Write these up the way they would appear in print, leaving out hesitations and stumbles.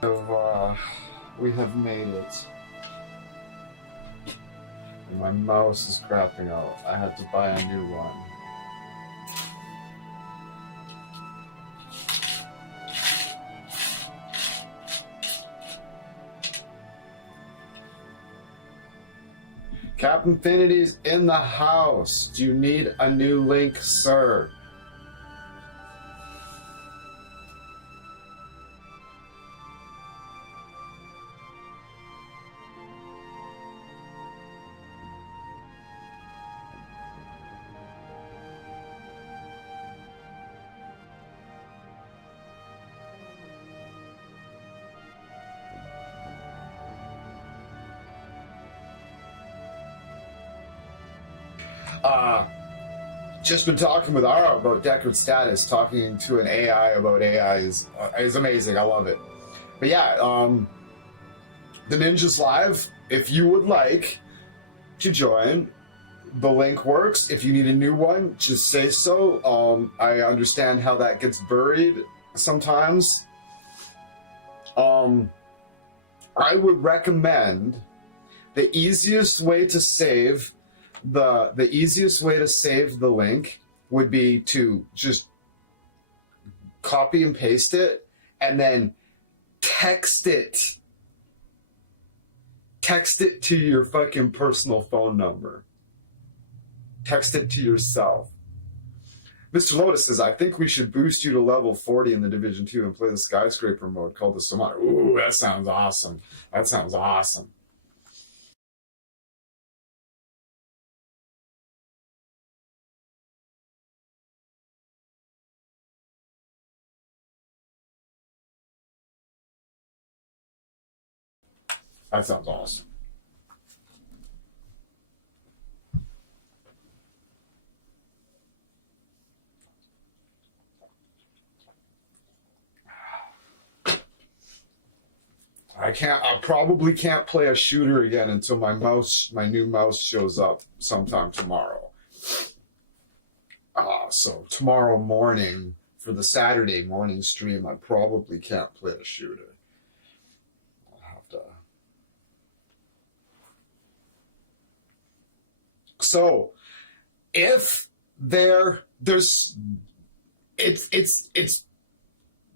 We have made it. And my mouse is crapping out. I had to buy a new one. Captain Infinity's in the house. Do you need a new link, sir? Just been talking with Ara about Deckard status. Talking to an AI about AI is amazing. I love it. But yeah, the Ninja's live. If you would like to join, the link works. If you need a new one, just say so. I understand how that gets buried sometimes. I would recommend the easiest way to save the easiest way to save the link would be to just copy and paste it and then text it to your fucking personal phone number. Text it to yourself. Mr. Lotus says, I think we should boost you to level 40 in the Division 2 and play the skyscraper mode called the Samar. Ooh, that sounds awesome. That sounds awesome. That sounds awesome. I probably can't play a shooter again until my new mouse shows up sometime tomorrow. So tomorrow morning for the Saturday morning stream, I probably can't play a shooter. I'll have to. So if there's it's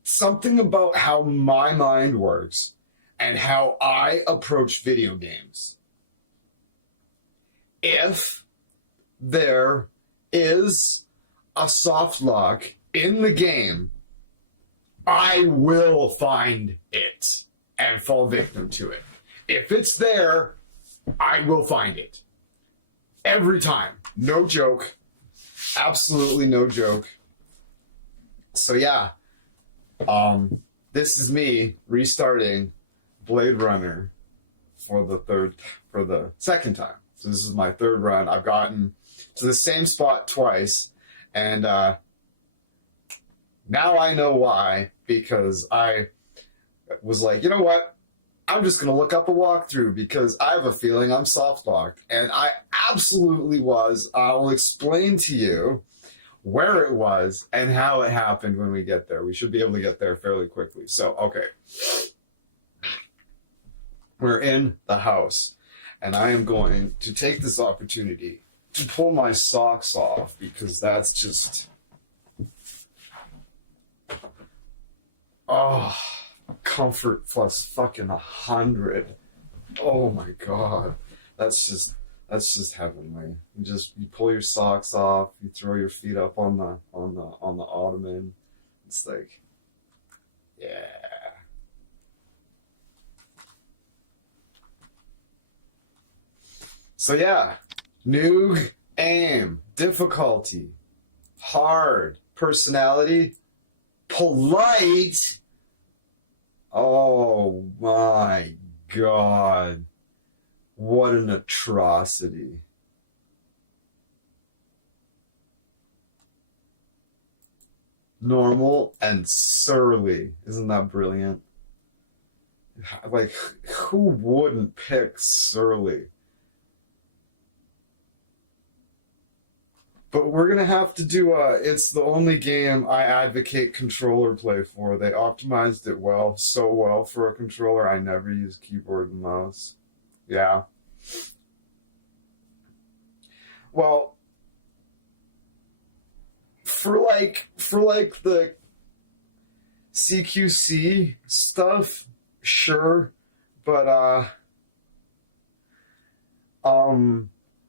something about how my mind works and how I approach video games. If there is a soft lock in the game, I will find it and fall victim to it. If it's there, I will find it. Every time. No joke. Absolutely no joke. So yeah. This is me restarting Blade Runner for the second time. So this is my third run. I've gotten to the same spot twice, and now I know why, because I was like, you know what? I'm just going to look up a walkthrough because I have a feeling I'm soft locked. And I absolutely was. I'll explain to you where it was and how it happened when we get there. We should be able to get there fairly quickly. So, okay. We're in the house, and I am going to take this opportunity to pull my socks off because that's just... Oh, comfort plus fucking 100. Oh my God. That's just heavenly. You pull your socks off, you throw your feet up on the ottoman. It's like, yeah. So yeah, new aim, difficulty, hard, personality, polite. Oh my God. What an atrocity. Normal and surly. Isn't that brilliant? Like, who wouldn't pick surly? But we're gonna have to do it's the only game I advocate controller play for. They optimized it well, so well for a controller. I never use keyboard and mouse. Yeah. Well, for like the CQC stuff, sure, but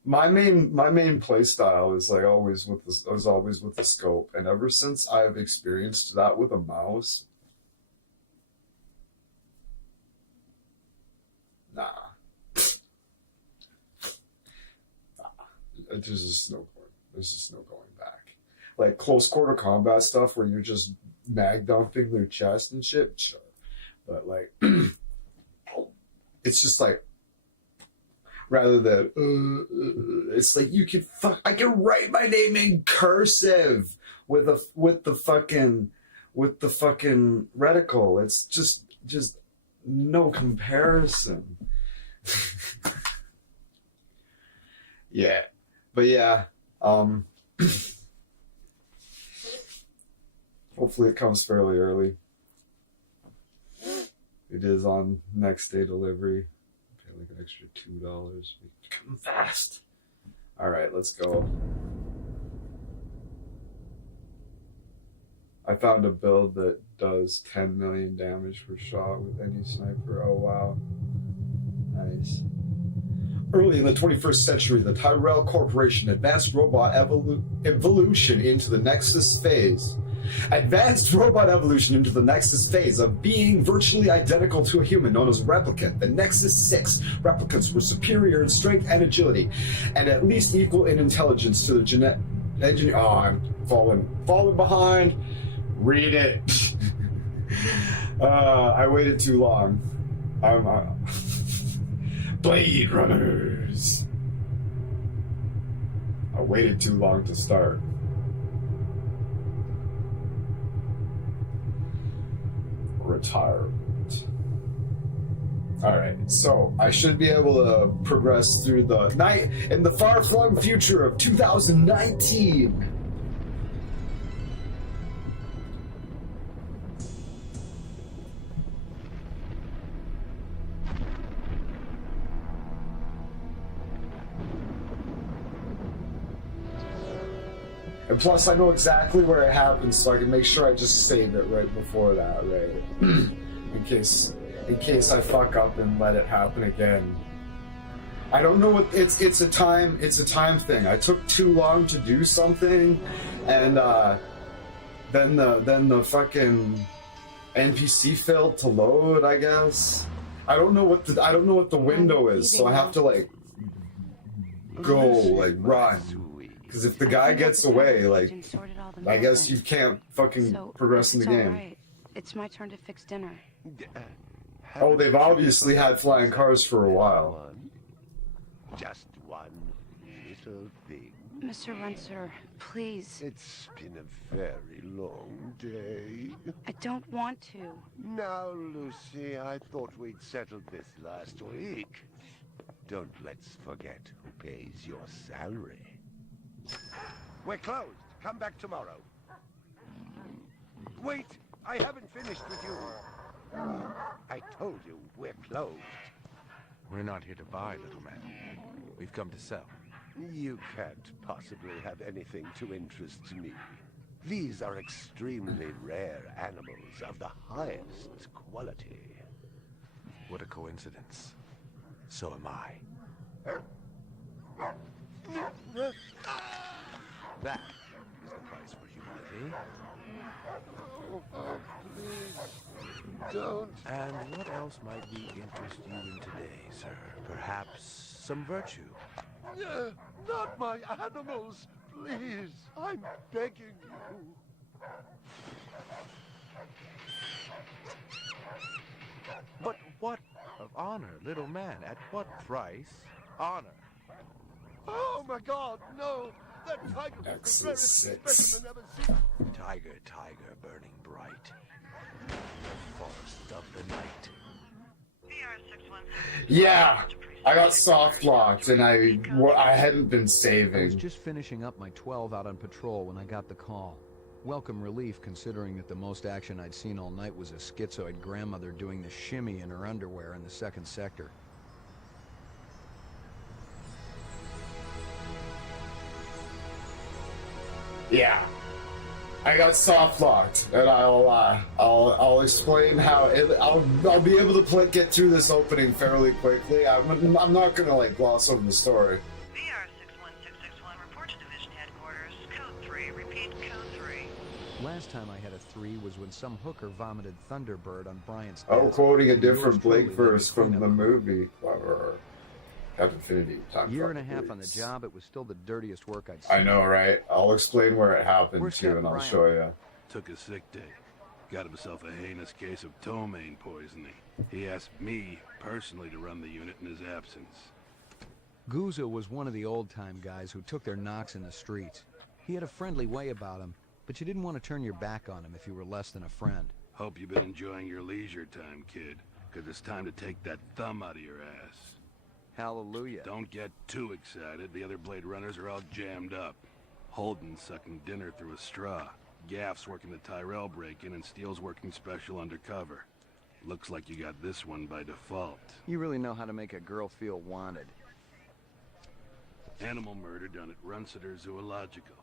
my main play style is like always with the scope, and ever since I've experienced that with a mouse, nah. There's just no point. There's just no going back. Like close quarter combat stuff where you're just mag dumping their chest and shit, sure. But like, it's just like, rather than it's like you can I can write my name in cursive with the fucking reticle. It's just no comparison. Yeah. But yeah, hopefully it comes fairly early. It is on next day delivery. Pay like an extra $2. Come fast. All right, let's go. I found a build that does 10 million damage per shot with any sniper. Oh wow, nice. Early in the 21st century, the Tyrell Corporation advanced robot evolution into the Nexus phase. Advanced robot evolution into the Nexus phase of being virtually identical to a human known as Replicant. The Nexus 6 replicants were superior in strength and agility, and at least equal in intelligence to the genetic engineer. Oh, I'm falling behind. Read it. I waited too long. Blade Runners. I waited too long to start. Retirement. Alright, so I should be able to progress through the night in the far-flung future of 2019. And plus, I know exactly where it happens, so I can make sure I just save it right before that, right? in case I fuck up and let it happen again. I don't know what it's a time thing. I took too long to do something, and then the fucking NPC failed to load, I guess. I don't know what the window is, so I have to like go like run. Because if the guy gets away, like, I guess you can't fucking progress in the game. Right. It's my turn to fix dinner. Oh, they've obviously had flying cars for a while. Just one little thing. Mr. Runcer, please. It's been a very long day. I don't want to. Now, Lucy, I thought we'd settled this last week. Don't let's forget who pays your salary. We're closed. Come back tomorrow. Wait, I haven't finished with you. I told you we're closed. We're not here to buy, little man. We've come to sell. You can't possibly have anything to interest me. These are extremely rare animals of the highest quality. What a coincidence. So am I. That is the price for humility. Oh, please, don't. And what else might we interest you in today, sir? Perhaps some virtue? Not my animals, please. I'm begging you. But what of honor, little man? At what price? Honor. Oh my God, no! That tiger was the Nexus rarest 6. specimen ever seen. Tiger, tiger, burning bright. Forest of the night. Yeah. I got soft locked and I hadn't been I was saving. just finishing up my 12 out on patrol when I got the call. Welcome relief, considering that the most action I'd seen all night was a schizoid grandmother doing the shimmy in her underwear in the second sector. Yeah, I got soft locked, and I'll explain how I'll be able to get through this opening fairly quickly. I'm not gonna like gloss over the story. VR 61661, report to division headquarters. Code 3, repeat code 3. Last time I had a 3 was when some hooker vomited Thunderbird on Bryant's Oh, desk. quoting a And yours different Blake truly led verse to from clean the up. movie. Or Infinity Time. Year and a Fucking half on the Police. job, it was still the dirtiest work I'd seen. I know, right? I'll explain where it happened Where's too, and Captain I'll Bryant? show you. Took a sick day. Got himself a heinous case of ptomaine poisoning. He asked me personally to run the unit in his absence. Gouza was one of the old-time guys who took their knocks in the streets. He had a friendly way about him, but you didn't want to turn your back on him if you were less than a friend. Hope you've been enjoying your leisure time, kid. Because it's time to take that thumb out of your ass. Hallelujah. Don't get too excited. The other Blade Runners are all jammed up. Holden sucking dinner through a straw. Gaff's working the Tyrell break-in, and Steele's working special undercover. Looks like you got this one by default. You really know how to make a girl feel wanted. Animal murder done at Runciter Zoological.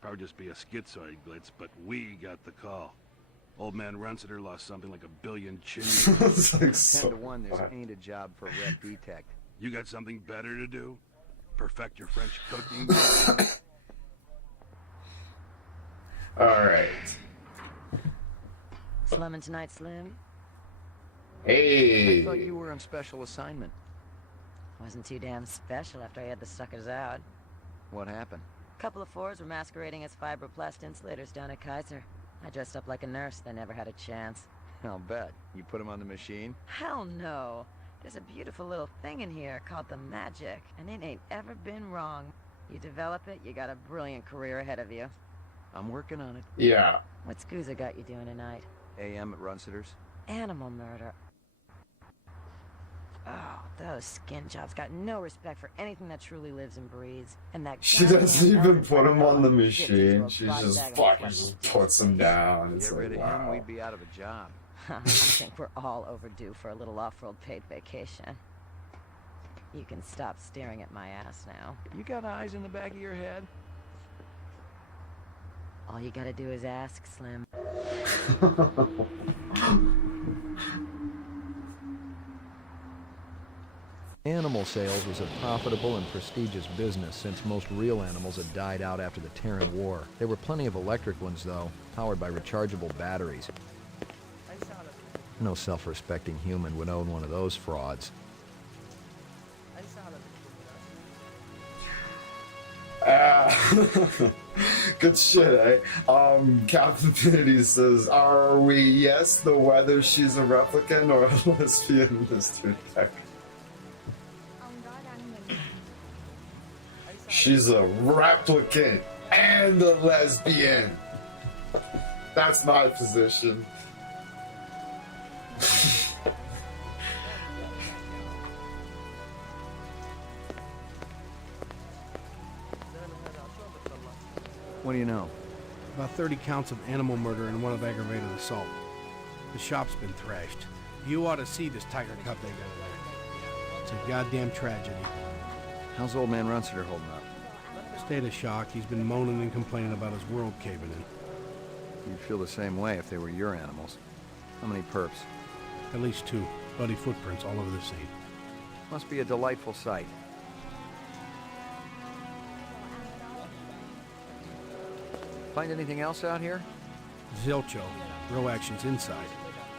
Probably just be a schizoid blitz, but we got the call. Old man Runciter lost something like 1 billion chins. It's like 10 so to 1, there's bad. ain't a job for Rep Detect. You got something better to do? Perfect your French cooking? All right. Slumming tonight, Slim? Hey. I thought you were on special assignment. Wasn't too damn special after I had the suckers out. What happened? Couple of fours were masquerading as fibroplast insulators down at Kaiser. I dressed up like a nurse. They never had a chance. I'll bet. You put him on the machine? Hell no. There's a beautiful little thing in here called the magic, and it ain't ever been wrong. You develop it, you got a brilliant career ahead of you. I'm working on it. Yeah. What's Gouza got you doing tonight? AM at Runciter's. Animal murder. Oh, those skin jobs got no respect for anything that truly lives and breathes. And that She goddamn doesn't even Elvin put him on the Tyrell fits into machine. a She body just bag of fucking fucking just puts him down. It's Get like, rid of him, wow. we'd be out of a job. I think we're all overdue for a little off-road paid vacation. You can stop staring at my ass now. You got eyes in the back of your head? All you gotta do is ask, Slim. Animal sales was a profitable and prestigious business since most real animals had died out after the Terran War. There were plenty of electric ones, though, powered by rechargeable batteries. No self-respecting human would own one of those frauds. Good shit, eh? Captain Infinity says, are we yes the whether she's a replicant or a lesbian, Mr. Tech? She's a replicant and a lesbian. That's my position. What do you know? About 30 counts of animal murder and one of aggravated assault. The shop's been thrashed. You ought to see this tiger cub they got in there. It's a goddamn tragedy. How's old man Runciter holding up? State of shock. He's been moaning and complaining about his world caving in. You'd feel the same way if they were your animals. How many perps? At least 2. Bloody footprints all over the scene. Must be a delightful sight. Find anything else out here? Zilcho. Row actions inside.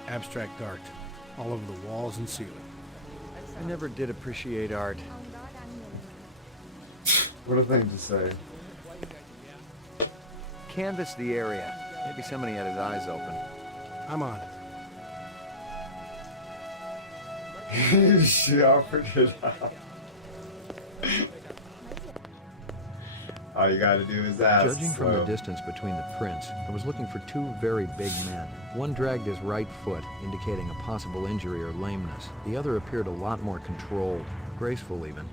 Abstract art. All over the walls and ceiling. I never did appreciate art. What a thing to say. Canvass the area. Maybe somebody had his eyes open. I'm on it. She offered it up. All you gotta do is ask. Judging from the distance between the prints, I was looking for 2 very big men. One dragged his right foot, indicating a possible injury or lameness. The other appeared a lot more controlled. Graceful, even.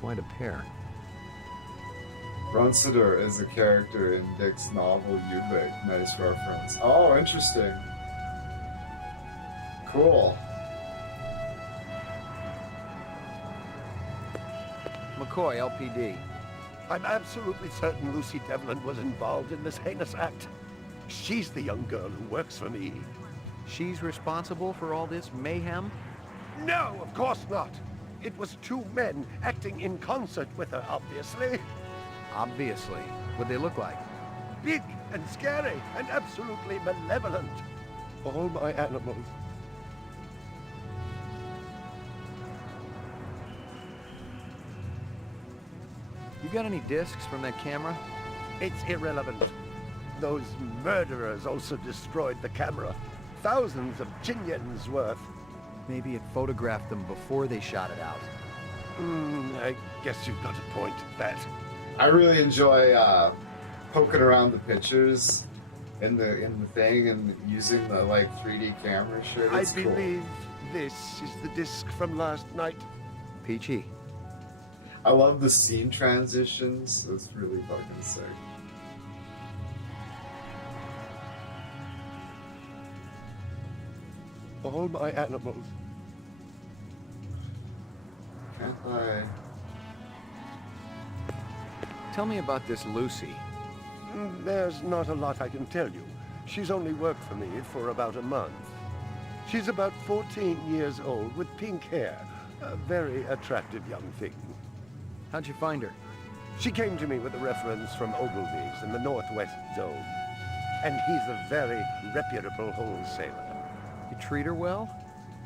Quite a pair. Runcitor is a character in Dick's novel Ubik. Nice reference. Oh, interesting. Cool. McCoy, LPD. I'm absolutely certain Lucy Devlin was involved in this heinous act. She's the young girl who works for me. She's responsible for all this mayhem? No, of course not. It was two men acting in concert with her, obviously. Obviously. What'd they look like? Big and scary and absolutely malevolent. All my animals. You got any discs from that camera? It's irrelevant. Those murderers also destroyed the camera. Thousands of Jinyens worth. Maybe it photographed them before they shot it out. I guess you've got a point at that. I really enjoy poking around the pictures in the thing and using the like 3D camera shit. It's I cool. believe this is the disc from last night. Peachy. I love the scene transitions. It's really fucking sick. All my animals. Can't I? Tell me about this Lucy. There's not a lot I can tell you. She's only worked for me for about a month. She's about 14 years old with pink hair. A very attractive young thing. How'd you find her? She came to me with a reference from Ogilvy's in the Northwest Zone. And he's a very reputable wholesaler. You treat her well?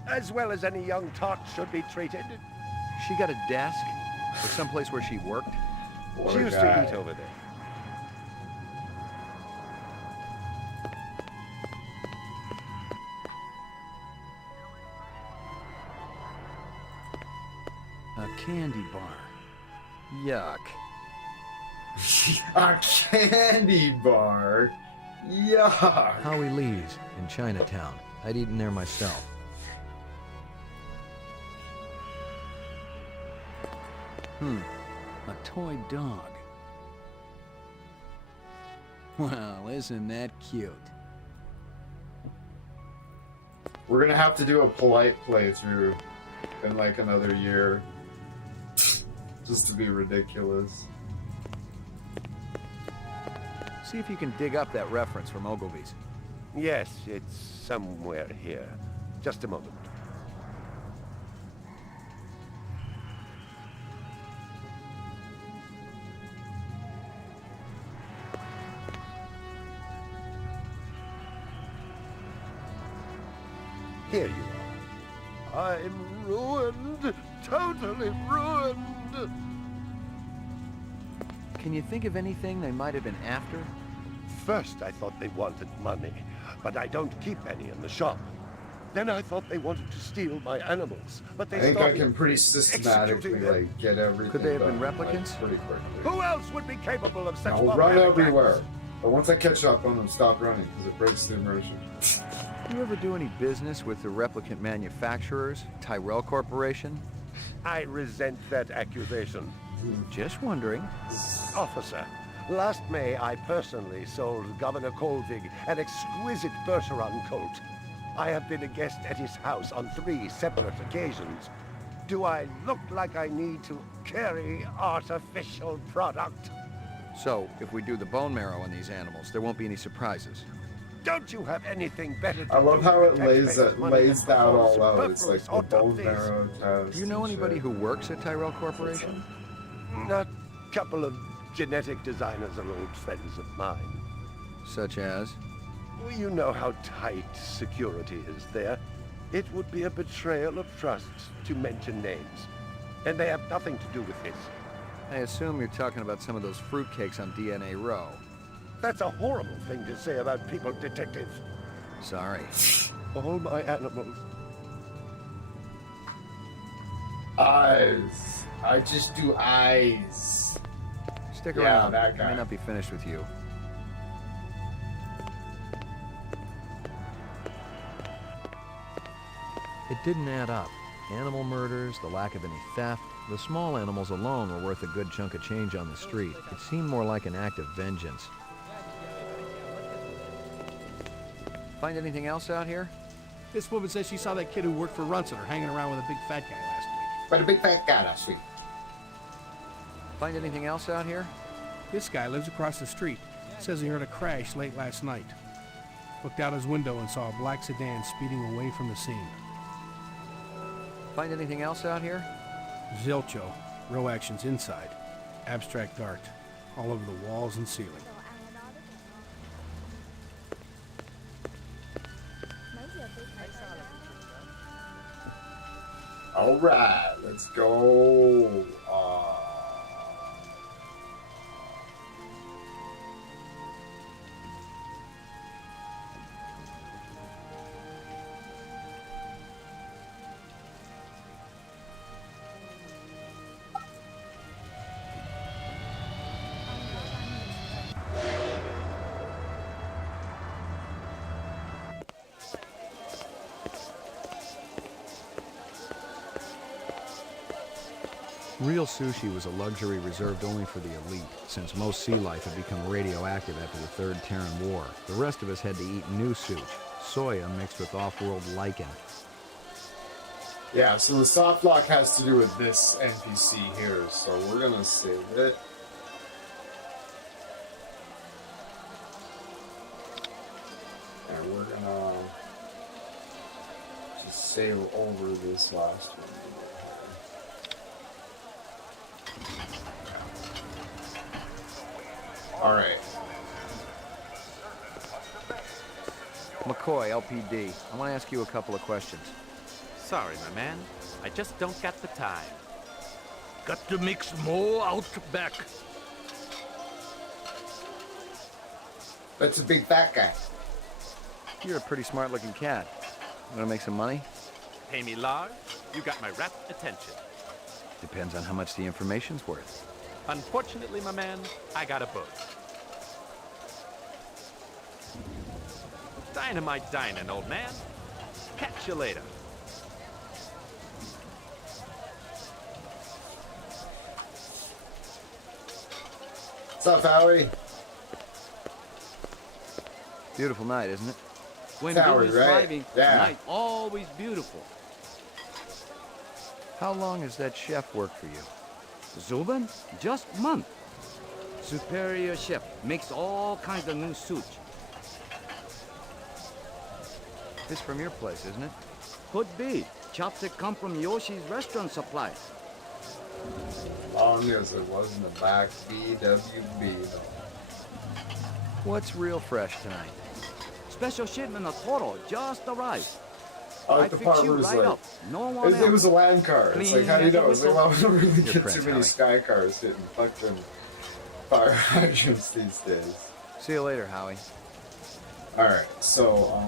As well as any young tot should be treated. She got a desk? Or someplace where she worked? She used to eat over there. A candy bar. Yuck. A candy bar? Yuck. Howie Lee's in Chinatown. I'd eaten there myself. A toy dog. Well, isn't that cute? We're gonna have to do a polite playthrough in like another year. Just to be ridiculous. See if you can dig up that reference from Ogilvy's. Yes, it's somewhere here. Just a moment. Here you are. I'm ruined. Totally ruined. Can you think of anything they might have been after? First, I thought they wanted money, but I don't keep any in the shop. Then I thought they wanted to steal my animals, but they I think I started can pretty systematically executing them. like get everything. Could they have been done, replicants? like, pretty quickly. Who else would be capable of such I'll run barbaric everywhere. acts? But once I catch up on them, stop running because it breaks the immersion. You ever do any business with the replicant manufacturers, Tyrell Corporation? I resent that accusation. Just wondering. Officer, last May I personally sold Governor Colvig an exquisite Bergeron coat. I have been a guest at his house on 3 separate occasions. Do I look like I need to carry artificial product? So, if we do the bone marrow in these animals, there won't be any surprises. Don't you have anything better to I love do how with it the lays taxpayers' money lays than that perform all out. It's like superfluous the bone autopsies? marrow test. Do you know and anybody shit. who works at Tyrell Corporation? A couple of genetic designers are old friends of mine. Such as? Well, you know how tight security is there. It would be a betrayal of trust to mention names. And they have nothing to do with this. I assume you're talking about some of those fruitcakes on DNA Row. That's a horrible thing to say about people, Detective. Sorry. All my animals. Eyes. I just do eyes. Stick Yeah, around. that I guy. may not be finished with you. It didn't add up. Animal murders, the lack of any theft, The small animals alone were worth a good chunk of change on the street. It seemed more like an act of vengeance. Find anything else out here? This woman says she saw that kid who worked for Runciter hanging around with a big fat guy last week. But a big fat guy last week. Find anything else out here? This guy lives across the street. Says he heard a crash late last night. Looked out his window and saw a black sedan speeding away from the scene. Find anything else out here? Zilcho. Row actions inside. Abstract art. All over the walls and ceiling. All right, let's go. Real sushi was a luxury reserved only for the elite, since most sea life had become radioactive after the Third Terran War. The rest of us had to eat new sushi, soya mixed with off-world lichen. Yeah, so the soft lock has to do with this NPC here, so we're gonna save it. And we're gonna just save over this last one. All right. McCoy, LPD. I want to ask you a couple of questions. Sorry, my man. I just don't got the time. Got to mix more out back. That's a big fat guy. You're a pretty smart-looking cat. Want to make some money? Pay me large, you got my rapt attention. Depends on how much the information's worth. Unfortunately, my man, I got a boat. Dynamite dining, old man. Catch you later. What's up, Howie? Beautiful night, isn't it? When Howie, business right? thriving, Yeah. night always beautiful. How long has that chef worked for you? Zubin, just month. Superior chef makes all kinds of new sushi. This from your place, isn't it? Could be. Chopstick come from Yoshi's restaurant supply. Long as it wasn't a back BWB though. What's real fresh tonight? Special shipment of Toro just arrived. I like I the fix part you where it's right like, up. No one it was a land car. It's like, how do you know? It's like, well, we don't really Your get friends, too many Howie. sky cars hitting fucking fire hydrants these days. See you later, Howie. All right, so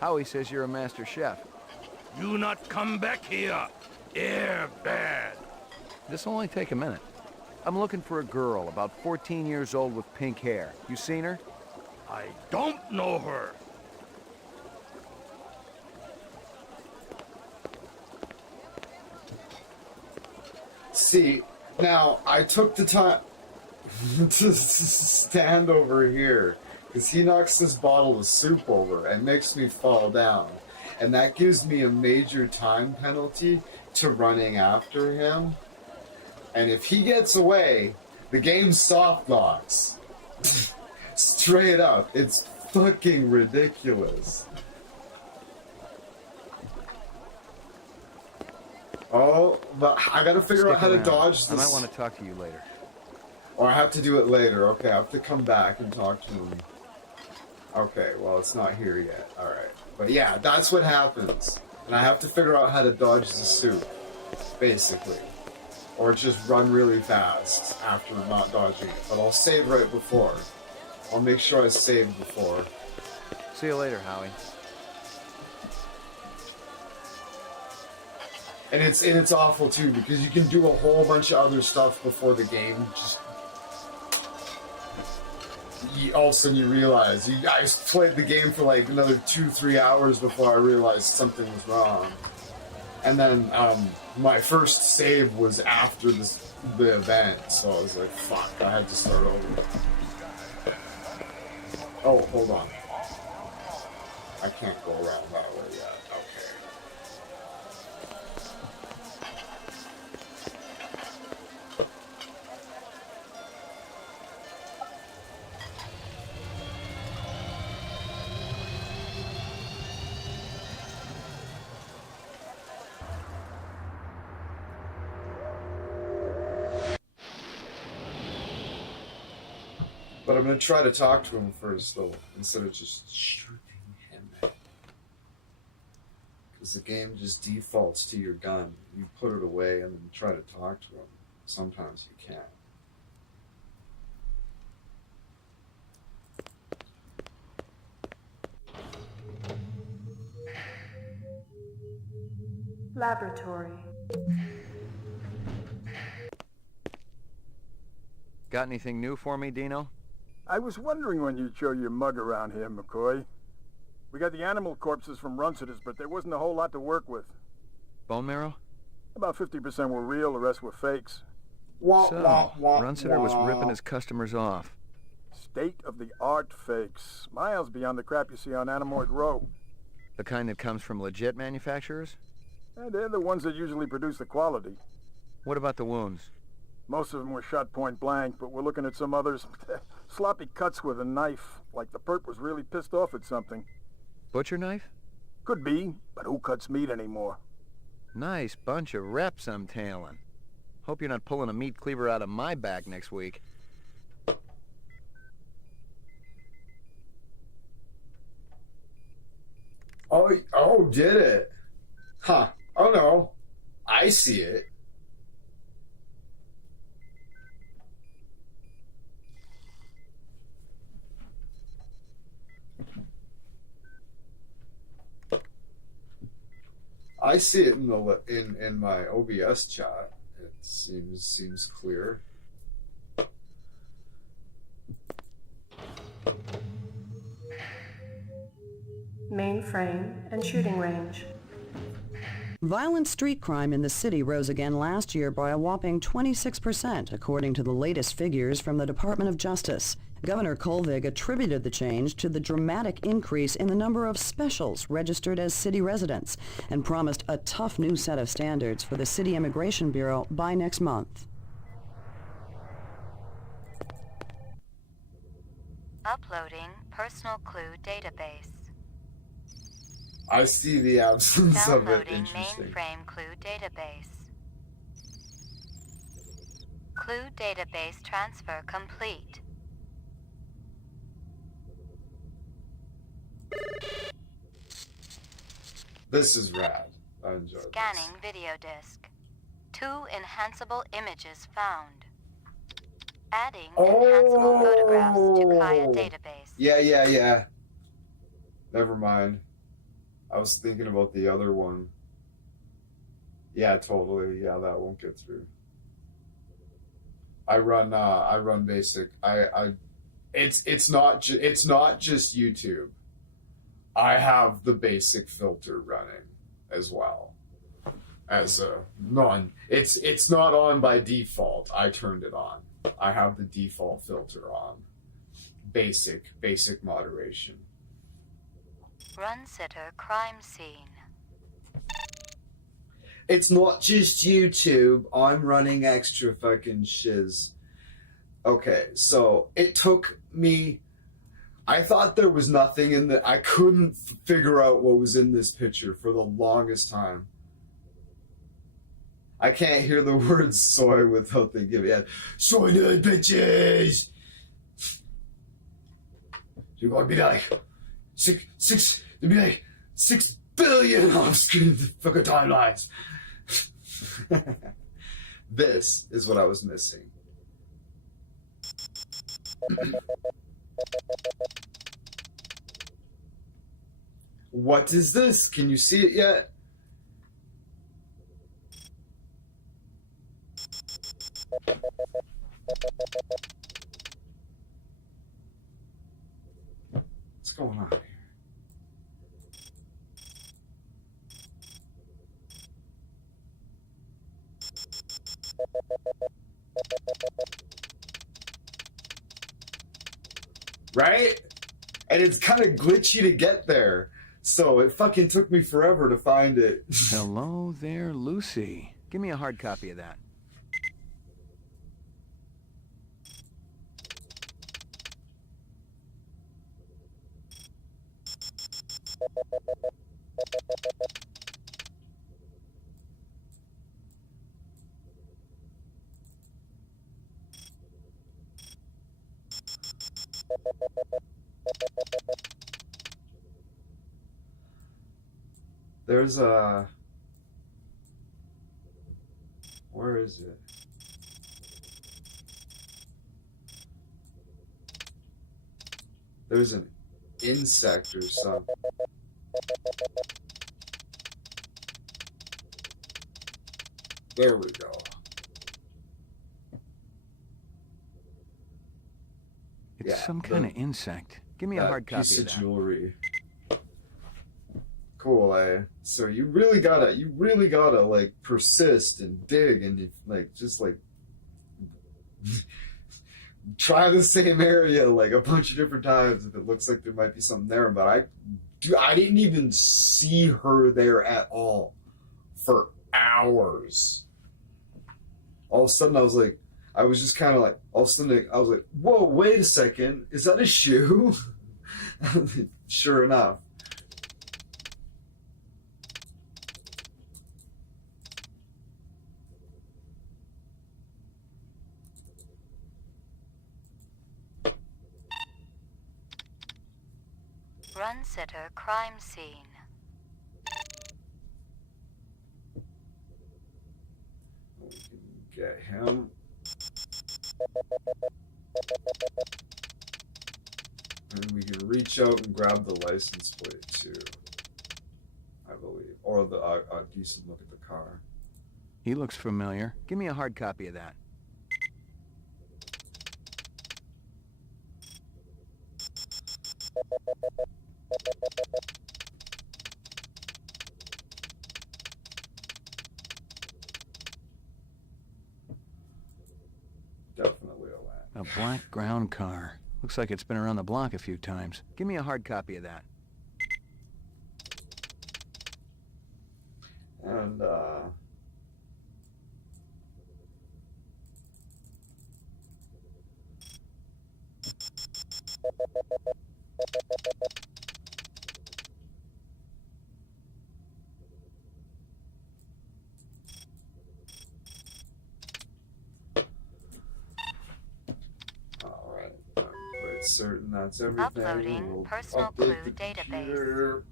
Howie says you're a master chef. You not come back here. Air bad. This'll only take a minute. I'm looking for a girl, about 14 years old with pink hair. You seen her? I don't know her. see, now I took the time to stand over here because he knocks this bottle of soup over and makes me fall down. And that gives me a major time penalty to running after him. And if he gets away, the game soft locks. Straight up. It's fucking ridiculous. Oh, but I gotta figure out how to dodge this. I might want to talk to you later. Or I have to do it later. Okay, I have to come back and talk to him. Okay, well, it's not here yet. Alright. But yeah, that's what happens. And I have to figure out how to dodge the soup, basically. Or just run really fast after not dodging it. But I'll save right before. I'll make sure I save before. See you later, Howie. And it's awful too, because you can do a whole bunch of other stuff before the game. All of a sudden you realize I played the game for like another 2-3 hours before I realized something was wrong. And then my first save was after the event, so I was like, fuck, I had to start over. Oh, hold on. I can't go around that way yet. Okay. But I'm going to try to talk to him first, though, instead of just shooting him. Because the game just defaults to your gun. You put it away and then try to talk to him. Sometimes you can't. Laboratory. Got anything new for me, Dino? I was wondering when you'd show your mug around here, McCoy. We got the animal corpses from Runciter's, but there wasn't a whole lot to work with. Bone marrow? About 50% were real, the rest were fakes. So, Runciter was ripping his customers off. State-of-the-art fakes. Miles beyond the crap you see on Animoid Row. The kind that comes from legit manufacturers? They're the ones that usually produce the quality. What about the wounds? Most of them were shot point blank, but we're looking at some others. Sloppy cuts with a knife, like the perp was really pissed off at something. Butcher knife? Could be, but who cuts meat anymore? Nice bunch of reps I'm tailing. Hope you're not pulling a meat cleaver out of my back next week. Oh, did it? Huh. Oh, no. I see it. I see it in my OBS chat. It seems clear. Mainframe and shooting range. Violent street crime in the city rose again last year by a whopping 26%, according to the latest figures from the Department of Justice. Governor Kolvig attributed the change to the dramatic increase in the number of specials registered as city residents and promised a tough new set of standards for the City Immigration Bureau by next month. Uploading personal clue database. I see the absence of it. Downloading mainframe clue database. Clue database transfer complete. This is rad. I enjoy this. Scanning video disk. 2 enhanceable images found. Adding enhanceable photographs to client database. Yeah. Never mind. I was thinking about the other one. Yeah, totally. Yeah, that won't get through. I run basic. It's not just YouTube. I have the basic filter running as well. As a non, it's not on by default. I turned it on. I have the default filter on. Basic moderation. Runciter crime scene. It's not just YouTube. I'm running extra fucking shiz. Okay, so it took me... I thought there was nothing in the... I couldn't figure out what was in this picture for the longest time. I can't hear the word soy without thinking, yeah, soy nerd bitches! You're going to be like... There'd be like 6 billion off-screen fucking timelines. This is what I was missing. What is this? Can you see it yet? What's going on here? Right? And it's kind of glitchy to get there. So it fucking took me forever to find it. Hello there, Lucy. Give me a hard copy of that. There's a... Where is it? There's an insect or something. There we go. It's some kind of insect. Give me a hard copy piece of of that. jewelry. Cool, eh? So you really gotta like persist and dig and like just like try the same area like a bunch of different times if it looks like there might be something there. But I didn't even see her there at all for hours. All of a sudden I was like, I was just kind of like, all of a sudden I was like, whoa, wait a second, is that a shoe? Sure enough. Run sitter crime scene. We can get him. And we can reach out and grab the license plate too, I believe. Or a decent look at the car. He looks familiar. Give me a hard copy of that. Definitely a land. A black ground car. Looks like it's been around the block a few times. Give me a hard copy of that. And all right, I'm quite certain that's everything. Uploading We'll personal update clue the database. computer.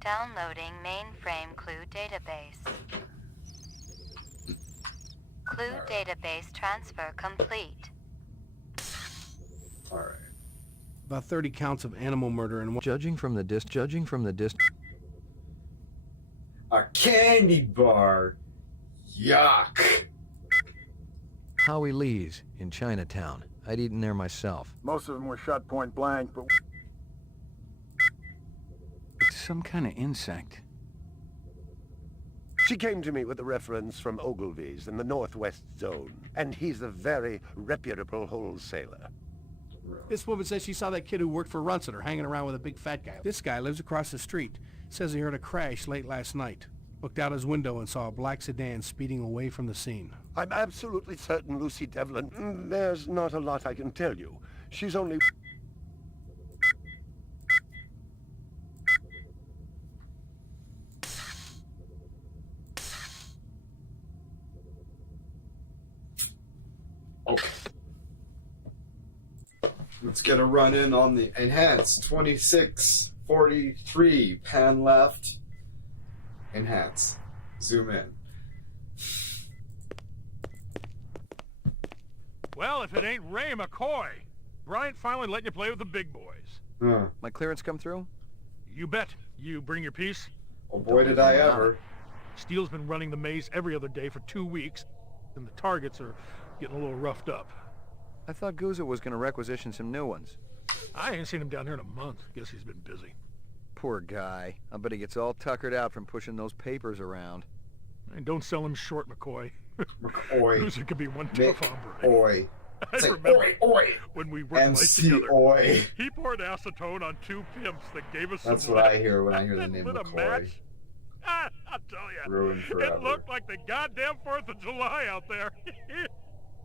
Downloading mainframe clue database. Clue database transfer complete. All right. About 30 counts of animal murder and Judging from the distance. A candy bar. Yuck. Howie Lee's in Chinatown. I'd eaten there myself. Most of them were shot point blank, but It's some kind of insect. She came to me with a reference from Ogilvy's in the Northwest Zone, and he's a very reputable wholesaler. this woman says she saw that kid who worked for Runciter hanging around with a big fat guy. This guy lives across the street. Says he heard a crash late last night. Looked out his window and saw a black sedan speeding away from the scene. I'm absolutely certain, Lucy Devlin. There's not a lot I can tell you. She's only... Okay. Let's get a run in on the enhance. 2643, pan left. Enhance. Zoom in. Well, if it ain't Ray McCoy. Bryant finally let you play with the big boys. Huh. My clearance come through? You bet. You bring your piece? Oh boy, did I ever. Steele's been running the maze every other day for 2 weeks, and the targets are getting a little roughed up. I thought Guza was going to requisition some new ones. I ain't seen him down here in a month. Guess he's been busy. Poor guy. I bet he gets all tuckered out from pushing those papers around. And don't sell him short, McCoy. McCoy. Guza could be one tough hombre. Oi. I Say, remember oi. when we worked MC late together. Oi. He poured acetone on 2 pimps that gave us That's some what lead. I hear when I hear the name Lit a McCoy. match. I'll tell you. Ruined forever. It looked like the goddamn 4th of July out there.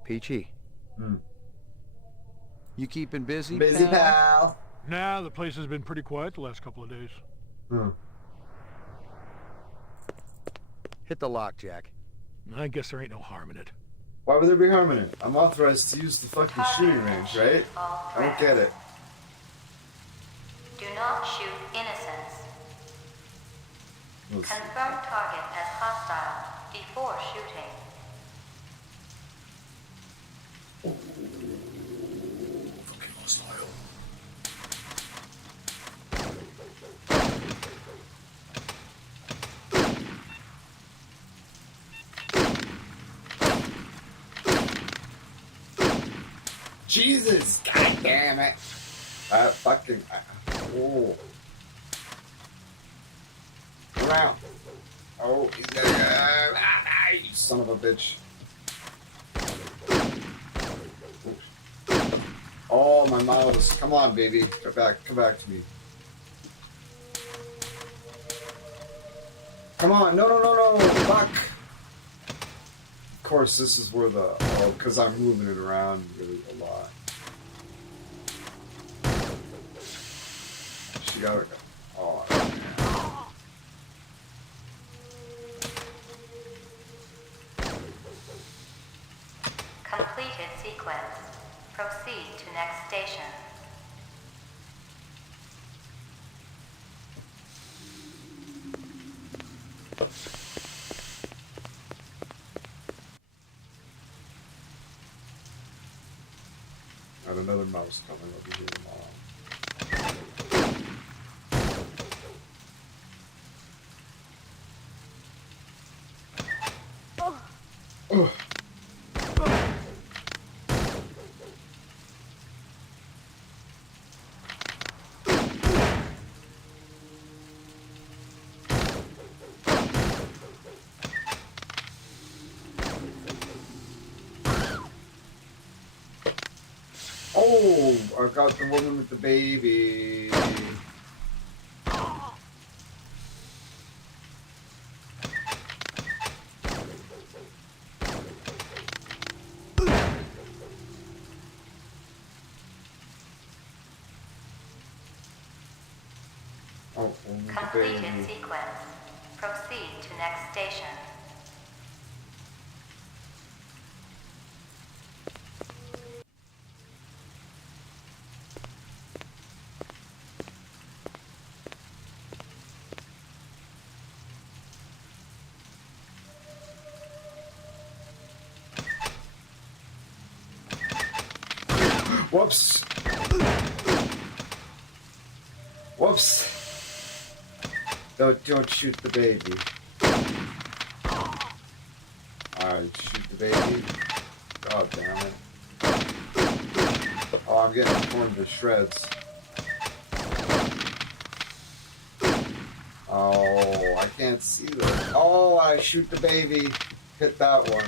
Peachy. You keeping busy, Busy, pal. Nah, the place has been pretty quiet the last couple of days. Hit the lock, Jack. I guess there ain't no harm in it. Why would there be harm in it? I'm authorized to use the fucking shooting range, right? I don't get it. Do not shoot innocents. Confirm target as hostile before shooting. Fucking hostile. Jesus, god damn it. Fucking. Oh. Around. Oh, he's got. You son of a bitch. Oh, my mouse. Come on, baby. Come back to me. Come on. No. Fuck. Of course, this is where the... Oh, because I'm moving it around really a lot. She got it. Oh, man. Completed sequence. Proceed to next station. Got another mouse coming over here tomorrow. Oh. Oh, I got the woman with the baby. Oh, woman with the Completed baby. sequence. Proceed to next station. Whoops. Whoops. Don't shoot the baby. Alright, shoot the baby. God damn it. Oh, I'm getting torn to shreds. Oh, I can't see that. Oh, I shoot the baby. Hit that one.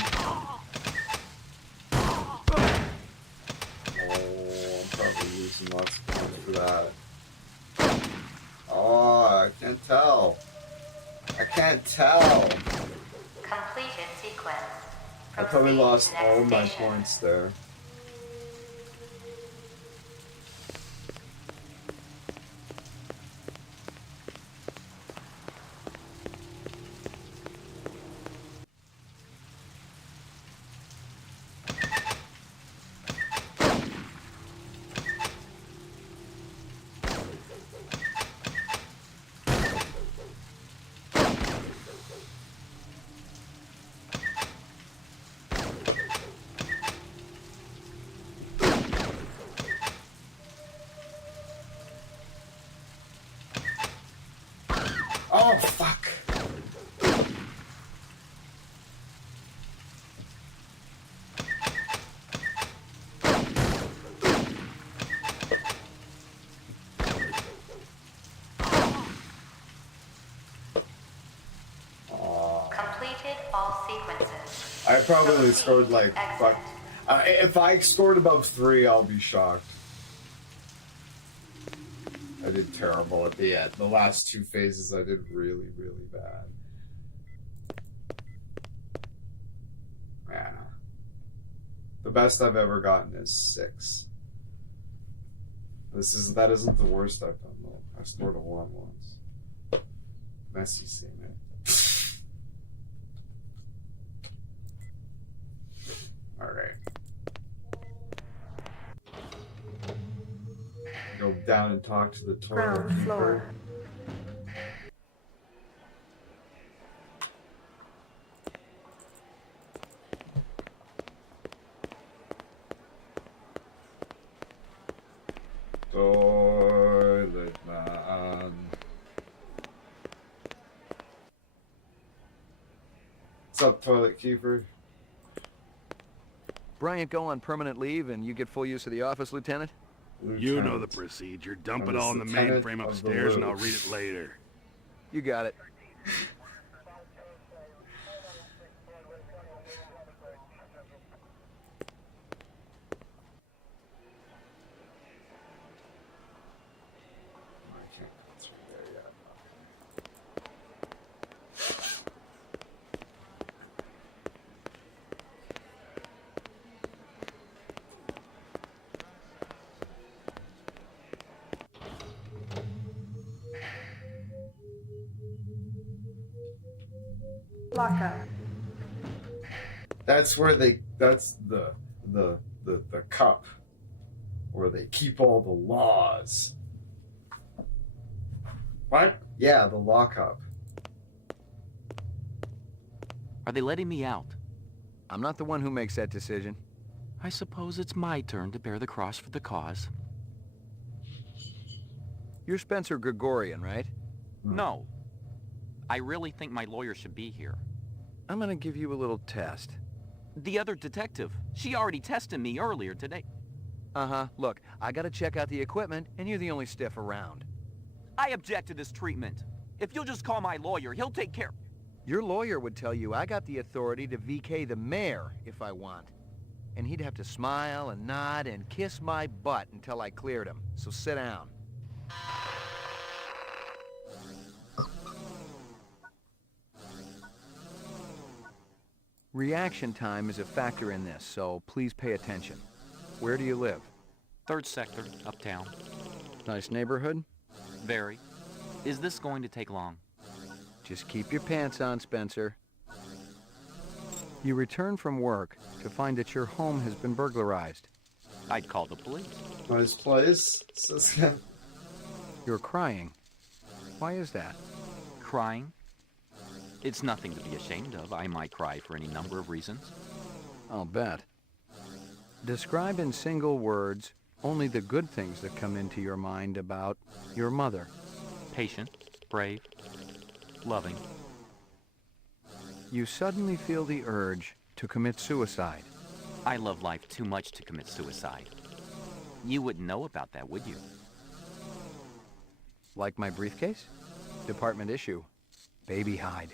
Losing lots of points for that. Oh, I can't tell. Completed sequence. I probably Proceed lost to next all my station. points there. Oh, fuck. Completed all sequences. I probably Proceed scored like to exit. fuck. If I scored above 3, I'll be shocked. I did terrible at the end. The last 2 phases, I did really, really bad. Yeah. The best I've ever gotten is 6. That isn't the worst I've done though. I scored a 1 once. Messy scene, man. All right. Go down and talk to the toilet Ground keeper. floor. Toilet man. What's up, toilet keeper? Bryant go on permanent leave and you get full use of the office, Lieutenant? You know the procedure. Dump it all in the mainframe upstairs and I'll read it later. You got it. I can't go through there yet. Lockup. That's where that's the cup where they keep all the laws. What? Yeah, the lockup. Are they letting me out? I'm not the one who makes that decision. I suppose it's my turn to bear the cross for the cause. You're Spencer Gregorian, right? No. I really think my lawyer should be here. I'm gonna give you a little test. The other detective, she already tested me earlier today. Uh-huh. Look, I gotta check out the equipment, and you're the only stiff around. I object to this treatment. If you'll just call my lawyer, he'll take care. Your lawyer would tell you I got the authority to VK the mayor if I want. And he'd have to smile and nod and kiss my butt until I cleared him. So sit down. Reaction time is a factor in this, so please pay attention. Where do you live? 3rd sector, uptown. Nice neighborhood? Very. Is this going to take long? Just keep your pants on, Spencer. You return from work to find that your home has been burglarized. I'd call the police. Nice place. You're crying. Why is that? Crying? It's nothing to be ashamed of. I might cry for any number of reasons. I'll bet. Describe in single words only the good things that come into your mind about your mother. Patient, brave, loving. You suddenly feel the urge to commit suicide. I love life too much to commit suicide. You wouldn't know about that, would you? Like my briefcase? Department issue. Baby hide.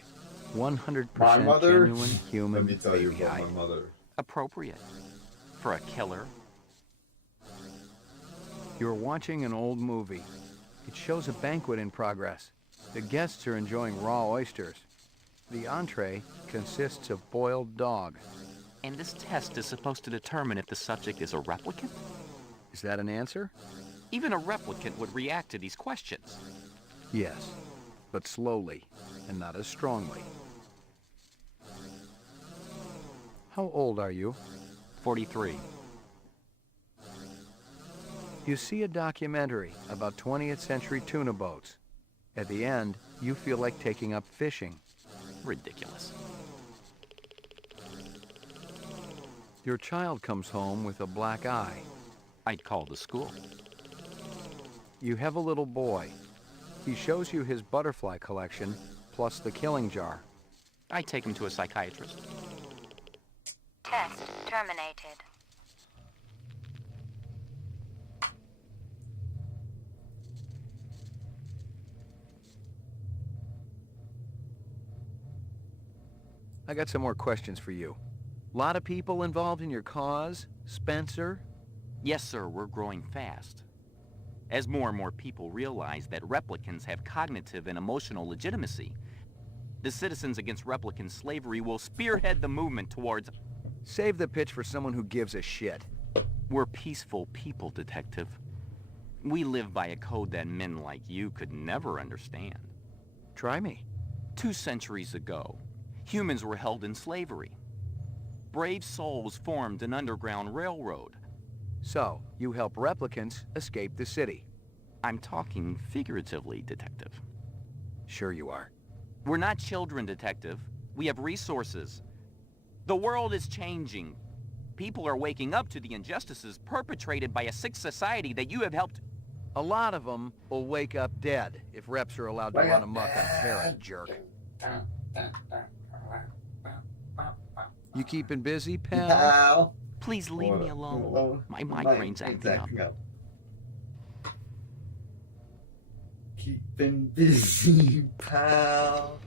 100% My mother? genuine human Let me tell you baby about hide. my mother. Appropriate. For a killer. You're watching an old movie. It shows a banquet in progress. The guests are enjoying raw oysters. The entree consists of boiled dog. And this test is supposed to determine if the subject is a replicant? Is that an answer? Even a replicant would react to these questions. Yes, but slowly and not as strongly. How old are you? 43. You see a documentary about 20th century tuna boats. At the end, you feel like taking up fishing. Ridiculous. Your child comes home with a black eye. I'd call the school. You have a little boy. He shows you his butterfly collection, plus the killing jar. I take him to a psychiatrist. Test terminated. I got some more questions for you. Lot of people involved in your cause, Spencer? Yes, sir, we're growing fast. As more and more people realize that replicants have cognitive and emotional legitimacy, the Citizens Against Replicant Slavery will spearhead the movement towards... Save the pitch for someone who gives a shit. We're peaceful people, Detective. We live by a code that men like you could never understand. Try me. 2 centuries ago, humans were held in slavery. Brave souls formed an underground railroad. So, you help replicants escape the city. I'm talking figuratively, Detective. Sure you are. We're not children, Detective. We have resources. The world is changing. People are waking up to the injustices perpetrated by a sick society that you have helped... A lot of them will wake up dead if reps are allowed to run amok on Terra, jerk. You keeping busy, pal? Please leave me alone. My migraine's acting up. Keeping busy, pal.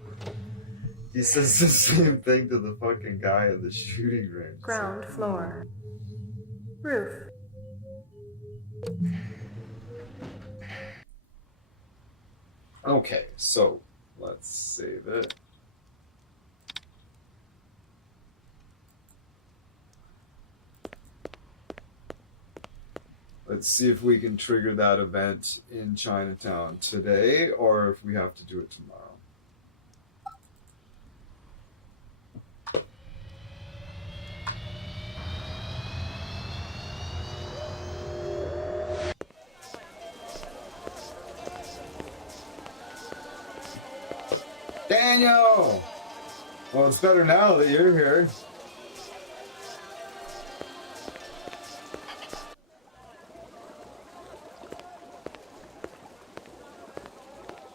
He says the same thing to the fucking guy in the shooting range. Ground floor. Roof. Okay, so let's save it. Let's see if we can trigger that event in Chinatown today, or if we have to do it tomorrow. Daniel! Well, it's better now that you're here.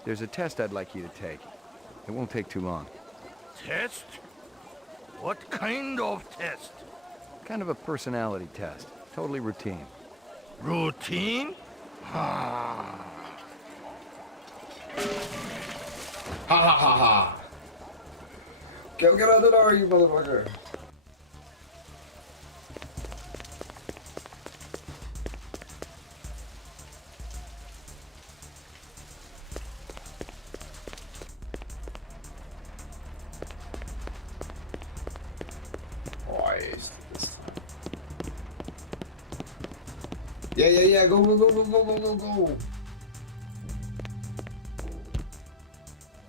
There's a test I'd like you to take. It won't take too long. Test? What kind of test? Kind of a personality test. Totally routine. Routine? Ha ha ha ha! Get out the door, you motherfucker! Yeah, go.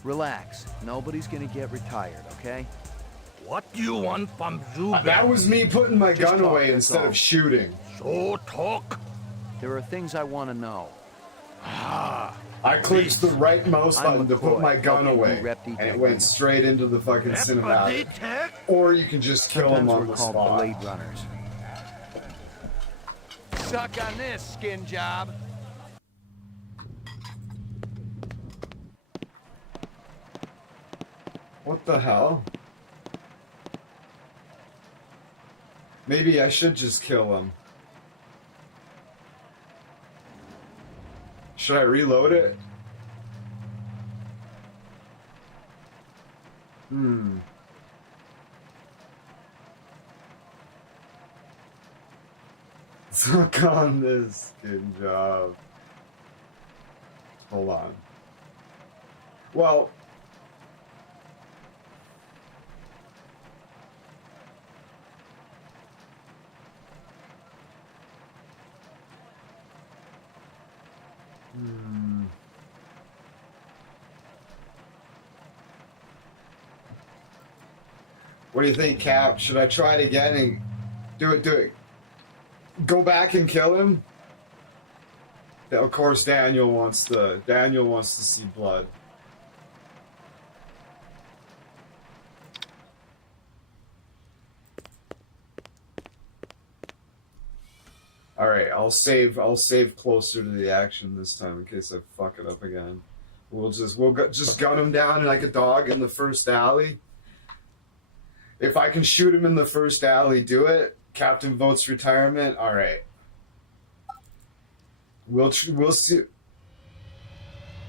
Relax. Nobody's gonna get retired, okay? What do you want from Zubin? That was me putting my Just gun talk, away that's instead all. of shooting. So talk. There are things I want to know. I clicked the right mouse button to put my gun away, and it went straight into the fucking cinematic. Or you can just kill him on the Sometimes we're called spot. Blade Runners. Suck on this, skin job. What the hell? Maybe I should just kill him. Should I reload it? Suck on this skin job. Hold on. Well, what do you think, Cap? Should I try it again and do it? Go back and kill him? Of course, Daniel wants to see blood. All right, I'll save closer to the action this time in case I fuck it up again. We'll just gun him down like a dog in the first alley. If I can shoot him in the first alley, do it. Captain votes retirement. All right. We'll see.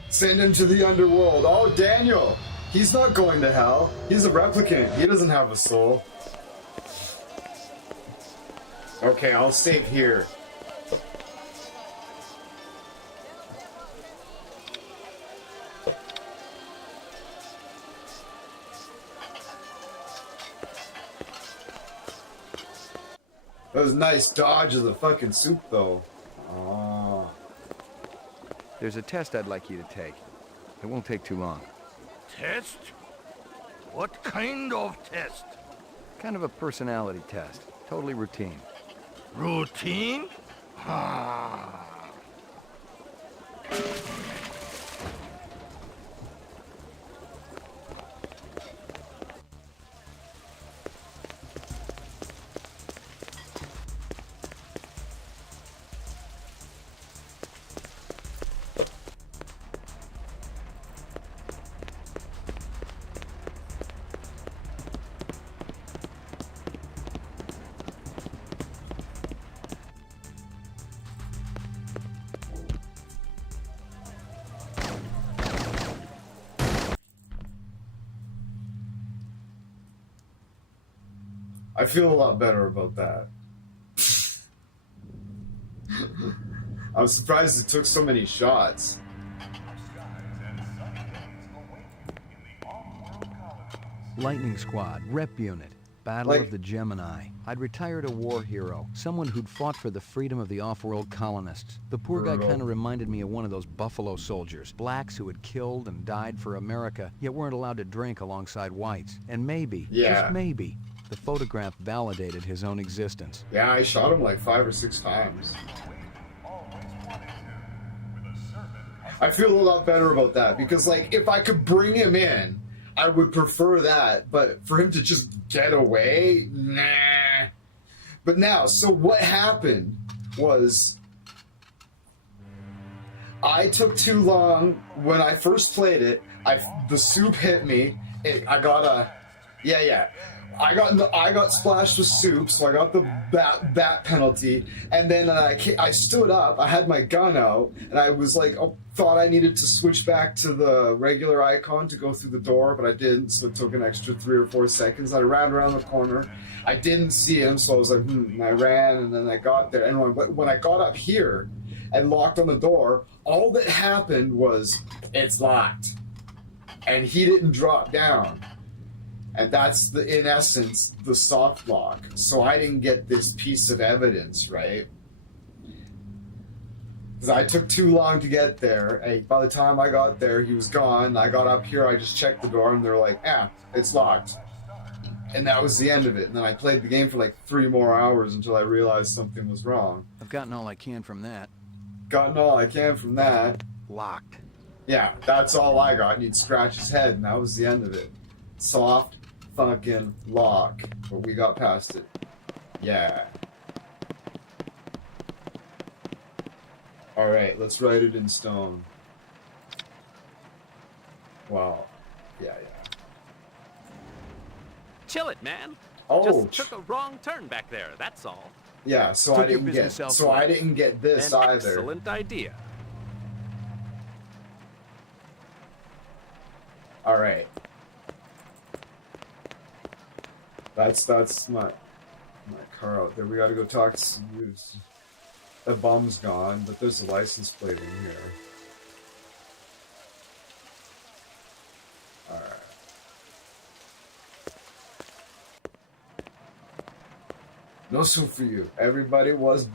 Send him to the underworld. Oh, Daniel. He's not going to hell. He's a replicant. He doesn't have a soul. Okay, I'll save here. That was a nice dodge of the fucking soup, though. Oh. There's a test I'd like you to take. It won't take too long. Test? What kind of test? Kind of a personality test. Totally routine. Routine? Ah. I feel a lot better about that. I was surprised it took so many shots. Lightning Squad, Rep Unit, Battle of the Gemini. I'd retired a war hero, someone who'd fought for the freedom of the off-world colonists. The poor guy kind of reminded me of one of those buffalo soldiers, blacks who had killed and died for America, yet weren't allowed to drink alongside whites. And maybe, just maybe, the photograph validated his own existence. Yeah, I shot him like 5 or 6 times. I feel a lot better about that because, like, if I could bring him in, I would prefer that. But for him to just get away, nah. But now, so what happened was I took too long when I first played it. The soup hit me. I got a, I got splashed with soup, so I got the bat penalty, and then I stood up, I had my gun out, and I was like, thought I needed to switch back to the regular icon to go through the door, but I didn't, so it took an extra 3 or 4 seconds. I ran around the corner, I didn't see him, so I was like, and I ran, and then I got there, and when I got up here and locked on the door, all that happened was, it's locked, and he didn't drop down. And that's, in essence, the soft lock. So I didn't get this piece of evidence, right? Because I took too long to get there. Hey, by the time I got there, he was gone. I got up here, I just checked the door, and they're like, it's locked. And that was the end of it. And then I played the game for like 3 more hours until I realized something was wrong. I've gotten all I can from that. Locked. Yeah, that's all I got. And he'd scratch his head, and that was the end of it. Soft fucking lock. But we got past it. Yeah. Alright, let's write it in stone. Wow. Yeah. Chill it, man. Oh. Just took a wrong turn back there, that's all. Yeah, so I didn't get this either. Excellent idea. Alright. That's my car out there. We gotta go talk to some news. The bum's gone, but there's a license plate in here. Alright. No soup for you. Everybody was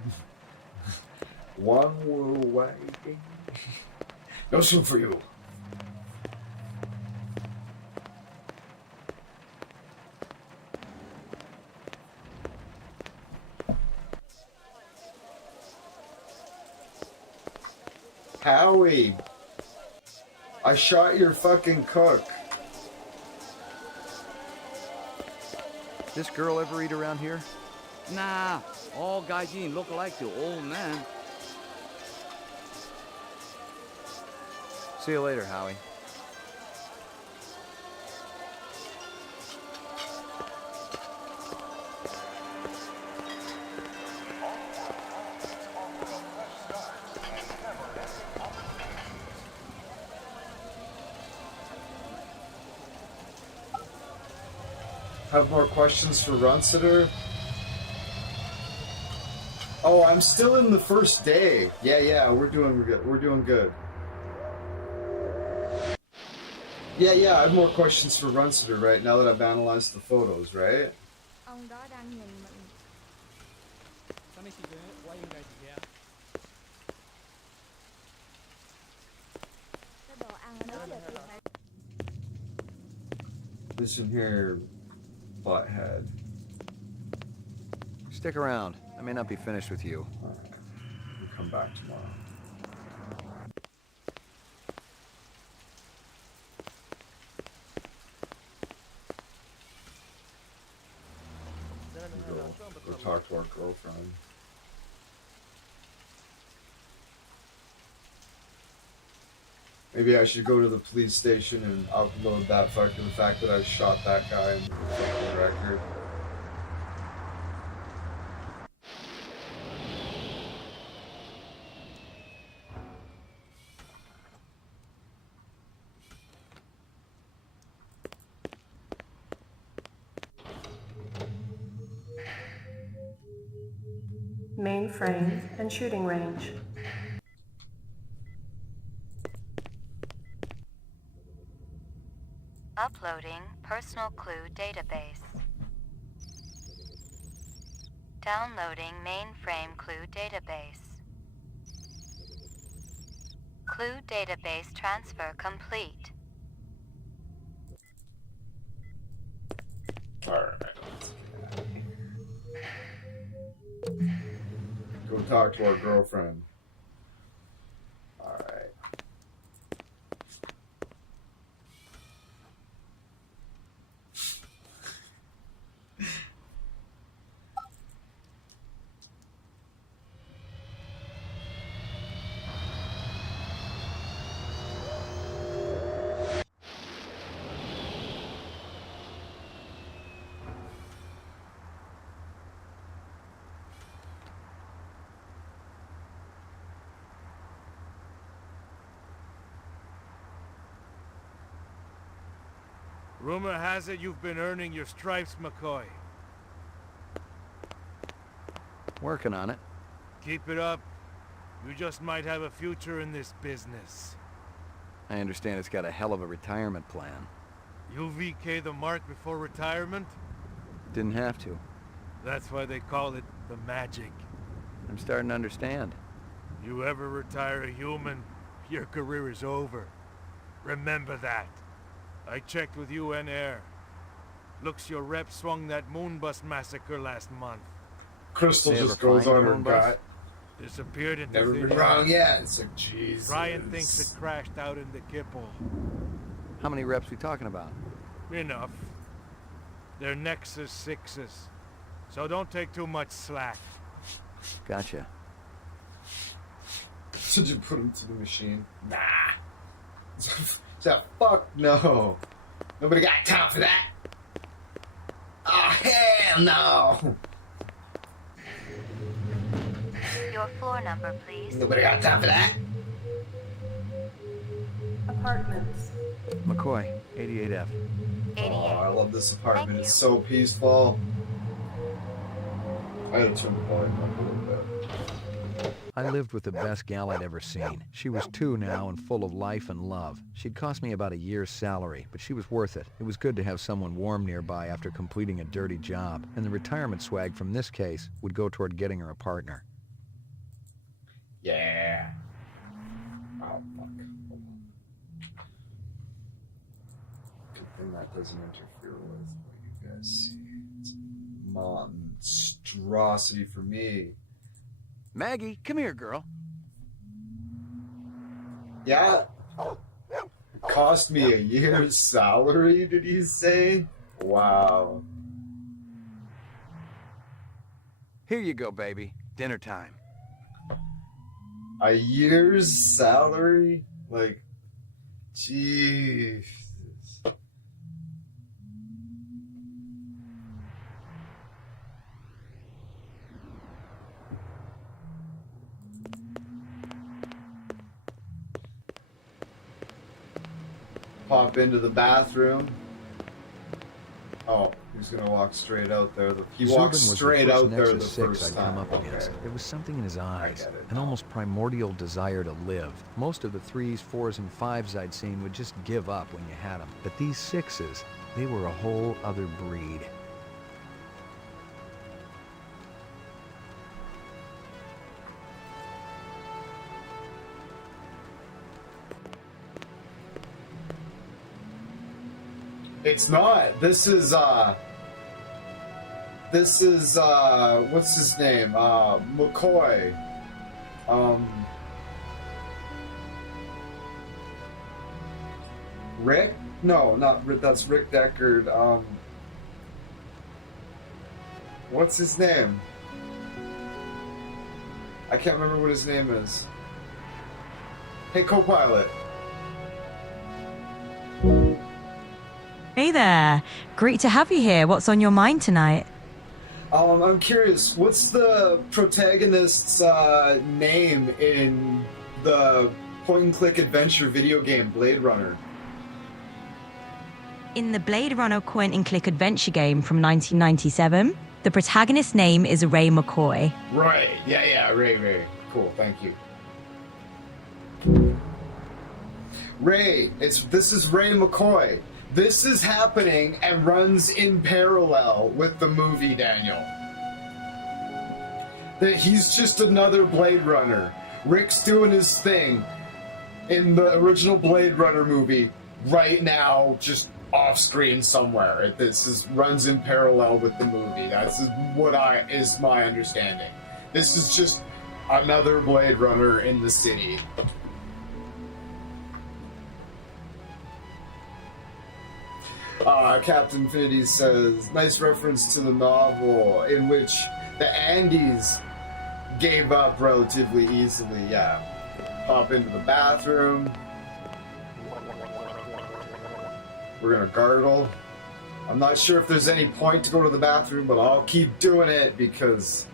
one were waiting. No soup for you. Howie, I shot your fucking cook. This girl ever eat around here? Nah, all gaijin look like the old man. See you later, Howie. Have more questions for Runsiter? Oh, I'm still in the first day. Yeah, we're doing good. We're doing good. Yeah, I have more questions for Runsiter right now that I've analyzed the photos, right? Ông đó đang nhìn mình. Cái đồ ăn ở đó là từ ngày. Listen here, butthead. Stick around. I may not be finished with you. Alright. We'll come back tomorrow. Go talk to our girlfriend. Maybe I should go to the police station and upload that fucking fact that I shot that guy in the fucking record. Mainframe and shooting range. Uploading personal clue database. Downloading mainframe clue database. Clue database transfer complete. Alright. Go talk to our girlfriend. Alright. Rumor has it you've been earning your stripes, McCoy. Working on it. Keep it up. You just might have a future in this business. I understand it's got a hell of a retirement plan. You VK the mark before retirement? Didn't have to. That's why they call it the magic. I'm starting to understand. You ever retire a human, your career is over. Remember that. I checked with UN Air. Looks your rep swung that moonbus massacre last month. Crystal just goes on her gut. Disappeared into Never thin been air. wrong yet. It's like, Jesus. Ryan thinks it crashed out in the Kipple. How many reps we talking about? Enough. They're Nexus 6s. So don't take too much slack. Gotcha. Should you put him to the machine? Nah. Fuck no. Nobody got time for that. Oh, hell no. Your floor number, please. Nobody got time for that. Apartments. McCoy, 88F. Oh, I love this apartment. It's so peaceful. I gotta turn the volume up a little bit. I lived with the best gal I'd ever seen. She was 2 now and full of life and love. She'd cost me about a year's salary, but she was worth it. It was good to have someone warm nearby after completing a dirty job, and the retirement swag from this case would go toward getting her a partner. Yeah. Oh, fuck. Good thing that doesn't interfere with what you guys see. It's a monstrosity for me. Maggie, come here, girl. Yeah. Cost me a year's salary, did he say? Wow. Here you go, baby. Dinner time. A year's salary? Like, Jeez. Pop into the bathroom. Oh, he's gonna walk straight out there. He walked straight out there the first time. Against. There was something in his eyes, an almost primordial desire to live. Most of the 3s, 4s, and 5s I'd seen would just give up when you had them. But these 6s, they were a whole other breed. It's not. This is what's his name? McCoy. Rick? No, not Rick. That's Rick Deckard. What's his name? I can't remember what his name is. Hey, co-pilot. Hey there. Great to have you here. What's on your mind tonight? I'm curious, what's the protagonist's name in the point-and-click adventure video game Blade Runner? In the Blade Runner point-and-click adventure game from 1997, the protagonist's name is Ray McCoy. Right. Yeah, Ray. Cool, thank you. Ray, this is Ray McCoy. This is happening and runs in parallel with the movie, Daniel. That he's just another Blade Runner. Rick's doing his thing in the original Blade Runner movie right now, just off screen somewhere. Runs in parallel with the movie. That's is my understanding. This is just another Blade Runner in the city. Captain Infinity says, nice reference to the novel in which the Andes gave up relatively easily. Yeah. Pop into the bathroom. We're gonna gargle. I'm not sure if there's any point to go to the bathroom, but I'll keep doing it because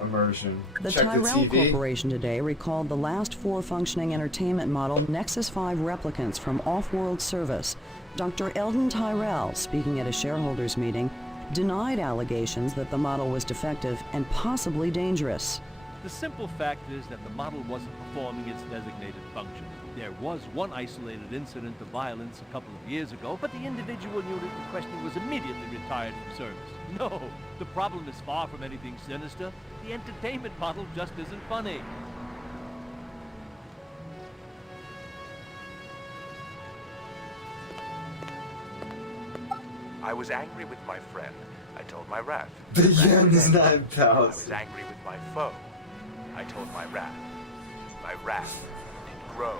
immersion. The Check Tyrell the TV. Corporation today recalled the last 4 functioning entertainment model Nexus 5 replicants from off-world service. Dr. Eldon Tyrell, speaking at a shareholders meeting, denied allegations that the model was defective and possibly dangerous. The simple fact is that the model wasn't performing its designated function. There was one isolated incident of violence a couple of years ago, but the individual unit in question was immediately retired from service. No, the problem is far from anything sinister. The entertainment model just isn't funny. I was angry with my friend. I told my wrath. The yen's 9,000. I was angry with my foe. I told my wrath. My wrath did grow.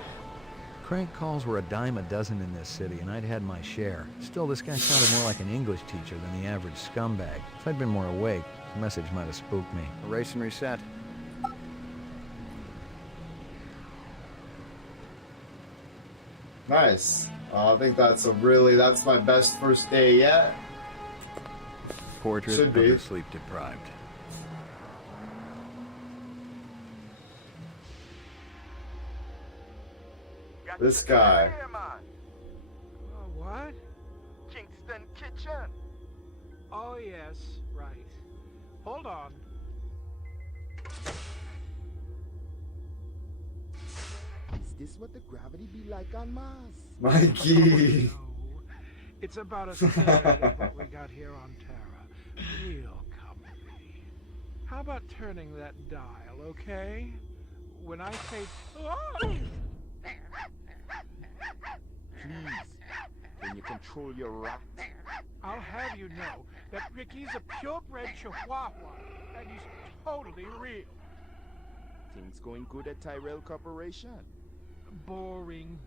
Crank calls were a dime a dozen in this city, and I'd had my share. Still, this guy sounded more like an English teacher than the average scumbag. If I'd been more awake, the message might have spooked me. Erase and reset. Nice. I think that's my best first day yet. Portrait Should of be. the sleep deprived. This guy. What? Kingston Kitchen. Oh, yes, right. Hold on. Is this what the gravity be like on Mars? Mikey. No. It's about as good as what we got here on Terra. Real comfy. How about turning that dial, okay? When I say... Oh! Please, can you control your rat? I'll have you know that Ricky's a purebred Chihuahua, and he's totally real. Things going good at Tyrell Corporation? Boring.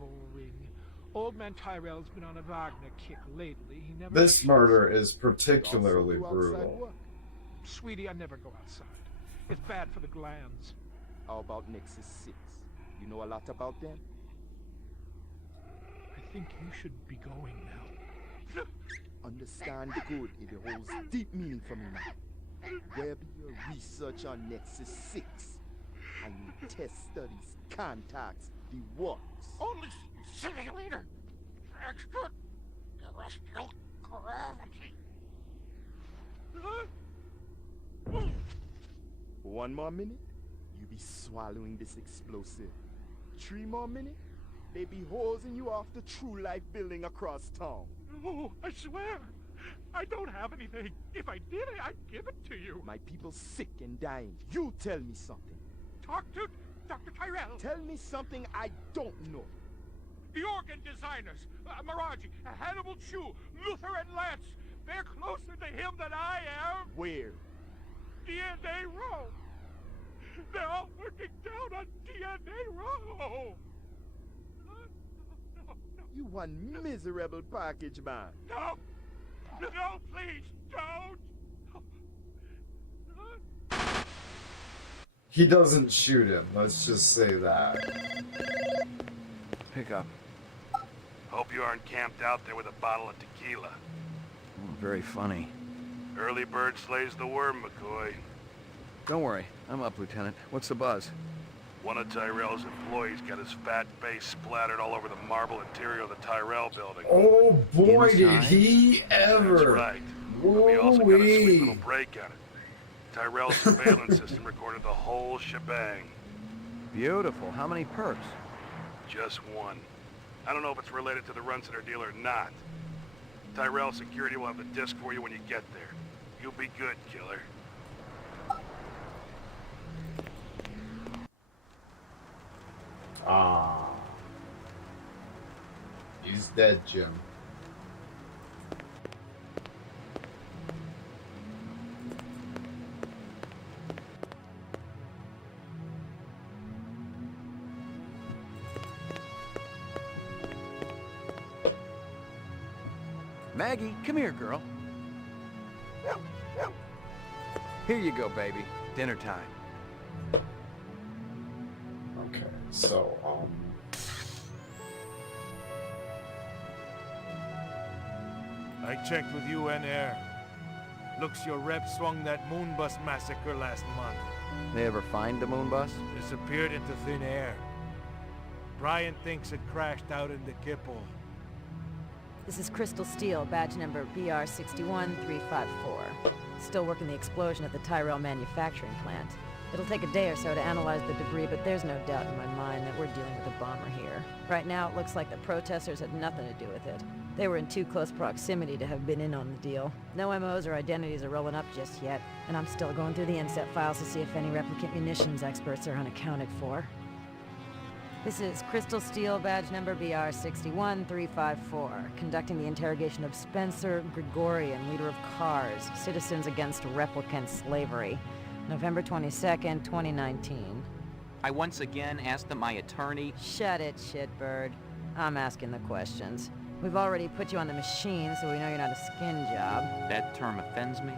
Old man Tyrell's been on a Wagner kick lately. He never... This murder is particularly brutal. Sweetie, I never go outside. It's bad for the glands. How about Nexus 6? You know a lot about them? think you should be going now. Understand good, it holds deep meaning for me now. Where be your research on Nexus 6? And your test studies, contacts, the works? Only simulator extraterrestrial gravity. One more minute, you be swallowing this explosive. 3 more minutes, they be hosing you off the True Life building across town. No, I swear. I don't have anything. If I did, I'd give it to you. My people sick and dying. You tell me something. Talk to Dr. Tyrell. Tell me something I don't know. The organ designers, Miraji, Hannibal Chu, Luther and Lance. They're closer to him than I am. Where? DNA Row. They're all working down on DNA Row. You one miserable package man. No! No, please, don't! He doesn't shoot him, let's just say that. Pick up. Hope you aren't camped out there with a bottle of tequila. Oh, very funny. Early bird slays the worm, McCoy. Don't worry, I'm up, Lieutenant. What's the buzz? One of Tyrell's employees got his fat face splattered all over the marble interior of the Tyrell building. Oh boy, Inside? did he ever! That's right. But we also got a sweet little break on it. Tyrell's surveillance system recorded the whole shebang. Beautiful. How many perps? Just one. I don't know if it's related to the Runciter deal or not. Tyrell security will have the disc for you when you get there. You'll be good, killer. Ah. He's dead, Jim. Maggie, come here, girl. Here you go, baby. Dinner time. Okay, so, I checked with UN Air. Looks your rep swung that moonbus massacre last month. They ever find the moon bus? Disappeared into thin air. Brian thinks it crashed out in the Kipple. This is Crystal Steel, badge number BR61354. Still working the explosion at the Tyrell manufacturing plant. It'll take a day or so to analyze the debris, but there's no doubt in my mind that we're dealing with a bomber here. Right now, it looks like the protesters had nothing to do with it. They were in too close proximity to have been in on the deal. No MOs or identities are rolling up just yet, and I'm still going through the inset files to see if any replicant munitions experts are unaccounted for. This is Crystal Steel, badge number BR61354, conducting the interrogation of Spencer Gregorian, leader of CARS, Citizens Against Replicant Slavery, November 22nd, 2019. I once again asked that my attorney... Shut it, shitbird. I'm asking the questions. We've already put you on the machine, so we know you're not a skin job. That term offends me.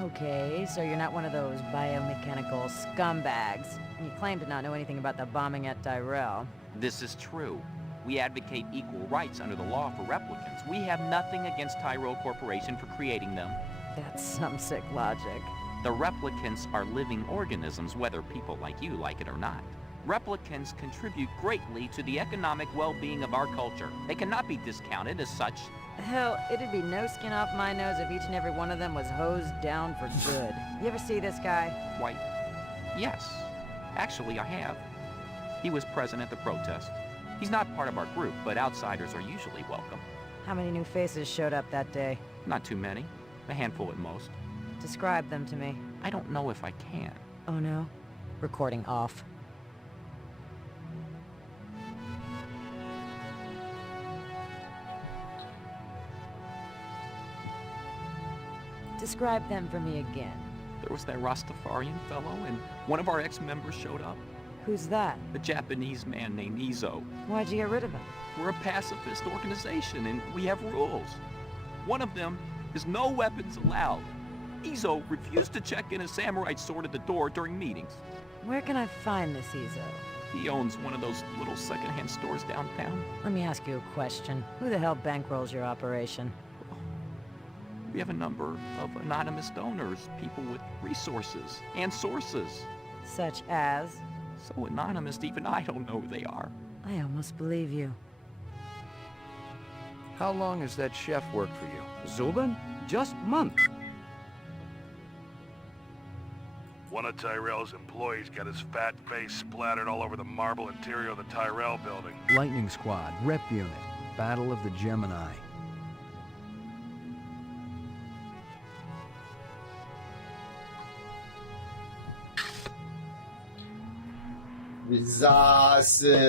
Okay, so you're not one of those biomechanical scumbags. You claim to not know anything about the bombing at Tyrell. This is true. We advocate equal rights under the law for replicants. We have nothing against Tyrell Corporation for creating them. That's some sick logic. The replicants are living organisms, whether people like you like it or not. Replicants contribute greatly to the economic well-being of our culture. They cannot be discounted as such. Hell, it'd be no skin off my nose if each and every one of them was hosed down for good. You ever see this guy? Why, yes. Actually, I have. He was present at the protest. He's not part of our group, but outsiders are usually welcome. How many new faces showed up that day? Not too many. A handful at most. Describe them to me. I don't know if I can. Oh no? Recording off. Describe them for me again. There was that Rastafarian fellow, and one of our ex-members showed up. Who's that? A Japanese man named Izo. Why'd you get rid of him? We're a pacifist organization, and we have rules. One of them is no weapons allowed. Izo refused to check in a samurai sword at the door during meetings. Where can I find this Izo? He owns one of those little secondhand stores downtown. Let me ask you a question. Who the hell bankrolls your operation? We have a number of anonymous donors, people with resources and sources. Such as? So anonymous, even I don't know who they are. I almost believe you. How long has that chef worked for you? Zubin? Just month. One of Tyrell's employees got his fat face splattered all over the marble interior of the Tyrell building. Lightning Squad, Rep Unit, Battle of the Gemini. Resources.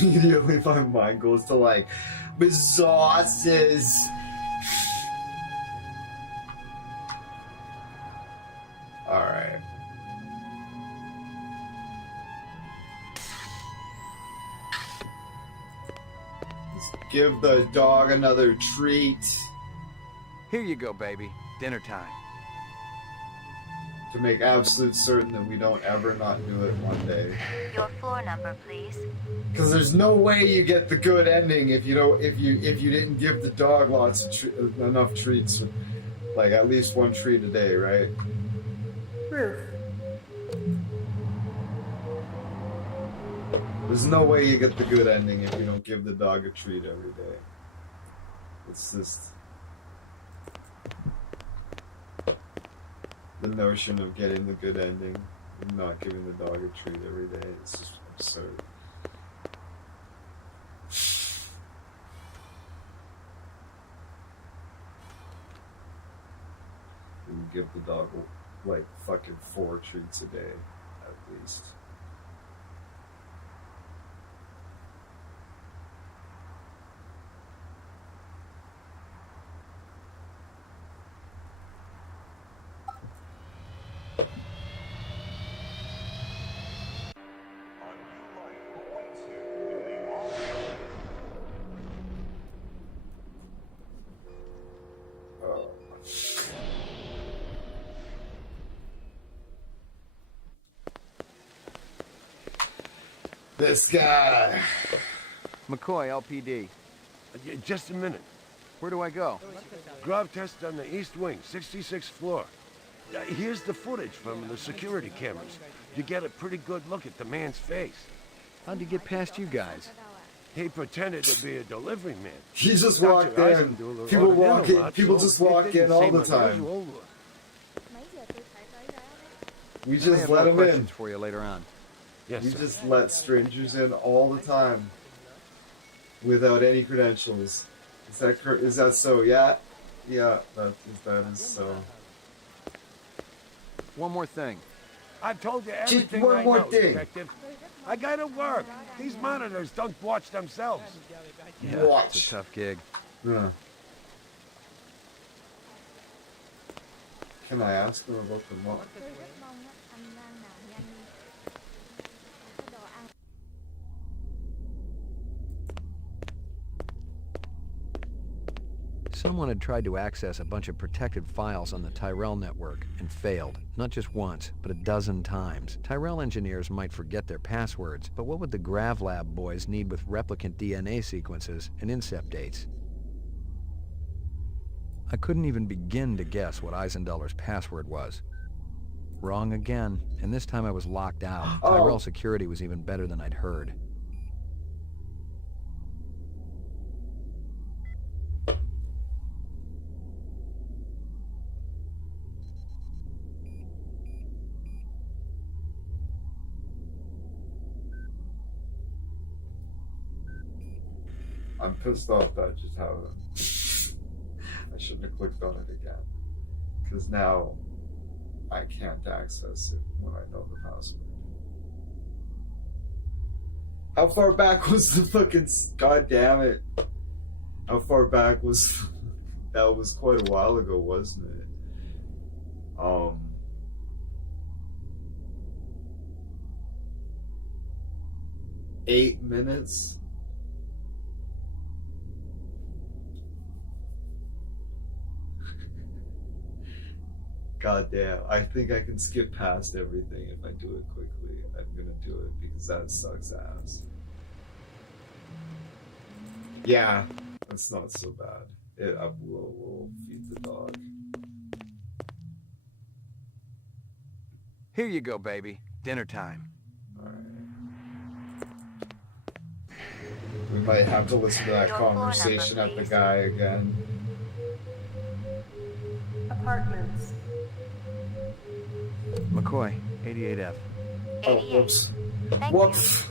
Immediately my mind goes to like resources. All right. Let's give the dog another treat. Here you go, baby. Dinner time. To make absolute certain that we don't ever not do it one day. Your floor number, please. Because there's no way you get the good ending if you don't if you didn't give the dog lots of enough treats, like at least one treat a day, right? Roof. There's no way you get the good ending if you don't give the dog a treat every day. It's just the notion of getting the good ending and not giving the dog a treat every day. It's just absurd. You give the dog like fucking 4 treats a day at least. This guy. McCoy, LPD. Just a minute. Where do I go? Grab test on the east wing, 66th floor. Here's the footage from the security cameras. You get a pretty good look at the man's face. How'd you get past you guys? He pretended to be a delivery man. He just walked in. People walk in. People just walk in all the time. We just let him in. For you later on. Yes, we sir. just let strangers in all the time without any credentials. Is that so? Yeah, yeah, that is so. One more thing. I've told you Just everything one I more know, thing. Detective. I gotta work. These monitors don't watch themselves. Yeah, Watch. It's a tough gig. Yeah. Can I ask him about the mod? Someone had tried to access a bunch of protected files on the Tyrell network and failed, not just once, but a dozen times. Tyrell engineers might forget their passwords, but what would the GravLab boys need with replicant DNA sequences and incept dates? I couldn't even begin to guess what Eisenduller's password was. Wrong again, and this time I was locked out. Tyrell security was even better than I'd heard. I'm pissed off that just happened. I shouldn't have clicked on it again. Because now I can't access it when I know the password. How far back was the fucking... God damn it. How far back was... That was quite a while ago, wasn't it? 8 minutes? God damn. I think I can skip past everything if I do it quickly. I'm gonna do it because that sucks ass. Yeah, that's not so bad. We'll feed the dog. Here you go, baby. Dinner time. We might have to listen to that conversation at the guy again. Apartments. McCoy, 88F. Oh, whoops. Whoops!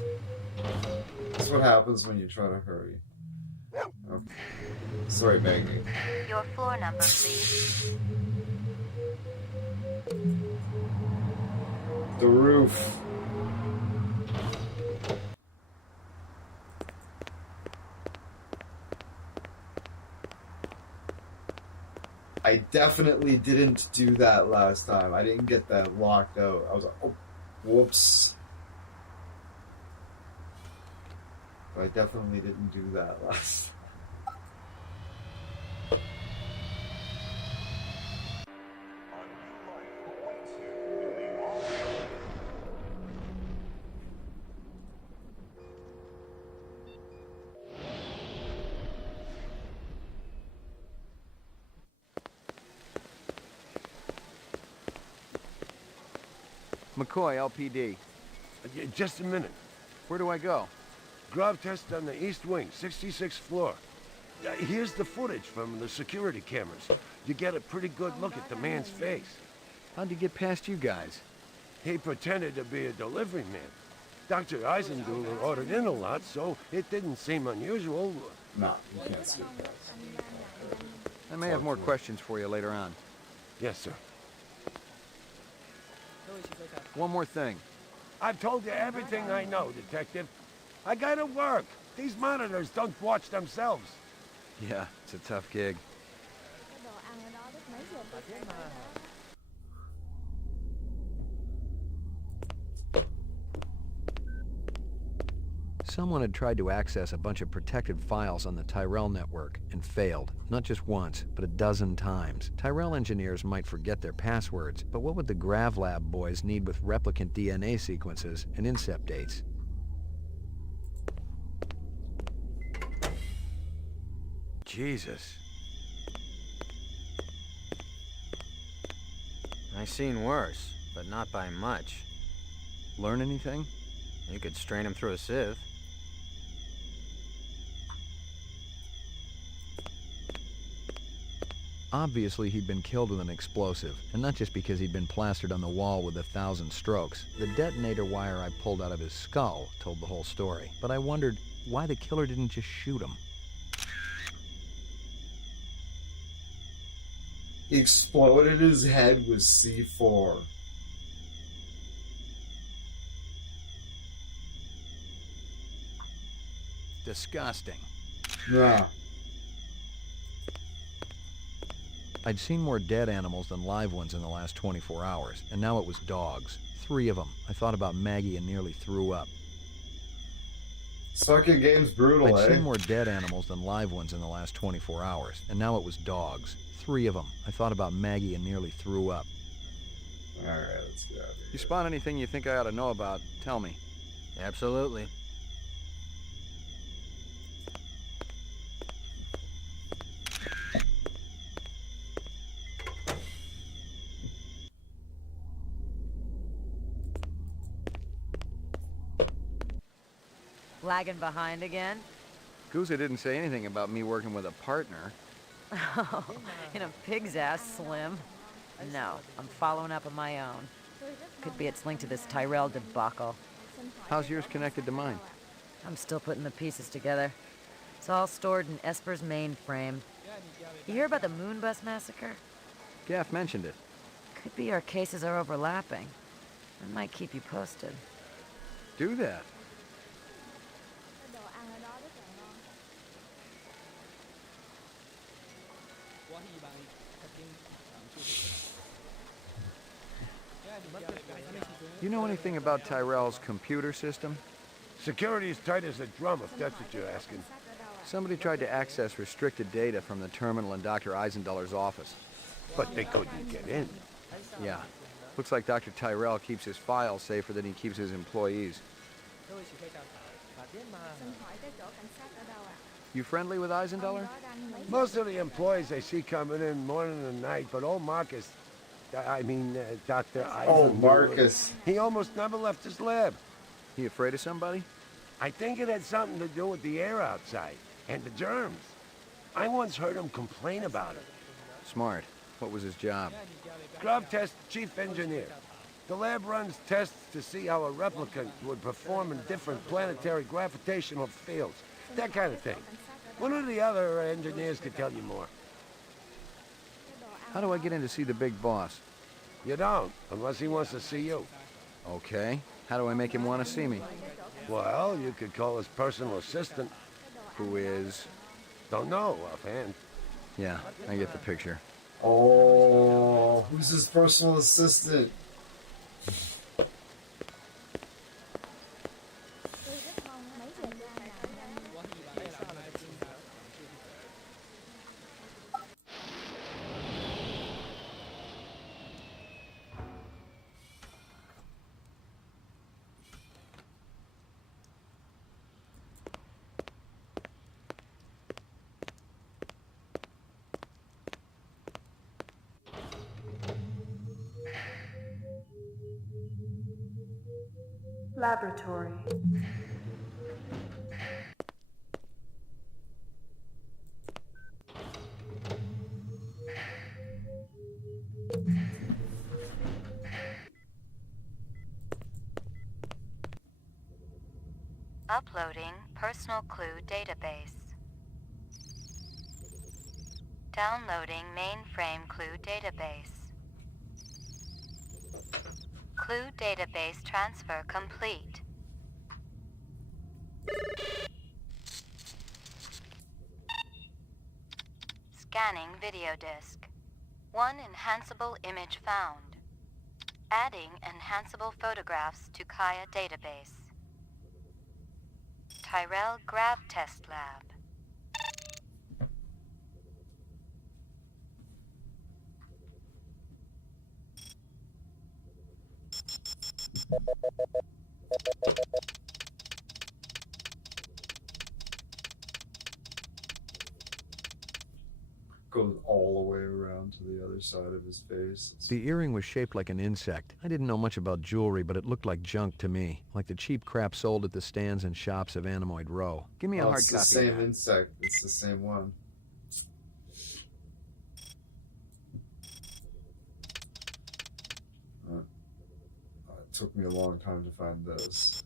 That's what happens when you try to hurry. Okay. Sorry, Maggie. Your floor number, please. The roof. I definitely didn't do that last time. I didn't get that locked out. I was like, oh, whoops. I definitely didn't do that last time. McCoy, LPD. Just a minute. Where do I go? Grav test on the east wing, 66th floor. Here's the footage from the security cameras. You get a pretty good look at the man's face. How'd he get past you guys? He pretended to be a delivery man. Dr. Eisenduler ordered in a lot, so it didn't seem unusual. No, you can't see that. I may have more questions for you later on. Yes, sir. One more thing. I've told you everything I know, Detective. I gotta work. These monitors don't watch themselves. Yeah, it's a tough gig. Someone had tried to access a bunch of protected files on the Tyrell network and failed, not just once, but a dozen times. Tyrell engineers might forget their passwords, but what would the GravLab boys need with replicant DNA sequences and incept dates? Jesus. I seen worse, but not by much. Learn anything? You could strain him through a sieve. Obviously, he'd been killed with an explosive, and not just because he'd been plastered on the wall with 1,000 strokes. The detonator wire I pulled out of his skull told the whole story, but I wondered why the killer didn't just shoot him. He exploded his head with C4. Disgusting. Yeah. I'd seen more dead animals than live ones in the last 24 hours, and now it was dogs. 3 of them. I thought about Maggie and nearly threw up. This fucking game's brutal, I'd seen more dead animals than live ones in the last 24 hours, and now it was dogs. 3 of them. I thought about Maggie and nearly threw up. Alright, let's get out of here. You spot anything you think I ought to know about, tell me. Absolutely. Lagging behind again? Gouza didn't say anything about me working with a partner. Oh, in a pig's ass, Slim. No, I'm following up on my own. Could be it's linked to this Tyrell debacle. How's yours connected to mine? I'm still putting the pieces together. It's all stored in Esper's mainframe. You hear about the Moonbus massacre? Gaff mentioned it. Could be our cases are overlapping. I might keep you posted. Do that. You know anything about Tyrell's computer system? Security is tight as a drum, if that's what you're asking. Somebody tried to access restricted data from the terminal in Dr. Eisenduler's office. But they couldn't get in. Yeah. Looks like Dr. Tyrell keeps his files safer than he keeps his employees. You friendly with Eisendeller? Most of the employees I see coming in morning and night, but old Marcus, Dr. Eisendeller. Oh, Marcus. He almost never left his lab. He afraid of somebody? I think it had something to do with the air outside, and the germs. I once heard him complain about it. Smart. What was his job? Grub test chief engineer. The lab runs tests to see how a replicant would perform in different planetary gravitational fields. That kind of thing. One of the other engineers could tell you more. How do I get in to see the big boss? You don't, unless he wants to see you. Okay. How do I make him want to see me? Well, you could call his personal assistant. Who is? Don't know offhand. Yeah, I get the picture. Oh, who's his personal assistant? Laboratory. Uploading personal clue database. Downloading mainframe clue database. Clue database transfer complete. Scanning video disk. One enhanceable image found. Adding enhanceable photographs to Kaya database. Tyrell Grav Test Lab. Goes all the way around to the other side of his face. The earring was shaped like an insect. I didn't know much about jewelry, but it looked like junk to me. Like the cheap crap sold at the stands and shops of Animoid Row. Give me a hard copy. It's the same insect. It's the same one. It took me a long time to find this.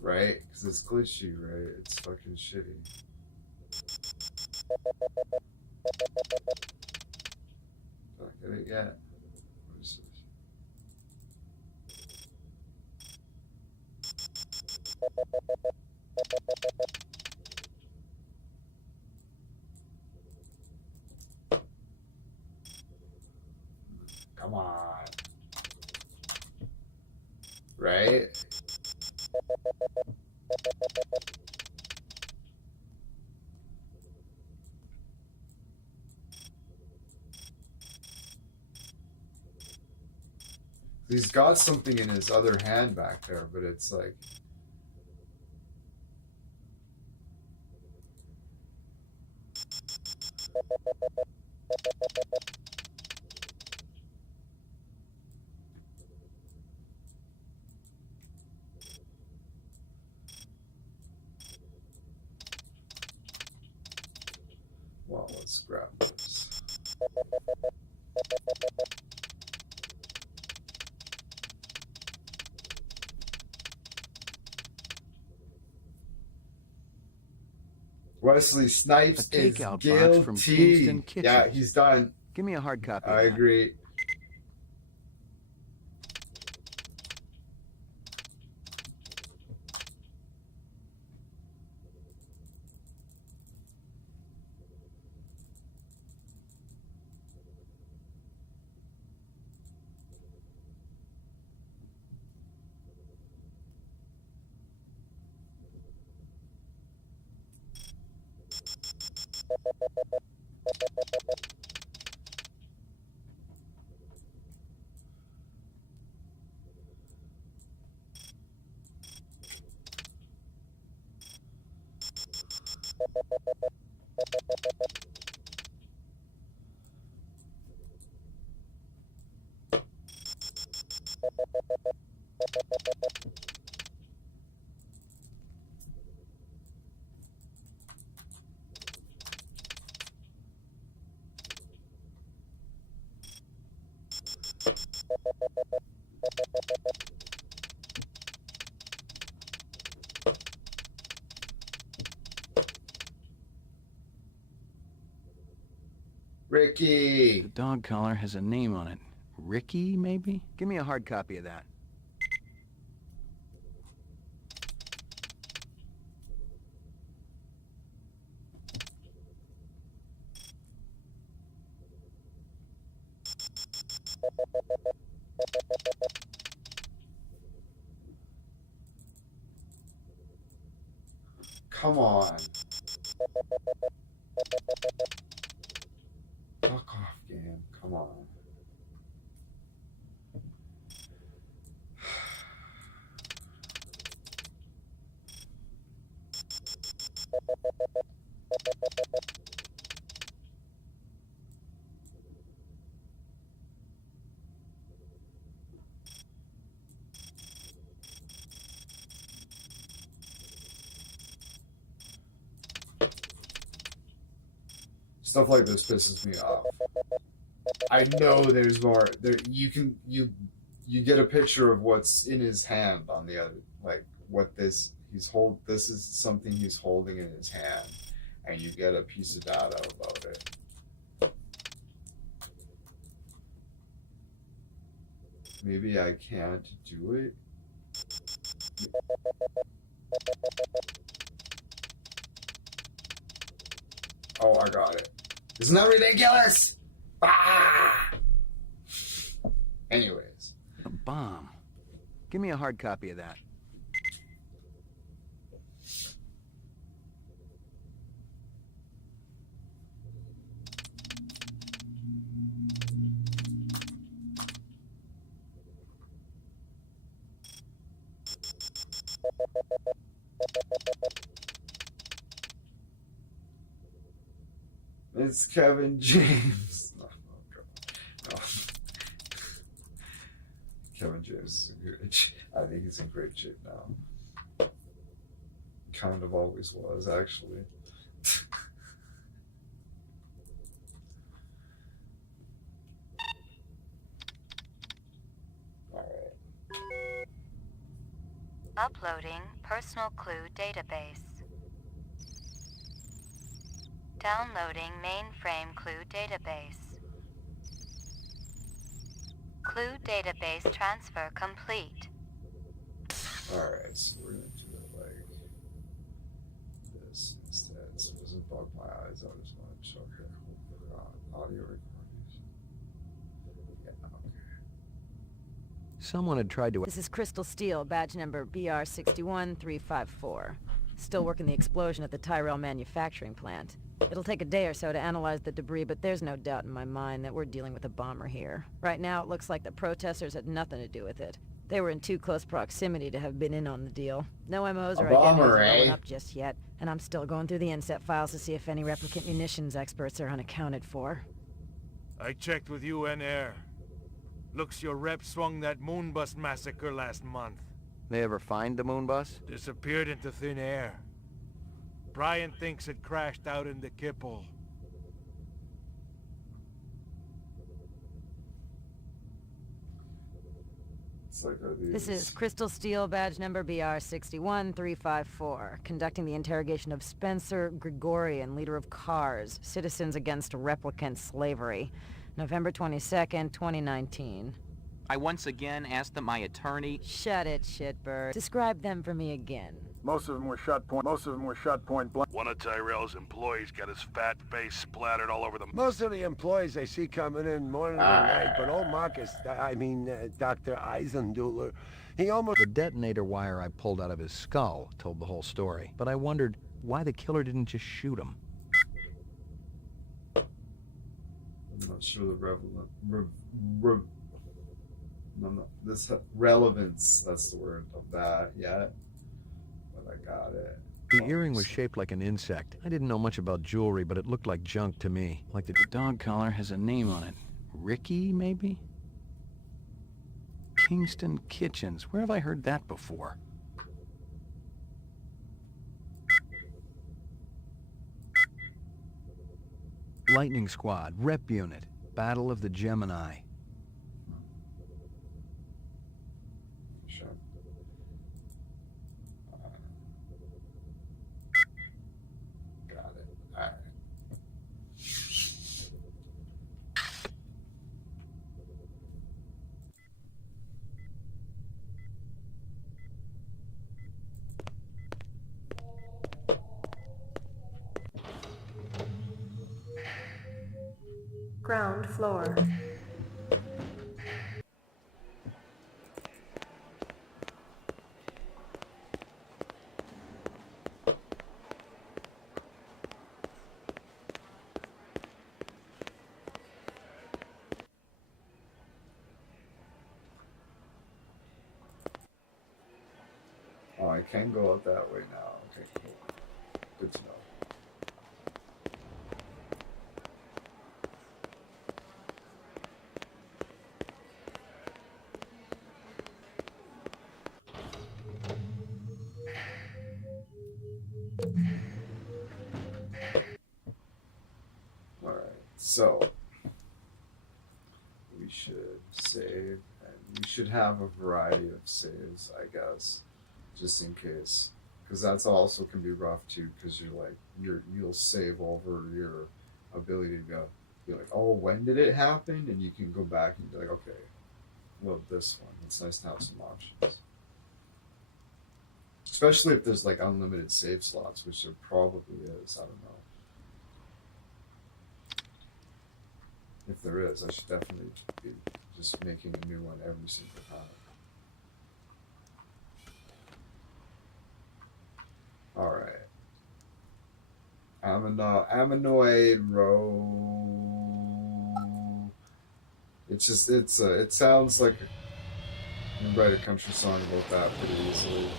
Right? Because it's glitchy, right? It's fucking shitty. Did I get it yet? What is this? Come on. Right? He's got something in his other hand back there, but it's like... Well, let's grab this. Wesley Snipes is takeout box from Kingston guilty. Kitchens. Yeah, he's done. Give me a hard copy. I agree. Ricky. The dog collar has a name on it. Ricky, maybe? Give me a hard copy of that. Come on. Fuck off, game. Come on. Stuff like this pisses me off. I know there's more. There, you get a picture of what's in his hand on the other, like what this This is something he's holding in his hand, and you get a piece of data about it. Maybe I can't do it. Oh, I got it. Isn't that ridiculous? Ah! Anyways. A bomb. Give me a hard copy of that. It's Kevin James. No. Kevin James is in good shape. I think he's in great shape now. Kind of always was, actually. Alright. Uploading personal clue database. Downloading mainframe clue database. Clue database transfer complete. Alright, so we're gonna do it like this instead, so it doesn't bug my eyes out as much. Okay, audio recordings. Yeah, okay. Someone had tried to... This is Crystal Steel, badge number BR61354. Still working the explosion at the Tyrell manufacturing plant. It'll take a day or so to analyze the debris, but there's no doubt in my mind that we're dealing with a bomber here. Right now, it looks like the protesters had nothing to do with it. They were in too close proximity to have been in on the deal. No MOs or identities rolling up just yet, and I'm still going through the inset files to see if any replicant munitions experts are unaccounted for. I checked with UN Air. Looks your rep swung that Moonbus massacre last month. They ever find the moon bus? Disappeared into thin air. Brian thinks it crashed out in the Kipple. It's like, this is Crystal Steel, badge number BR61354, conducting the interrogation of Spencer Gregorian, leader of CARS, Citizens Against Replicant Slavery, November 22nd, 2019. I once again asked that my attorney... Shut it, shitbird. Describe them for me again. Most of them were shot point blank. One of Tyrell's employees got his fat face splattered all over the... Most of the employees I see coming in morning and night, but old Marcus, Dr. Eisenduler, he almost... The detonator wire I pulled out of his skull told the whole story, but I wondered why the killer didn't just shoot him. I'm not sure the relevance, that's the word, of that yet, but I got it. The earring was shaped like an insect. I didn't know much about jewelry, but it looked like junk to me. Like the dog collar has a name on it. Ricky, maybe? Kingston Kitchens. Where have I heard that before? Lightning Squad, Rep Unit, Battle of the Gemini. Sure. Got it. All right. Ground floor. Oh, I can go out that way now. Okay, cool. Good to know. Alright, so we should save, and we should have a variety of saves, I guess, just in case, because that's also can be rough too, because you'll save over your ability to go be like, oh, when did it happen, and you can go back and be like, okay, well, this one. It's nice to have some options, especially if there's like unlimited save slots, which there probably is. I don't know. If there is, I should definitely be just making a new one every single time. Alright. Ammonoid row. It sounds like you can write a country song about that pretty easily.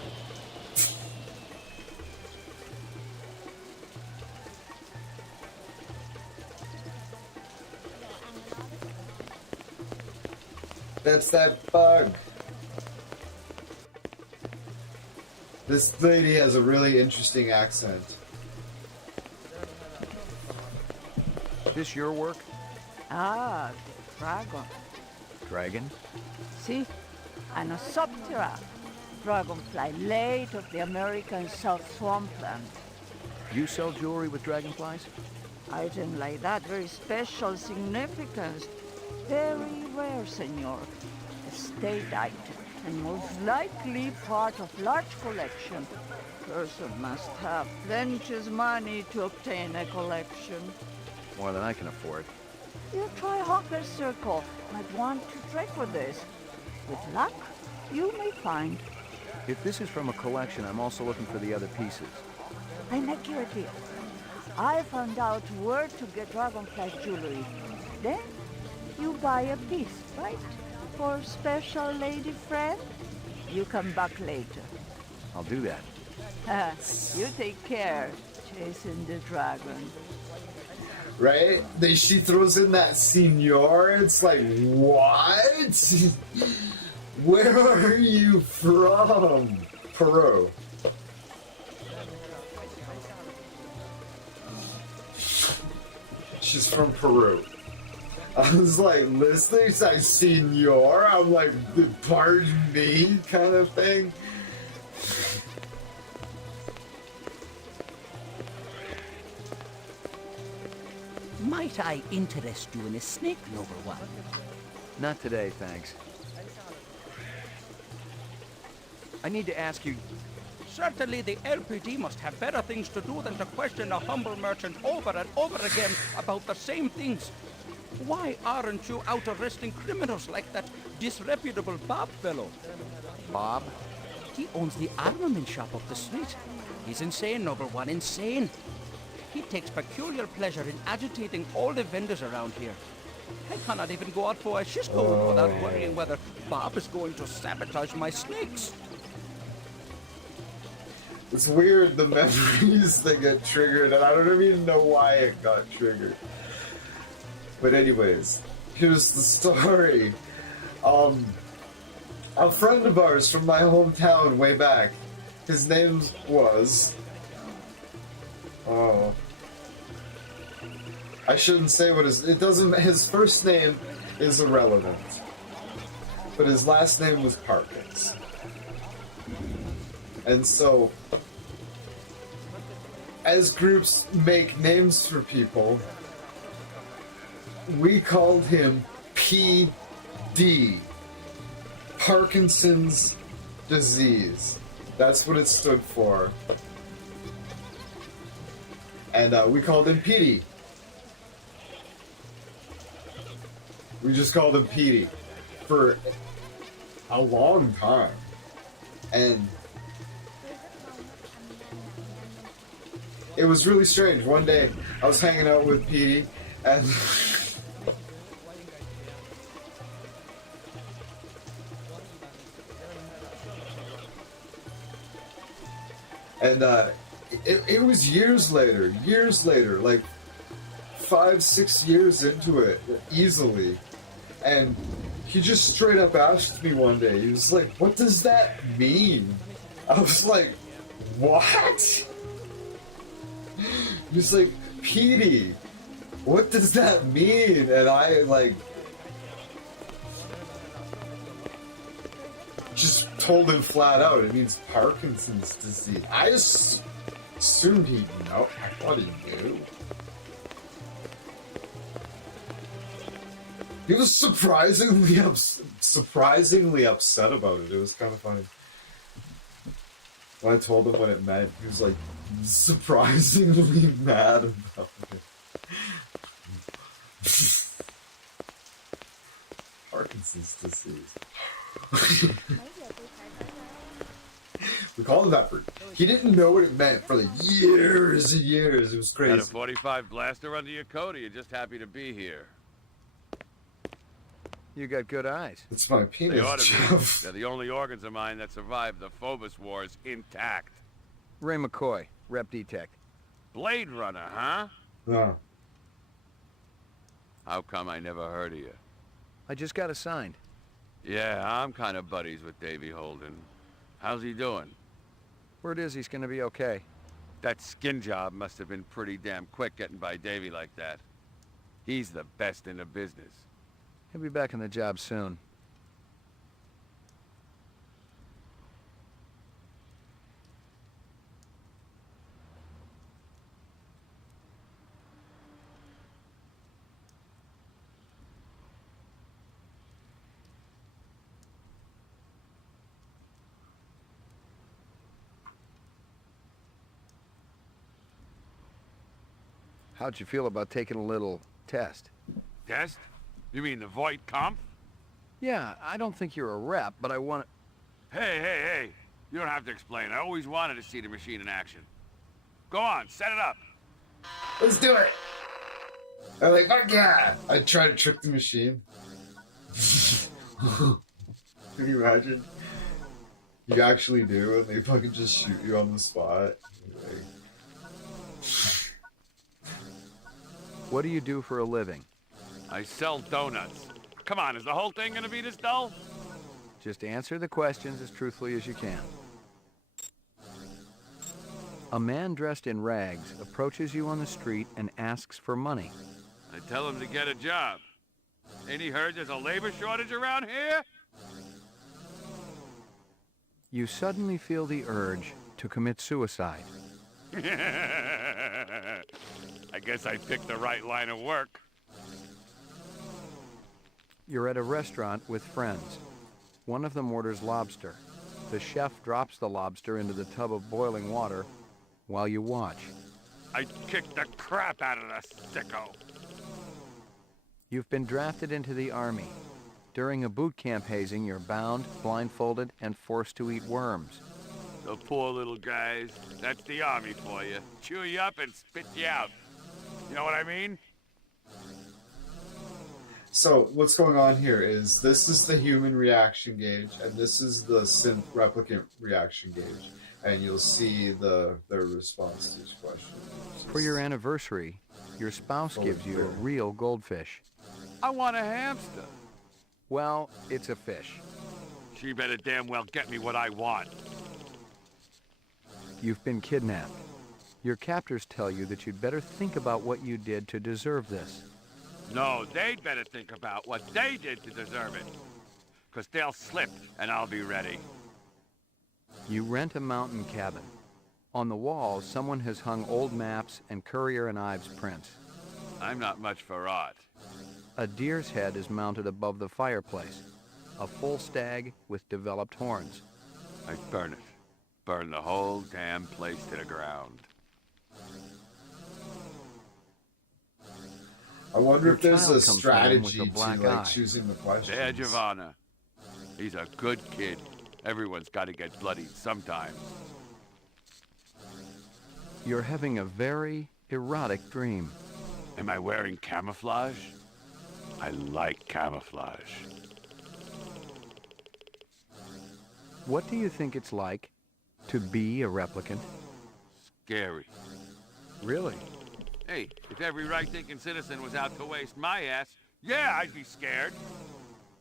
That's that bug. This lady has a really interesting accent. This your work? Ah, the dragon. Dragon? See? Anosoptera, dragonfly late of the American South Swampland. You sell jewelry with dragonflies? Item like that, very special significance. Very rare, senor. Estate item, and most likely part of large collection. Person must have plenty money to obtain a collection. More than I can afford. You try Hawker's Circle. Might want to trade for this. With luck, you may find. If this is from a collection, I'm also looking for the other pieces. I make you a deal. I found out where to get dragonfly jewelry. Then you buy a piece, right? For special lady friend? You come back later. I'll do that. You take care, chasing the dragon. Right? She throws in that senor. It's like, what? Where are you from? Peru. She's from Peru. I was like, listening, it's like, senor. I'm like, pardon me, kind of thing. Might I interest you in a snake, noble one? Not today, thanks. I need to ask you... Certainly the LPD must have better things to do than to question a humble merchant over and over again about the same things. Why aren't you out arresting criminals like that disreputable Bob fellow? Bob? He owns the armament shop up the street. He's insane, noble one, insane. He takes peculiar pleasure in agitating all the vendors around here. I cannot even go out for a Shisco without worrying whether Bob is going to sabotage my snakes. It's weird, the memories that get triggered, and I don't even know why it got triggered. But anyways, here's the story. A friend of ours from my hometown way back, his name was... Oh... I shouldn't say what his first name is irrelevant. But his last name was Parkins. And so, as groups make names for people, we called him PD. Parkinson's disease. That's what it stood for. And we called him PD. We just called him Petey for a long time. And it was really strange. One day, I was hanging out with Petey, and it was years later, like 5-6 years into it, easily. And he just straight up asked me one day, he was like, "What does that mean?" I was like, "What?" He was like, "Petey, what does that mean?" And I, like, just told him flat out, it means Parkinson's disease. I assumed he'd know. I thought he knew. He was surprisingly upset about it. It was kind of funny. When I told him what it meant, he was like surprisingly mad about it. Parkinson's disease. We called him that for... He didn't know what it meant for like years and years. It was crazy. Got a 45 blaster under your coat, or you're just happy to be here? You got good eyes. It's my penis. They ought to be. They're the only organs of mine that survived the Phobos Wars intact. Ray McCoy, Rep Detect. Blade Runner, huh? No. How come I never heard of you? I just got assigned. Yeah, I'm kind of buddies with Davey Holden. How's he doing? Word is he's gonna be okay. That skin job must have been pretty damn quick getting by Davey like that. He's the best in the business. He'll be back on the job soon. How'd you feel about taking a little test? Test? You mean the Voight Kampf? Yeah, I don't think you're a rep, but I want to... Hey. You don't have to explain. I always wanted to see the machine in action. Go on, set it up. Let's do it. I'm like, fuck yeah. I try to trick the machine. Can you imagine? You actually do, and they fucking just shoot you on the spot. Like... What do you do for a living? I sell donuts. Come on, is the whole thing gonna be this dull? Just answer the questions as truthfully as you can. A man dressed in rags approaches you on the street and asks for money. I tell him to get a job. Ain't he heard there's a labor shortage around here? You suddenly feel the urge to commit suicide. I guess I picked the right line of work. You're at a restaurant with friends. One of them orders lobster. The chef drops the lobster into the tub of boiling water while you watch. I kicked the crap out of the sicko. You've been drafted into the Army. During a boot camp hazing, you're bound, blindfolded, and forced to eat worms. The poor little guys. That's the Army for you. Chew you up and spit you out. You know what I mean? So what's going on here is this is the human reaction gauge, and this is the synth replicant reaction gauge, and you'll see their response to each question. For your anniversary, your spouse gives you a real goldfish. I want a hamster. Well, it's a fish. She better damn well get me what I want. You've been kidnapped. Your captors tell you that you'd better think about what you did to deserve this. No, they'd better think about what they did to deserve it. Because they'll slip, and I'll be ready. You rent a mountain cabin. On the walls, someone has hung old maps and Currier and Ives prints. I'm not much for art. A deer's head is mounted above the fireplace. A full stag with developed horns. I'd burn it. Burn the whole damn place to the ground. I wonder Your if there's child a comes strategy home with a to black like eye. choosing the questions. There, Giovanna. He's a good kid. Everyone's got to get bloodied sometimes. You're having a very erotic dream. Am I wearing camouflage? I like camouflage. What do you think it's like to be a replicant? Scary. Really? Hey, if every right-thinking citizen was out to waste my ass, yeah, I'd be scared.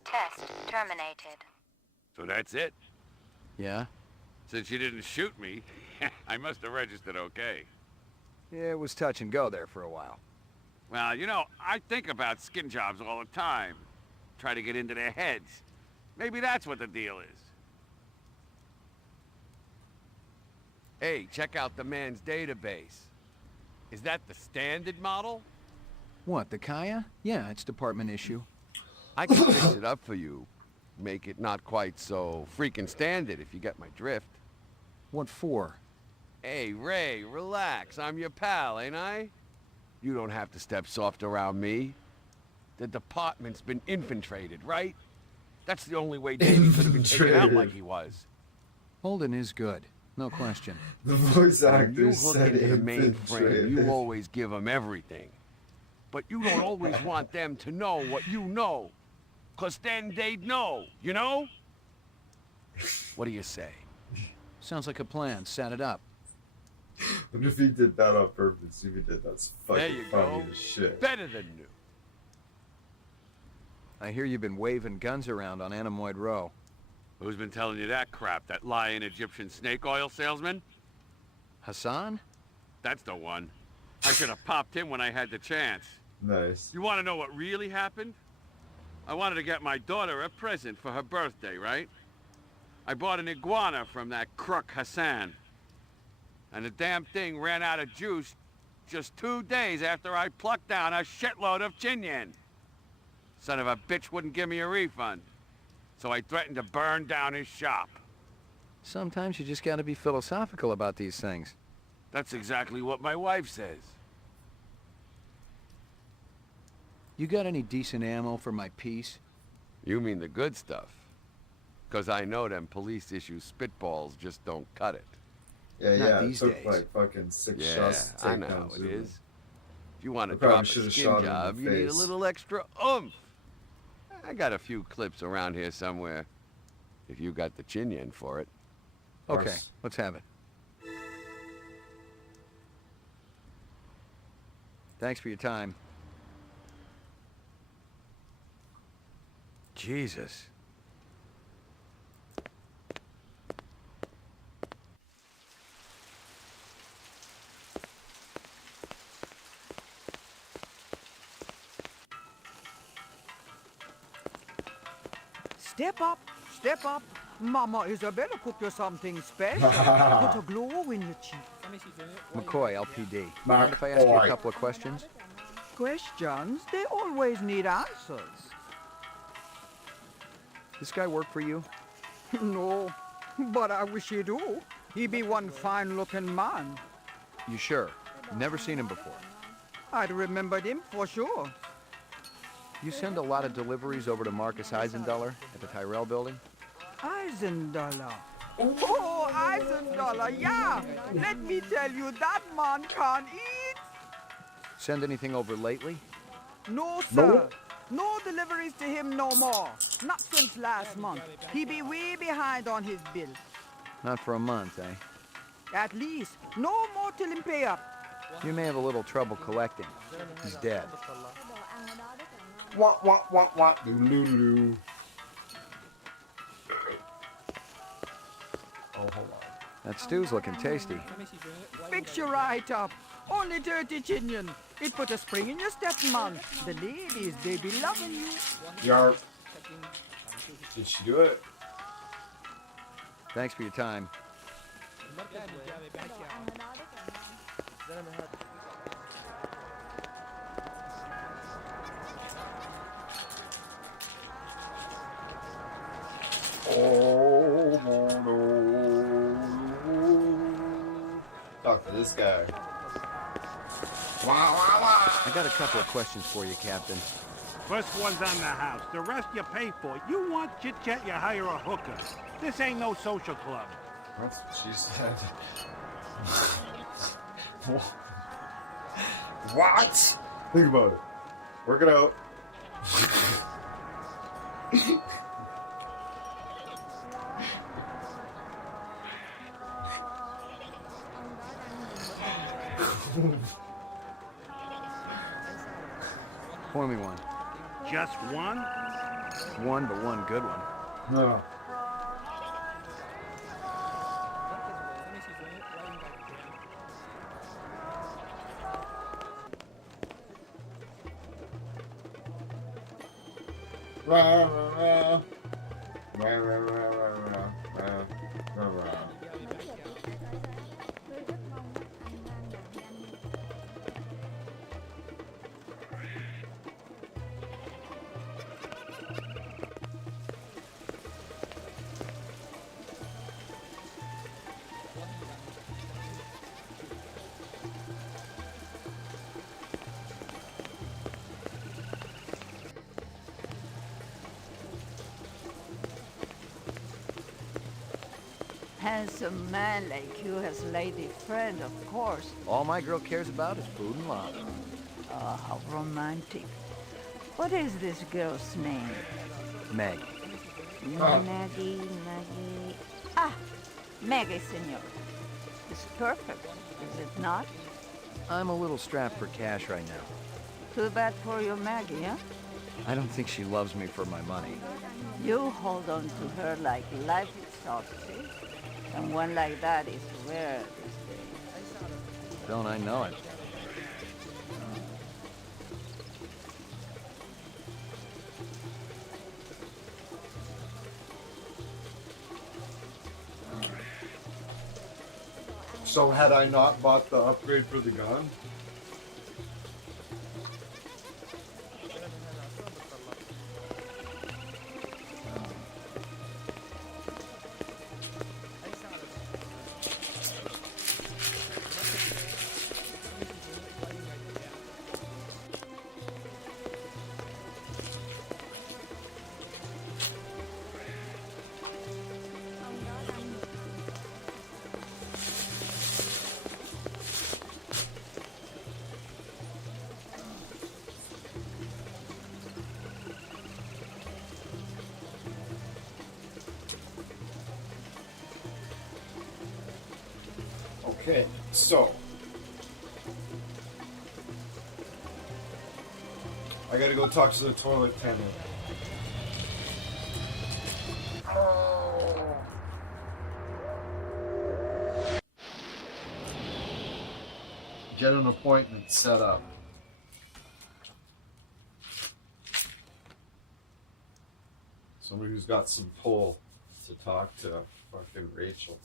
Test terminated. So that's it? Yeah? Since you didn't shoot me, I must have registered okay. Yeah, it was touch and go there for a while. Well, you know, I think about skin jobs all the time. Try to get into their heads. Maybe that's what the deal is. Hey, check out the man's database. Is that the standard model? What, the Kaya? Yeah, it's department issue. I can fix it up for you. Make it not quite so freaking standard, if you get my drift. What for? Hey, Ray, relax. I'm your pal, ain't I? You don't have to step soft around me. The department's been infiltrated, right? That's the only way Davey could have been taken out like he was. Holden is good, no question. The voice When actor you hook said into the mainframe, infiltrated. you always give them everything. But you don't always want them to know what you know. Because then they'd know, you know? What do you say? Sounds like a plan. Set it up. What if he did that on purpose? If he did, that's There fucking you funny go. as shit. Better than new. I hear you've been waving guns around on Anemoid Row. Who's been telling you that crap? That lying Egyptian snake oil salesman? Hassan? That's the one. I should have popped him when I had the chance. Nice. You want to know what really happened? I wanted to get my daughter a present for her birthday, right? I bought an iguana from that crook Hassan. And the damn thing ran out of juice just 2 days after I plucked down a shitload of chinyen. Son of a bitch wouldn't give me a refund. So I threatened to burn down his shop. Sometimes you just gotta be philosophical about these things. That's exactly what my wife says. You got any decent ammo for my piece? You mean the good stuff? Because I know them police issue spitballs just don't cut it. Yeah, Not yeah. It these took days. like fucking 6 Yeah, shots to I take know down how it Zulu. is. If you want to I probably drop a should've skin shot him in job, the you need a face. little extra oomph. I got a few clips around here somewhere. If you got the chinyen for it. Okay, let's have it. Thanks for your time. Jesus. Step up, step up. Mama Isabella cooked you something special. Put a glow in your cheek. McCoy, LPD. Mind if I ask you a couple of questions? Questions? They always need answers. This guy work for you? No, but I wish he do. He be one fine-looking man. You sure? Never seen him before. I'd remembered him for sure. You send a lot of deliveries over to Marcus Eisenduller at the Tyrell building? Eisenduller. Oh, Eisenduller, yeah. Let me tell you, that man can't eat. Send anything over lately? No, sir. No deliveries to him no more. Not since last month. He be way behind on his bill. Not for a month, eh? At least. No more till him pay up. You may have a little trouble collecting. He's dead. Wah, wah, wah, wah. Doo-doo-doo-doo. Oh, hold on. That stew's looking tasty. Fix you right up. Only dirty chinion. It put a spring in your step, man. The ladies, they be loving you. Yarp. Did she do it? Thanks for your time. Oh, no. Talk to this guy. I got a couple of questions for you, Captain. First one's on the house. The rest you pay for. You want chit-chat, you hire a hooker. This ain't no social club. That's what she said. What? Think about it. Work it out. Pour me one. Just one? One, but one good one. No. Rah, rah, rah. Rah, rah, rah, rah, rah, rah, rah, rah. Handsome man like you has lady friend, of course. All my girl cares about is food and love. Oh, how romantic. What is this girl's name? Meg. Maggie. Ah, Maggie, senor. It's perfect, is it not? I'm a little strapped for cash right now. Too bad for your Maggie, huh? I don't think she loves me for my money. You hold on to her like life itself, see? And one like that is rare these days. Don't I know it? So had I not bought the upgrade for the gun? Okay, so I gotta go talk to the toilet attendant. Get an appointment set up. Somebody who's got some pull to talk to fucking Rachel.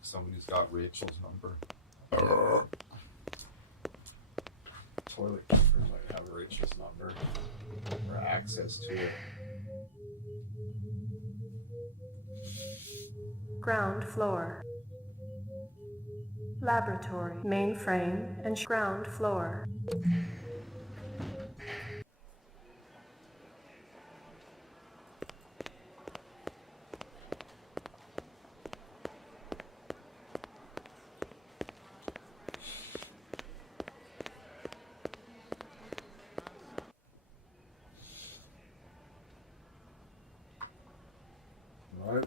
Someone who's got Rachel's number. Toilet keeper might have Rachel's number or access to it. Ground floor. Laboratory, mainframe, and ground floor. Alright.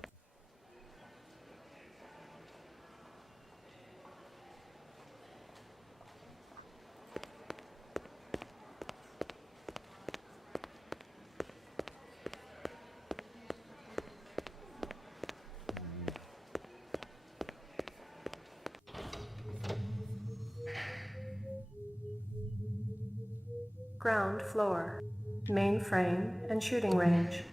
Ground floor. Mainframe and shooting range.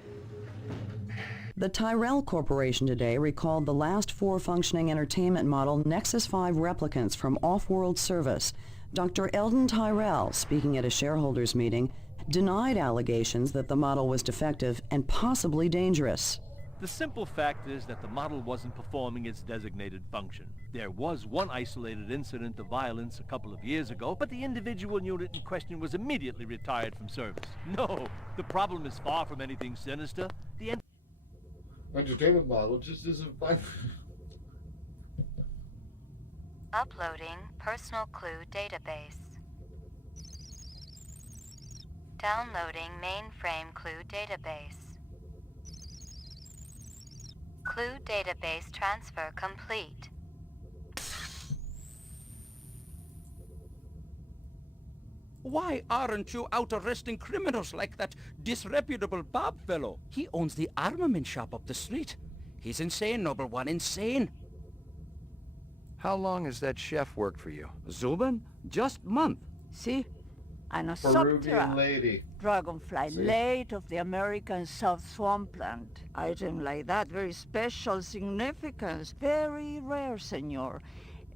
The Tyrell Corporation today recalled the last 4 functioning entertainment model Nexus 5 replicants from off-world service. Dr. Eldon Tyrell, speaking at a shareholders meeting, denied allegations that the model was defective and possibly dangerous. The simple fact is that the model wasn't performing its designated function. There was one isolated incident of violence a couple of years ago, but the individual unit in question was immediately retired from service. No, the problem is far from anything sinister. The entertainment model just isn't fun. Uploading personal clue database. Downloading mainframe clue database. Clue database transfer complete. Why aren't you out arresting criminals like that disreputable Bob fellow? He owns the armament shop up the street. He's insane, Noble One, insane. How long has that chef worked for you? Zubin? Just month. See? And a Peruvian lady. Dragonfly See? late of the American South Swampland. Item like that, very special significance. Very rare, senor.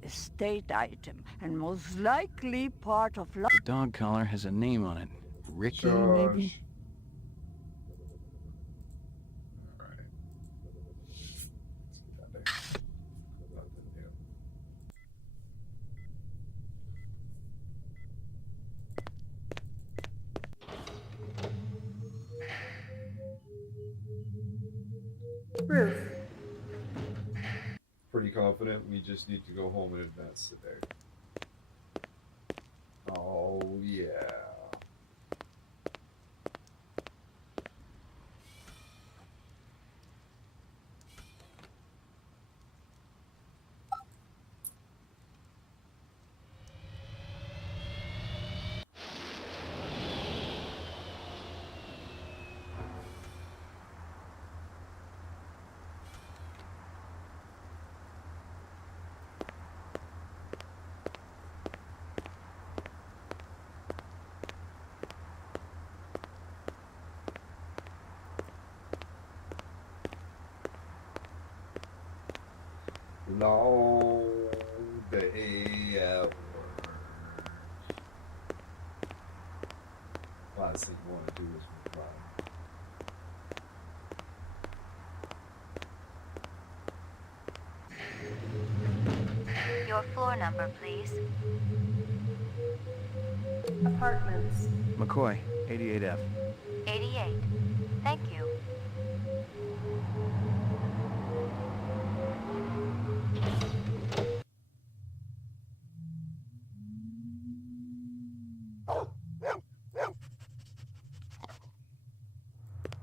Estate item, and most likely part of... The dog collar has a name on it. Ricky, George. maybe? Alright. Let's get that there. Nothing new. Roof. Pretty confident we just need to go home and advance today. Oh, yeah. Long day at work. Last thing you want to do is reply. Your floor number, please. Apartments. McCoy, 88F. 88. Thank you.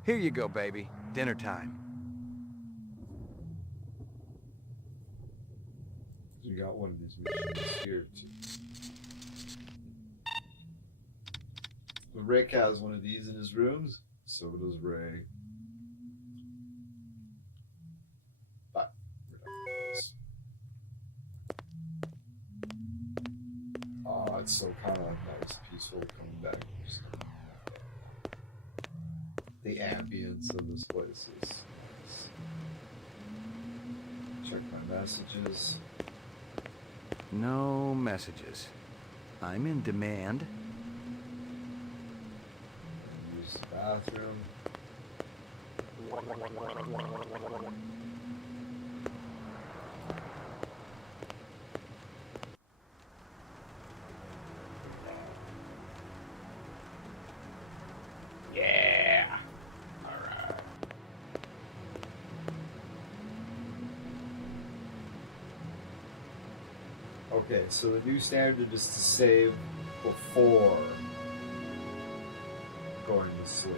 Here you go, baby. Dinner time. We got one of these machines here too. Rick has one of these in his rooms, so does Ray. But we're done with this. Oh, it's so kind of nice, peaceful coming back. The ambience of this place is nice. Check my messages. No messages. I'm in demand. Use the bathroom. Yeah. All right. Okay, so the new standard is to save before going to sleep.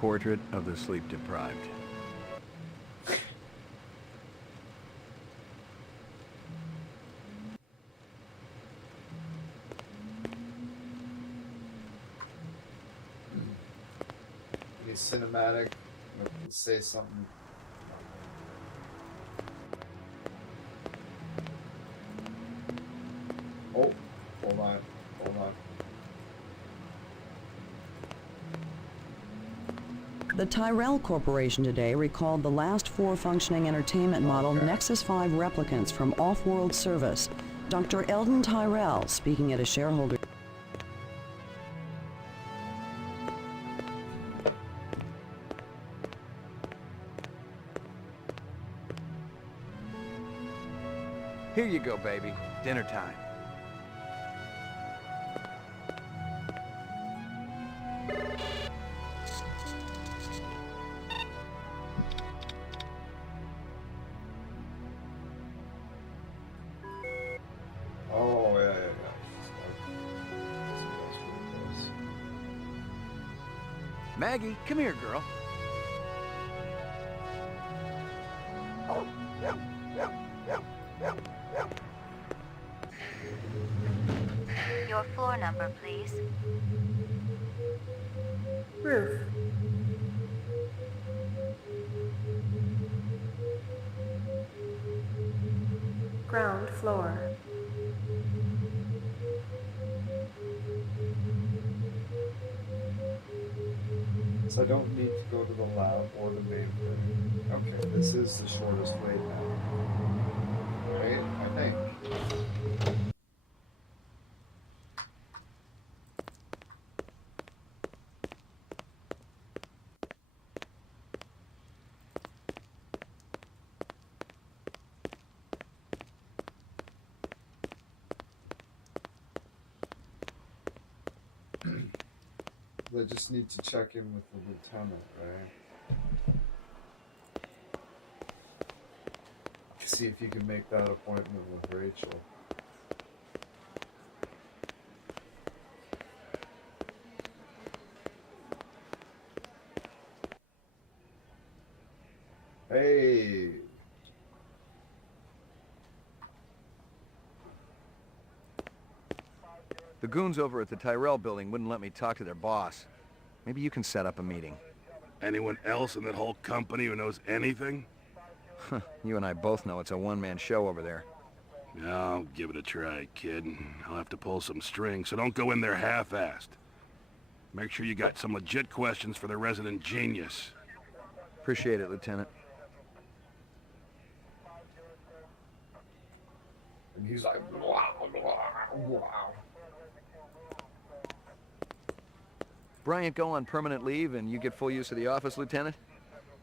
Portrait of the sleep-deprived. Any cinematic? Let's say something. Oh, hold on. Hold on. The Tyrell Corporation today recalled the last 4 functioning entertainment model Nexus 5 replicants from off-world service. Dr. Eldon Tyrell, speaking at a shareholder. Here you go, baby. Dinner time. Oh, yeah. Maggie, come here, girl. Your floor number, please. Roof. Ground floor. So I don't need to go to the lab or the main thing. Okay, this is the shortest way now. Right? I think. I just need to check in with the lieutenant, right? See if you can make that appointment with Rachel. Hey! The goons over at the Tyrell building wouldn't let me talk to their boss. Maybe you can set up a meeting. Anyone else in that whole company who knows anything? You and I both know it's a one-man show over there. I'll give it a try, kid. I'll have to pull some strings, so don't go in there half-assed. Make sure you got some legit questions for the resident genius. Appreciate it, Lieutenant. And he's like, wow, wow. Bryant go on permanent leave and you get full use of the office, Lieutenant?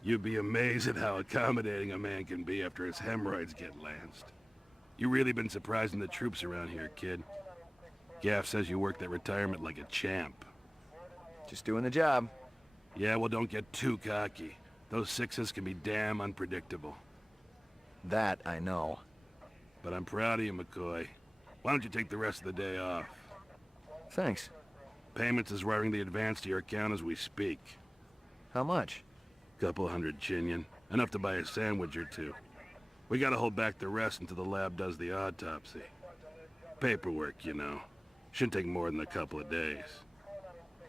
You'd be amazed at how accommodating a man can be after his hemorrhoids get lanced. You really been surprising the troops around here, kid. Gaff says you work that retirement like a champ. Just doing the job. Yeah, well, don't get too cocky. Those sixes can be damn unpredictable. That I know. But I'm proud of you, McCoy. Why don't you take the rest of the day off? Thanks. Payments is wiring the advance to your account as we speak. How much? Couple hundred chinion. Enough to buy a sandwich or two. We gotta hold back the rest until the lab does the autopsy. Paperwork, you know. Shouldn't take more than a couple of days.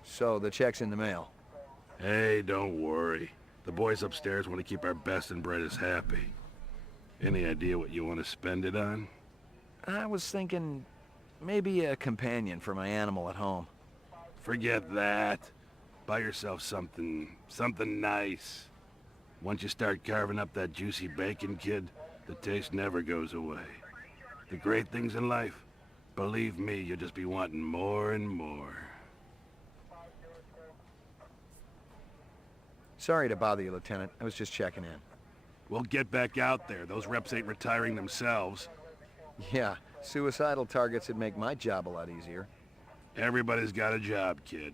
So, the check's in the mail? Hey, don't worry. The boys upstairs want to keep our best and brightest happy. Any idea what you want to spend it on? I was thinking maybe a companion for my animal at home. Forget that. Buy yourself something nice. Once you start carving up that juicy bacon, kid, the taste never goes away. The great things in life, believe me, you'll just be wanting more and more. Sorry to bother you, Lieutenant. I was just checking in. Well, get back out there. Those reps ain't retiring themselves. Yeah, suicidal targets would make my job a lot easier. Everybody's got a job, kid.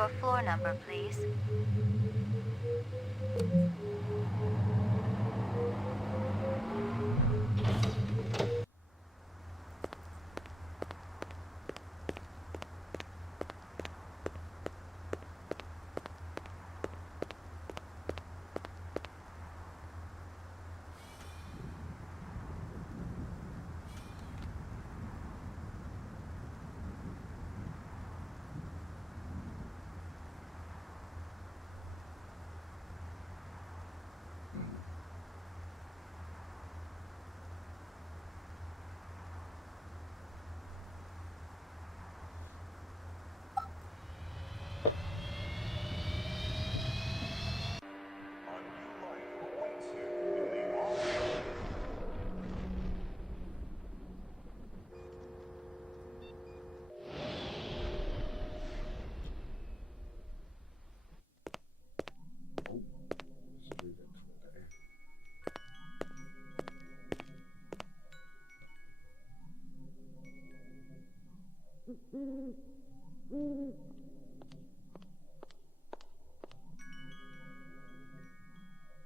Your floor number, please.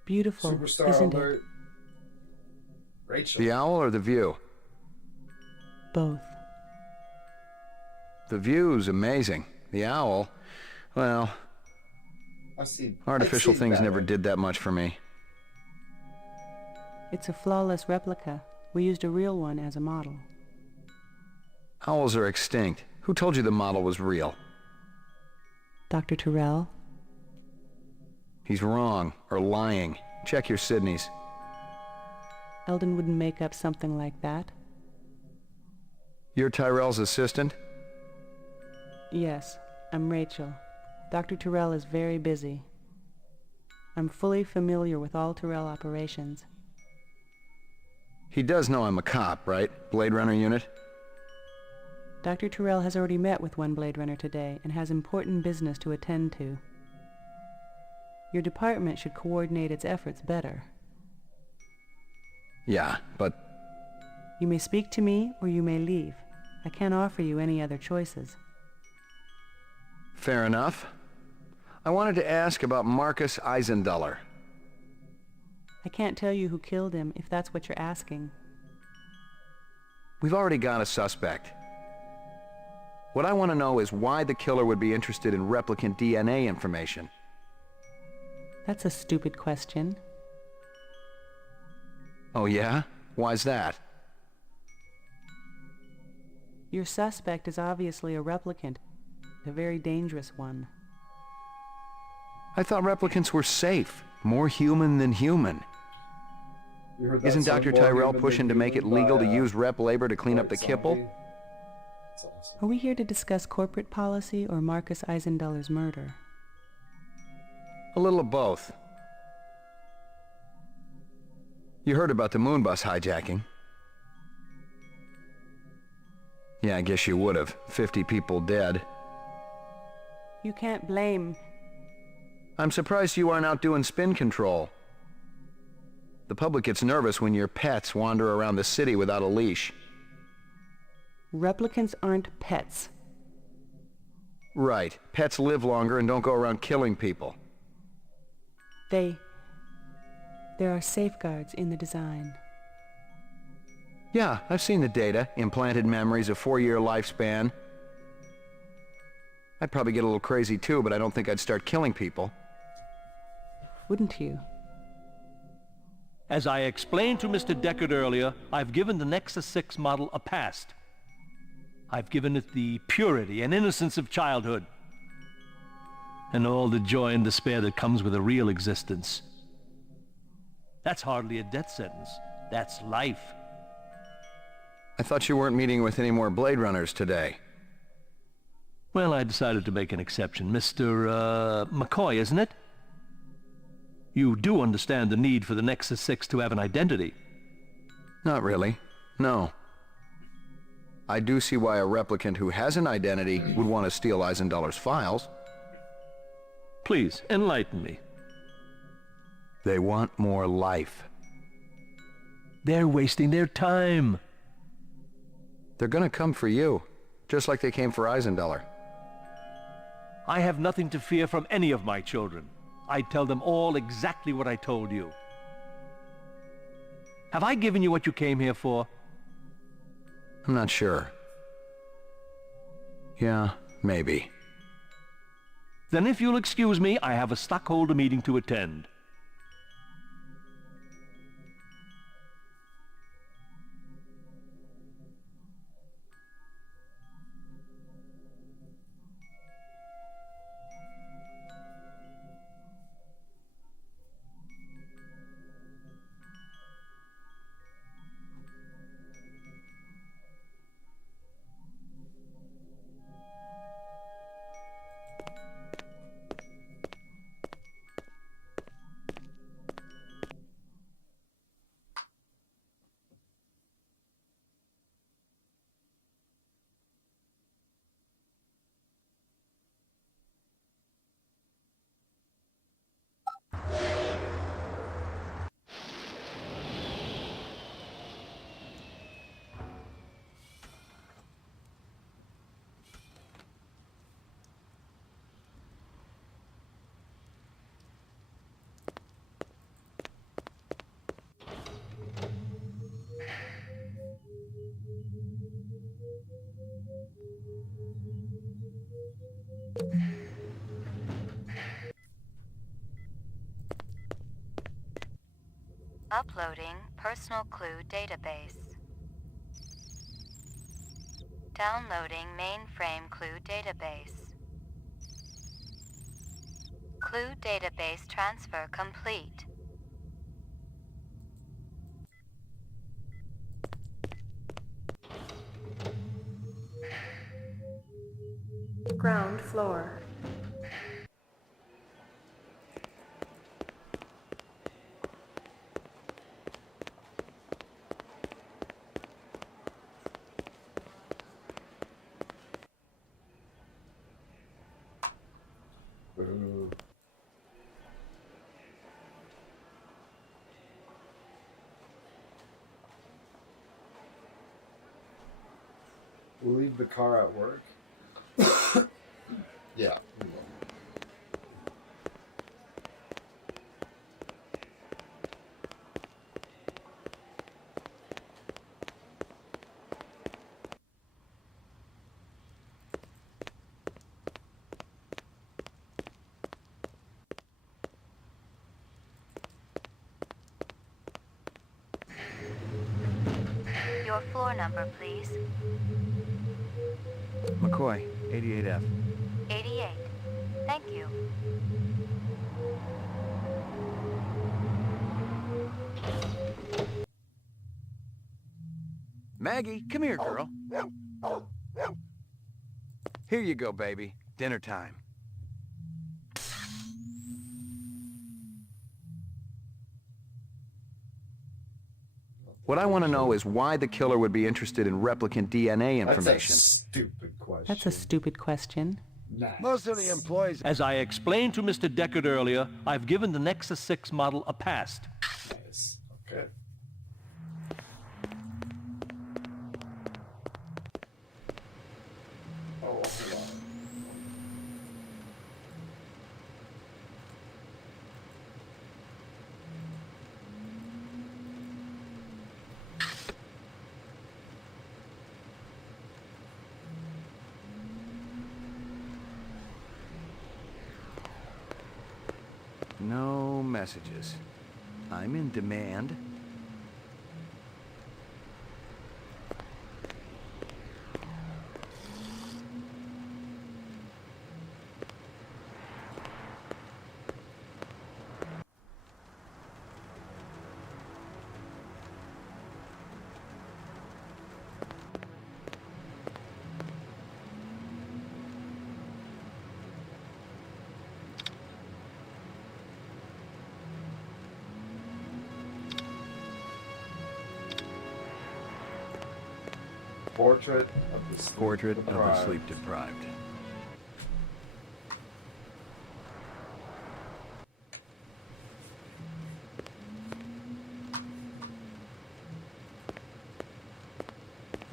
Beautiful, Superstar isn't alert. it? Rachel. The owl or the view? Both. The view's amazing. The owl, well, artificial things never did that much for me. It's a flawless replica. We used a real one as a model. Owls are extinct. Who told you the model was real? Dr. Tyrell? He's wrong, or lying. Check your Sydneys. Eldon wouldn't make up something like that. You're Tyrell's assistant? Yes, I'm Rachel. Dr. Tyrell is very busy. I'm fully familiar with all Tyrell operations. He does know I'm a cop, right? Blade Runner unit? Dr. Tyrell has already met with one Blade Runner today and has important business to attend to. Your department should coordinate its efforts better. Yeah, but... You may speak to me or you may leave. I can't offer you any other choices. Fair enough. I wanted to ask about Marcus Eisenduller. I can't tell you who killed him if that's what you're asking. We've already got a suspect. What I want to know is why the killer would be interested in replicant DNA information. That's a stupid question. Oh yeah? Why's that? Your suspect is obviously a replicant, a very dangerous one. I thought replicants were safe, more human than human. Isn't Dr. Tyrell pushing to make it legal to use rep labor to clean up the kipple? Awesome. Are we here to discuss corporate policy or Marcus Eisenduller's murder? A little of both. You heard about the moon bus hijacking? Yeah, I guess you would have. 50 people dead. You can't blame... I'm surprised you aren't out doing spin control. The public gets nervous when your pets wander around the city without a leash. Replicants aren't pets. Right. Pets live longer and don't go around killing people. There are safeguards in the design. Yeah, I've seen the data. Implanted memories, a 4-year lifespan. I'd probably get a little crazy too, but I don't think I'd start killing people. Wouldn't you? As I explained to Mr. Deckard earlier, I've given the Nexus 6 model a past. I've given it the purity and innocence of childhood. And all the joy and despair that comes with a real existence. That's hardly a death sentence. That's life. I thought you weren't meeting with any more Blade Runners today. Well, I decided to make an exception. Mr. McCoy, isn't it? You do understand the need for the Nexus 6 to have an identity. Not really. No. I do see why a replicant who has an identity would want to steal Eisenduller's files. Please, enlighten me. They want more life. They're wasting their time. They're gonna come for you, just like they came for Eisenduller. I have nothing to fear from any of my children. I tell them all exactly what I told you. Have I given you what you came here for? I'm not sure. Yeah, maybe. Then if you'll excuse me, I have a stockholder meeting to attend. Uploading personal clue database. Downloading mainframe clue database. Clue database transfer complete. Ground floor. Ooh. Leave the car at work. Yeah. Your floor number, please. McCoy, 88F. 88. Thank you. Maggie, come here, girl. Here you go, baby. Dinner time. What I want to know is why the killer would be interested in replicant DNA information. That's a stupid question. That's a stupid question. Nice. Most of the employees... As I explained to Mr. Deckard earlier, I've given the Nexus 6 model a pass. Nice. Okay. Oh, hold on. No messages. I'm in demand. Portrait of the sleep deprived.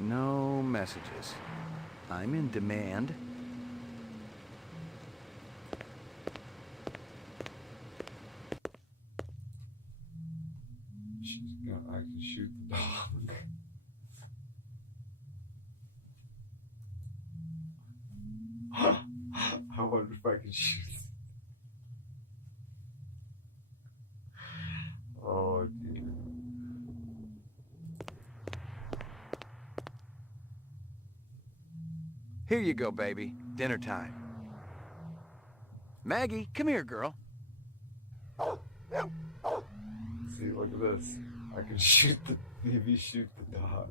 No messages. I'm in demand. shoot. Oh, dear. Here you go, baby. Dinner time. Maggie, come here, girl. See, look at this. I can shoot the, maybe shoot the dog.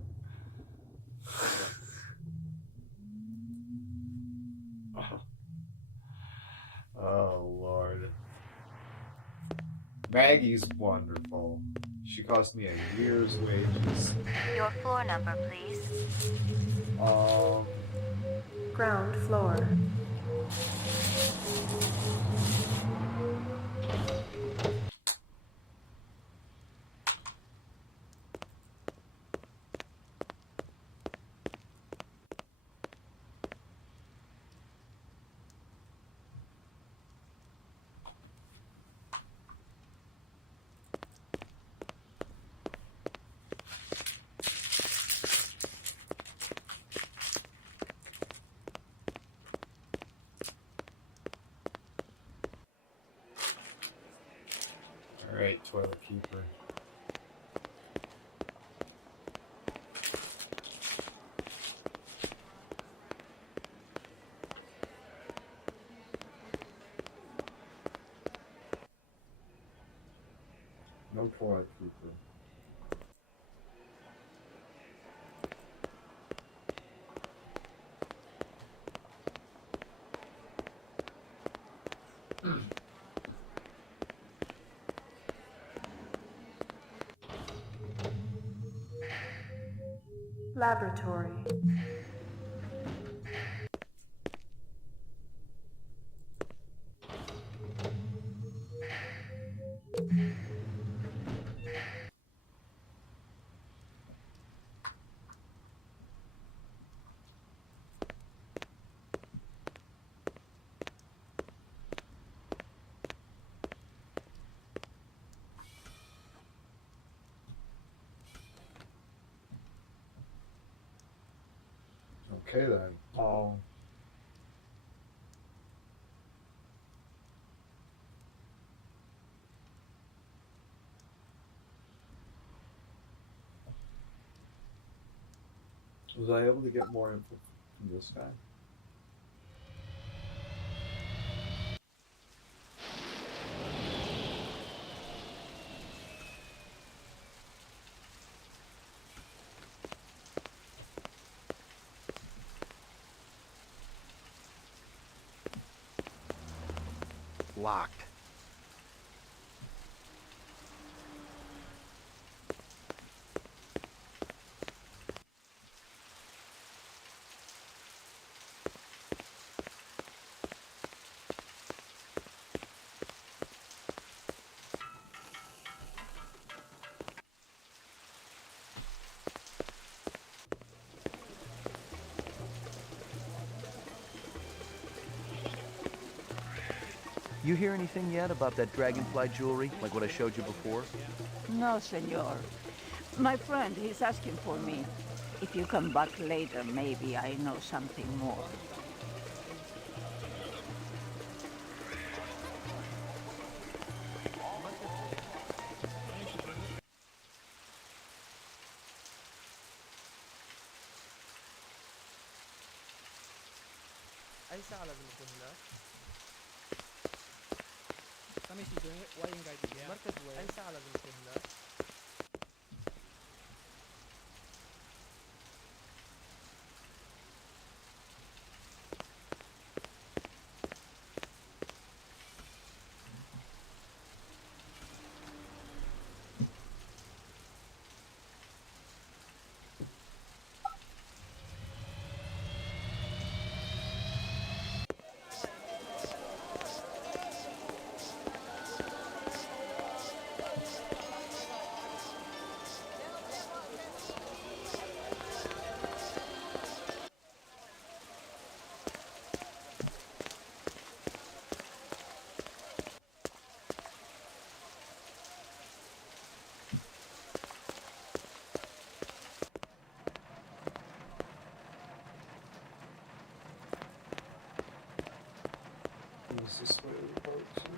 Oh, Lord. Maggie's wonderful. She cost me a year's wages. Your floor number, please. Ground floor. Alright, toilet keeper. No toilet keeper. Laboratory. Okay then. Was I able to get more info from this guy? Locked. You hear anything yet about that dragonfly jewelry, like what I showed you before? No, senor. My friend, he's asking for me. If you come back later, maybe I know something more. أي ساعة لازم نكون هناك؟ 5 دقايق وين قاعدين؟ مركز وين؟ أي ساعة لازم نكون هناك؟ this way to the boat too.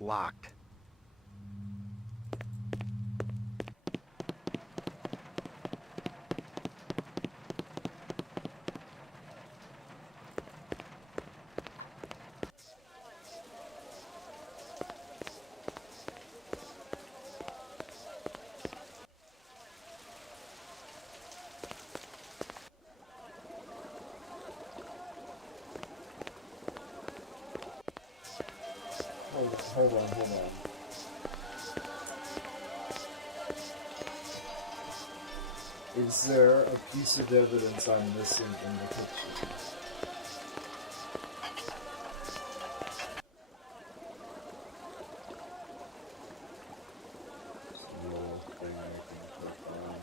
Locked. Hold on. Is there a piece of evidence I'm missing in the picture? Little thing I can click on.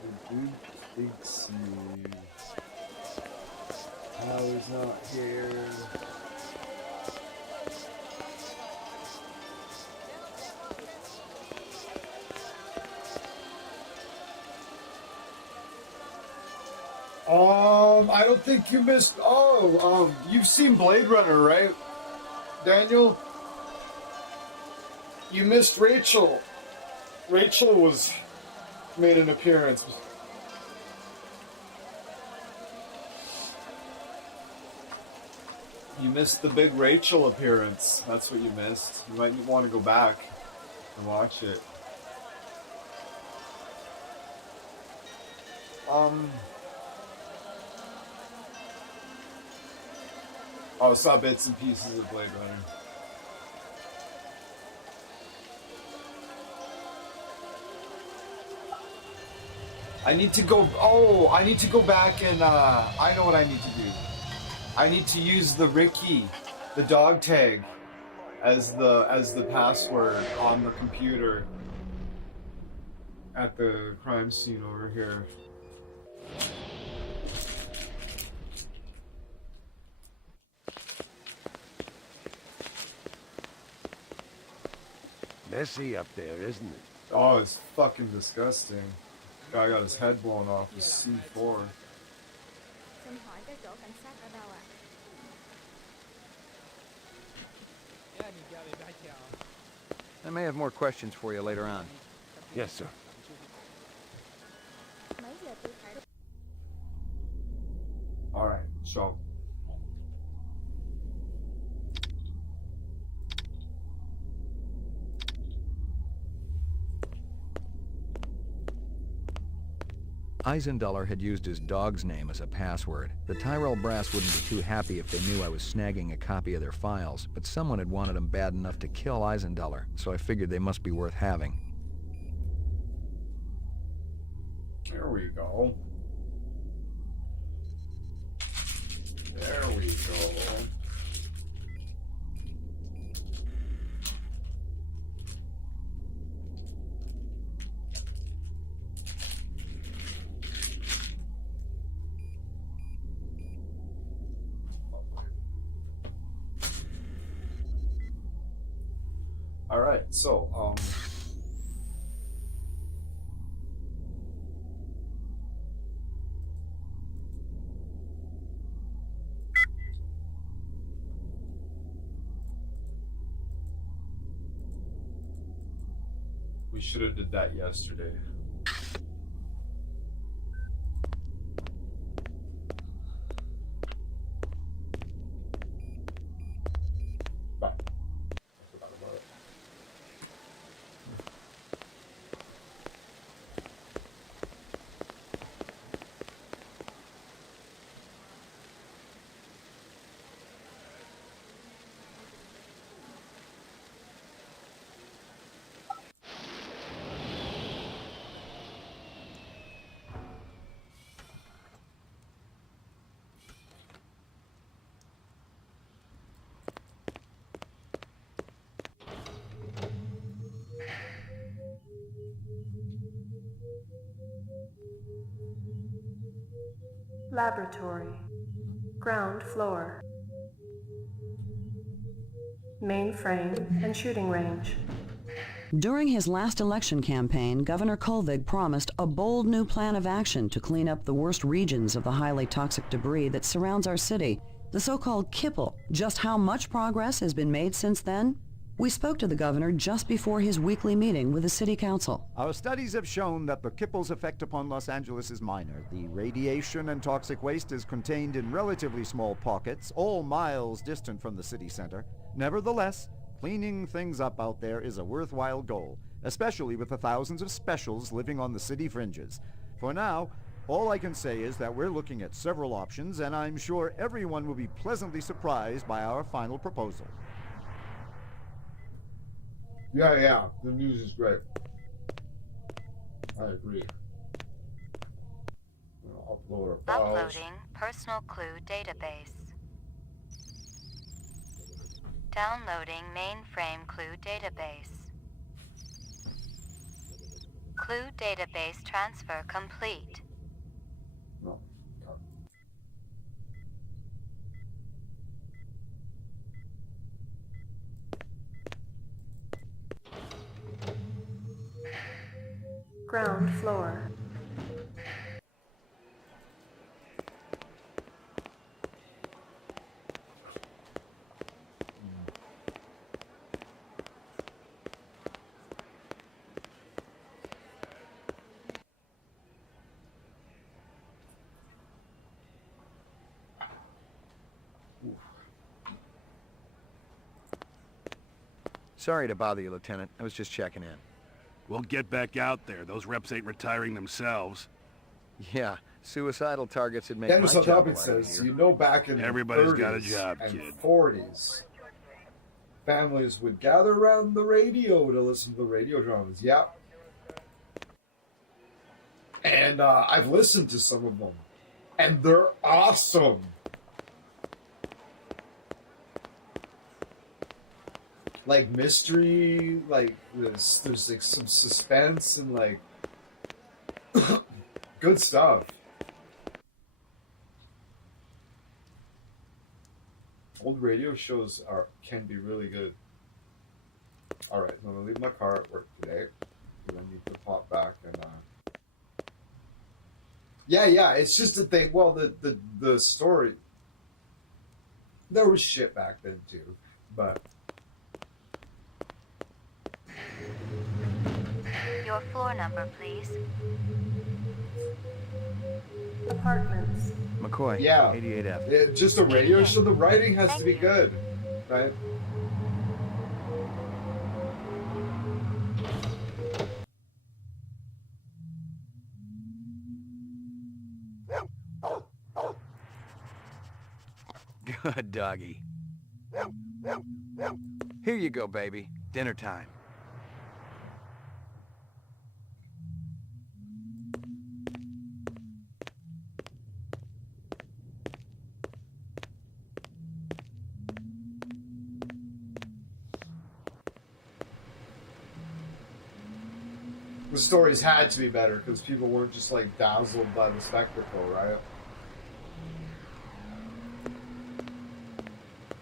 The dude thinks you. How he's not here. I don't think you missed. You've seen Blade Runner, right, Daniel? You missed Rachel. Rachel made an appearance. You missed the big Rachel appearance. That's what you missed. You might want to go back and watch it. I saw bits and pieces of Blade Runner. I need to go back and, I know what I need to do. I need to use the Ricky, the dog tag, as the password on the computer at the crime scene over here. Messy up there, isn't it? Oh, it's fucking disgusting. Guy got his head blown off with C4. Xin hỏi cái chỗ cảnh sát ở đâu ạ? I may have more questions for you later on. Yes, sir. Mấy giờ tôi phải... Alright, so. Eisenduller had used his dog's name as a password. The Tyrell brass wouldn't be too happy if they knew I was snagging a copy of their files, but someone had wanted them bad enough to kill Eisenduller, so I figured they must be worth having. There we go. There we go. All right, so we should have did that yesterday. Laboratory. Ground floor. Mainframe and shooting range. During his last election campaign, Governor Kolvig promised a bold new plan of action to clean up the worst regions of the highly toxic debris that surrounds our city, the so-called kipple. Just how much progress has been made since then? We spoke to the governor just before his weekly meeting with the city council. Our studies have shown that the kipple's effect upon Los Angeles is minor. The radiation and toxic waste is contained in relatively small pockets, all miles distant from the city center. Nevertheless, cleaning things up out there is a worthwhile goal, especially with the thousands of specials living on the city fringes. For now, all I can say is that we're looking at several options, and I'm sure everyone will be pleasantly surprised by our final proposal. Yeah, the news is great. I agree. I'll upload our files. Uploading personal clue database. Downloading mainframe clue database. Clue database transfer complete. No. Ground floor. Sorry to bother you, Lieutenant. I was just checking in. We'll get back out there. Those reps ain't retiring themselves. Yeah, suicidal targets would make Then my the job topic a lot says, easier. you know, back in Everybody's the 30s got a job, and kid. 40s, families would gather around the radio to listen to the radio dramas. Yeah. And I've listened to some of them, and they're awesome. Like mystery, like there's like some suspense and like good stuff. Old radio shows can be really good. All right, I'm gonna leave my car at work today because I need to pop back and. Yeah, it's just a thing. Well, the story. There was shit back then too, but. Your floor number, please. Apartments. McCoy, Yeah. 88F. Just a radio show. The writing has to be good, right? Good doggy. Here you go, baby. Dinner time. The stories had to be better because people weren't just like dazzled by the spectacle, right?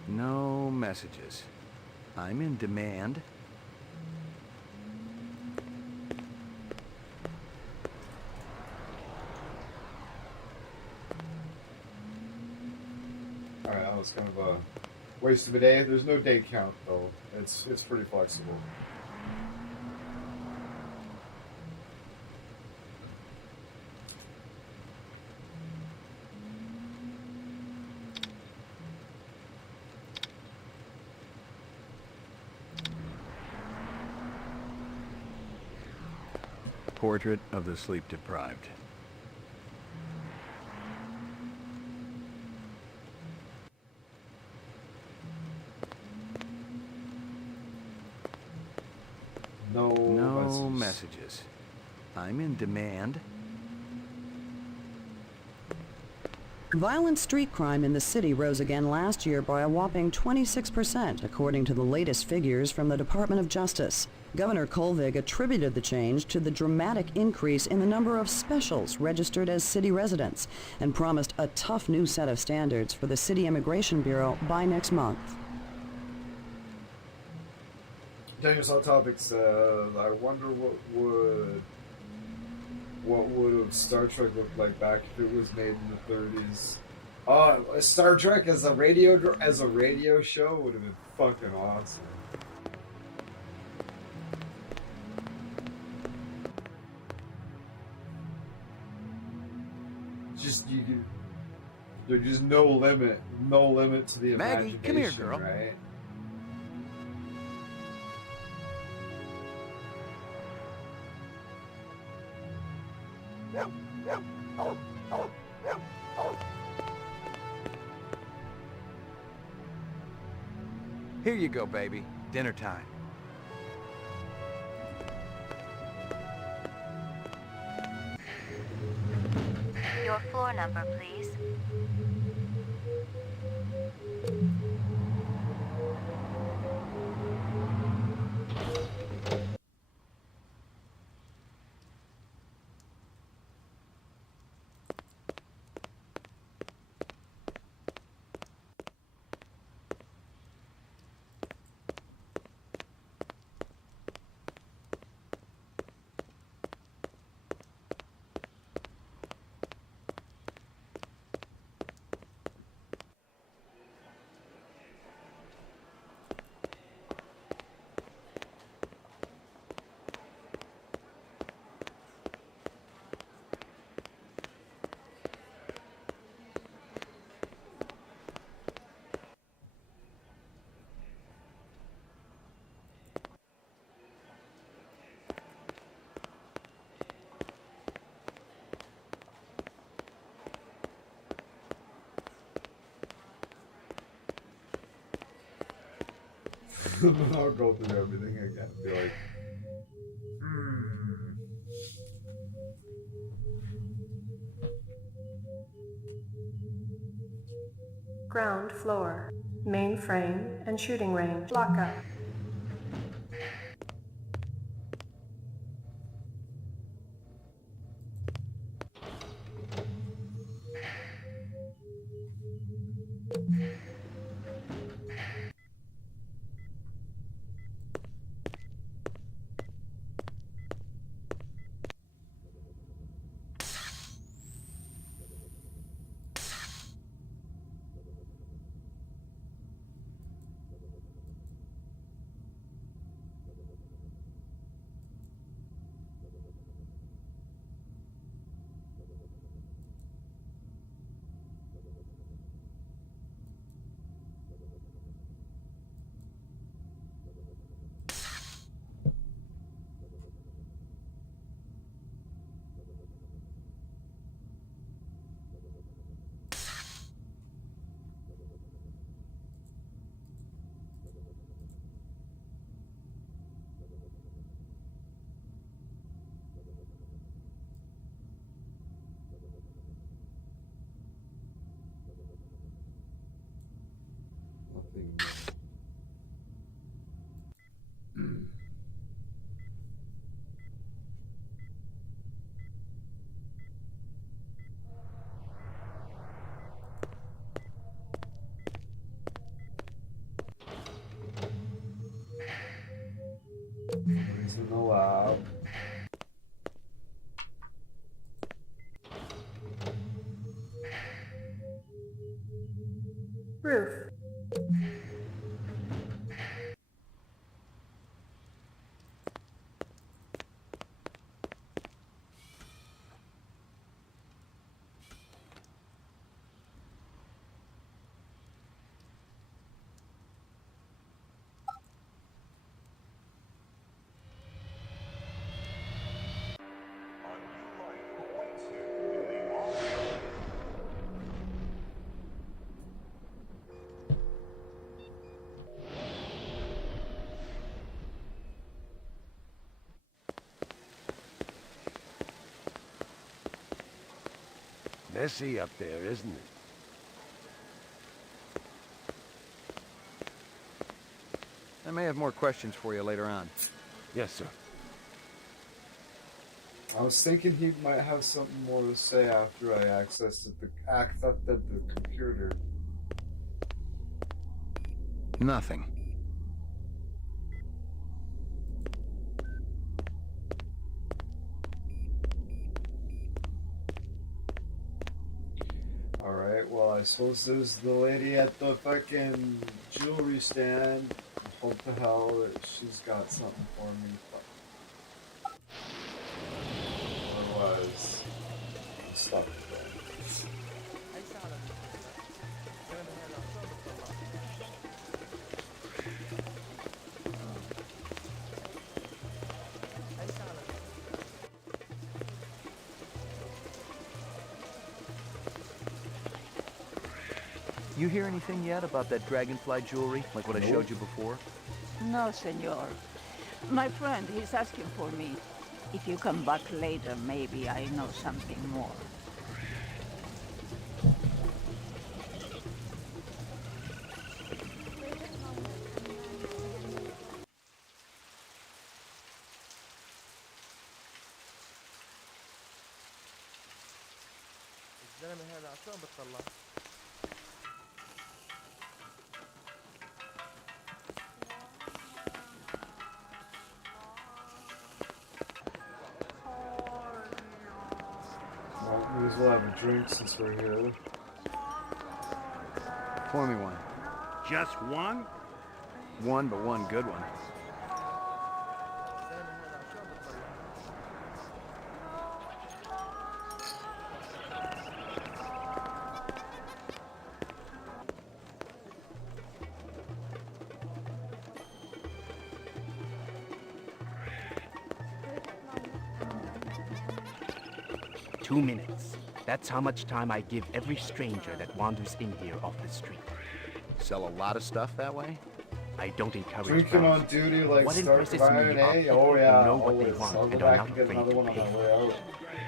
No messages. I'm in demand. Alright, that was kind of a waste of a day. There's no day count though. It's pretty flexible. Portrait of the sleep-deprived. No messages. I'm in demand. Violent street crime in the city rose again last year by a whopping 26%, according to the latest figures from the Department of Justice. Governor Kolvig attributed the change to the dramatic increase in the number of specials registered as city residents and promised a tough new set of standards for the City Immigration Bureau by next month. Daniel's Hot Topics, I wonder what would have Star Trek looked like back if it was made in the 30s. Star Trek as a radio show would have been fucking awesome. There's just no limit to the Maggie, imagination. come here, girl. Right? Here you go, baby. Dinner time. Your floor number, please. I'll go through everything again and be like, Ground floor. Mainframe and shooting range. Lockup. Isn't allowed. Roof. Messy up there, isn't it? may have more questions for you later on. Yes, sir. I was thinking he might have something more to say after I accessed the computer. Nothing. Alright, well, I suppose there's the lady at the fucking jewelry stand. Hope to hell that she's got something for me. Otherwise, I'm stuck with that. You hear anything yet about that dragonfly jewelry, like what I showed you before? No, senor. My friend, he's asking for me. If you come back later, maybe I know something more. Well, we as well have a drink since we're here. Pour me one. Just one? One, but one good one. Two minutes. That's how much time I give every stranger that wanders in here off the street. Sell a lot of stuff that way? I don't encourage Drinking on browsing. duty like What Stark impresses Iron me are A? people Oh yeah, who know what they always. want I'll go and are back not and get afraid another to one on pay. my way out.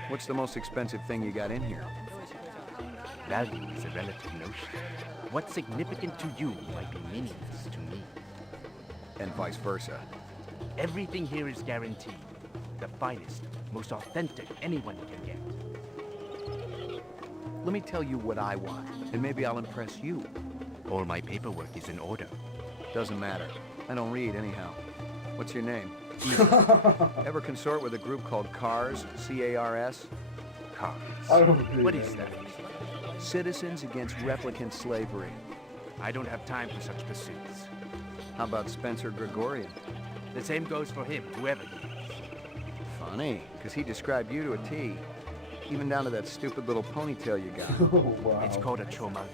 What's the most expensive thing you got in here? Value is a relative notion. What's significant to you might be meaningless to me. And vice versa. Everything here is guaranteed. The finest, most authentic anyone can get. Let me tell you what I want, and maybe I'll impress you. All my paperwork is in order. Doesn't matter. I don't read anyhow. What's your name? Ever consort with a group called CARS? C-A-R-S? CARS. I don't read What is that? Citizens Against Replicant Slavery. I don't have time for such pursuits. How about Spencer Gregorian? The same goes for him, whoever he is. Funny, because he described you to a T. Even down to that stupid little ponytail you got. Oh, wow. It's called a trauma.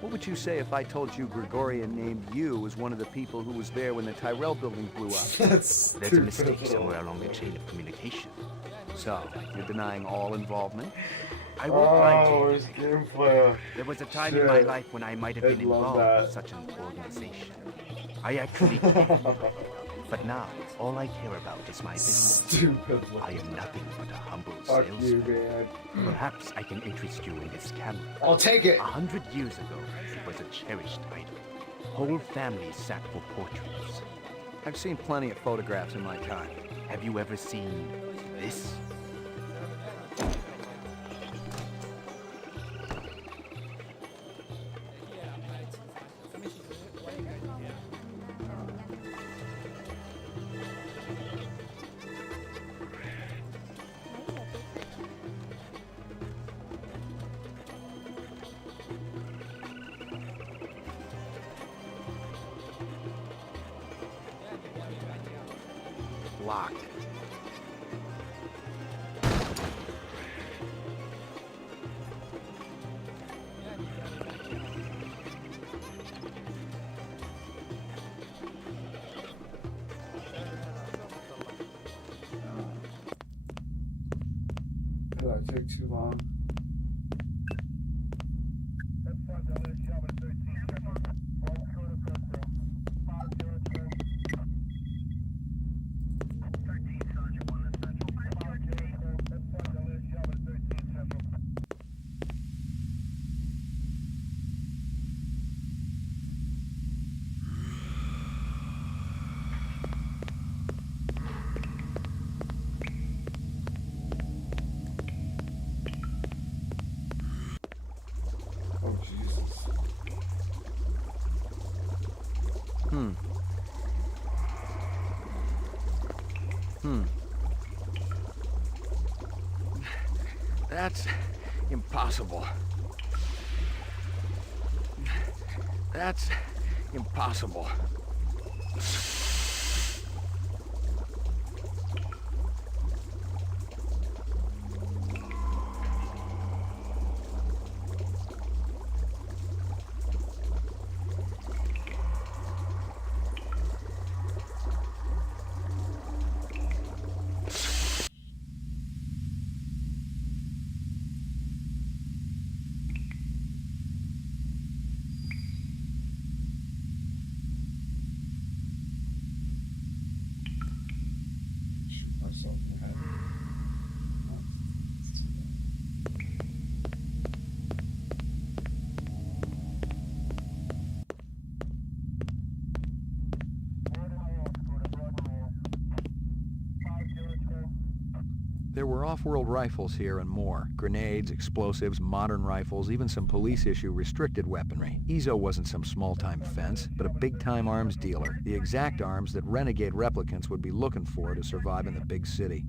What would you say if I told you Gregorian named you as one of the people who was there when the Tyrell building blew up? That's There's a mistake somewhere along the chain of communication. So, you're denying all involvement? I won't lie to you. where's gameplay? There was a time in my life when I might have been involved in such an organization. I actually cared. But now, all I care about is my business. Stupid. I am nothing but a humble Fuck you, salesman. man. Perhaps I can interest you in this camera. I'll take it. 100 years ago, it was a cherished item. Whole families sat for portraits. I've seen plenty of photographs in my time. Have you ever seen this? Locked. Did that take too long? That's impossible. That's impossible. Myself in the head. There were off-world rifles here and more. Grenades, explosives, modern rifles, even some police-issue restricted weaponry. Ezo wasn't some small-time fence, but a big-time arms dealer. The exact arms that renegade replicants would be looking for to survive in the big city.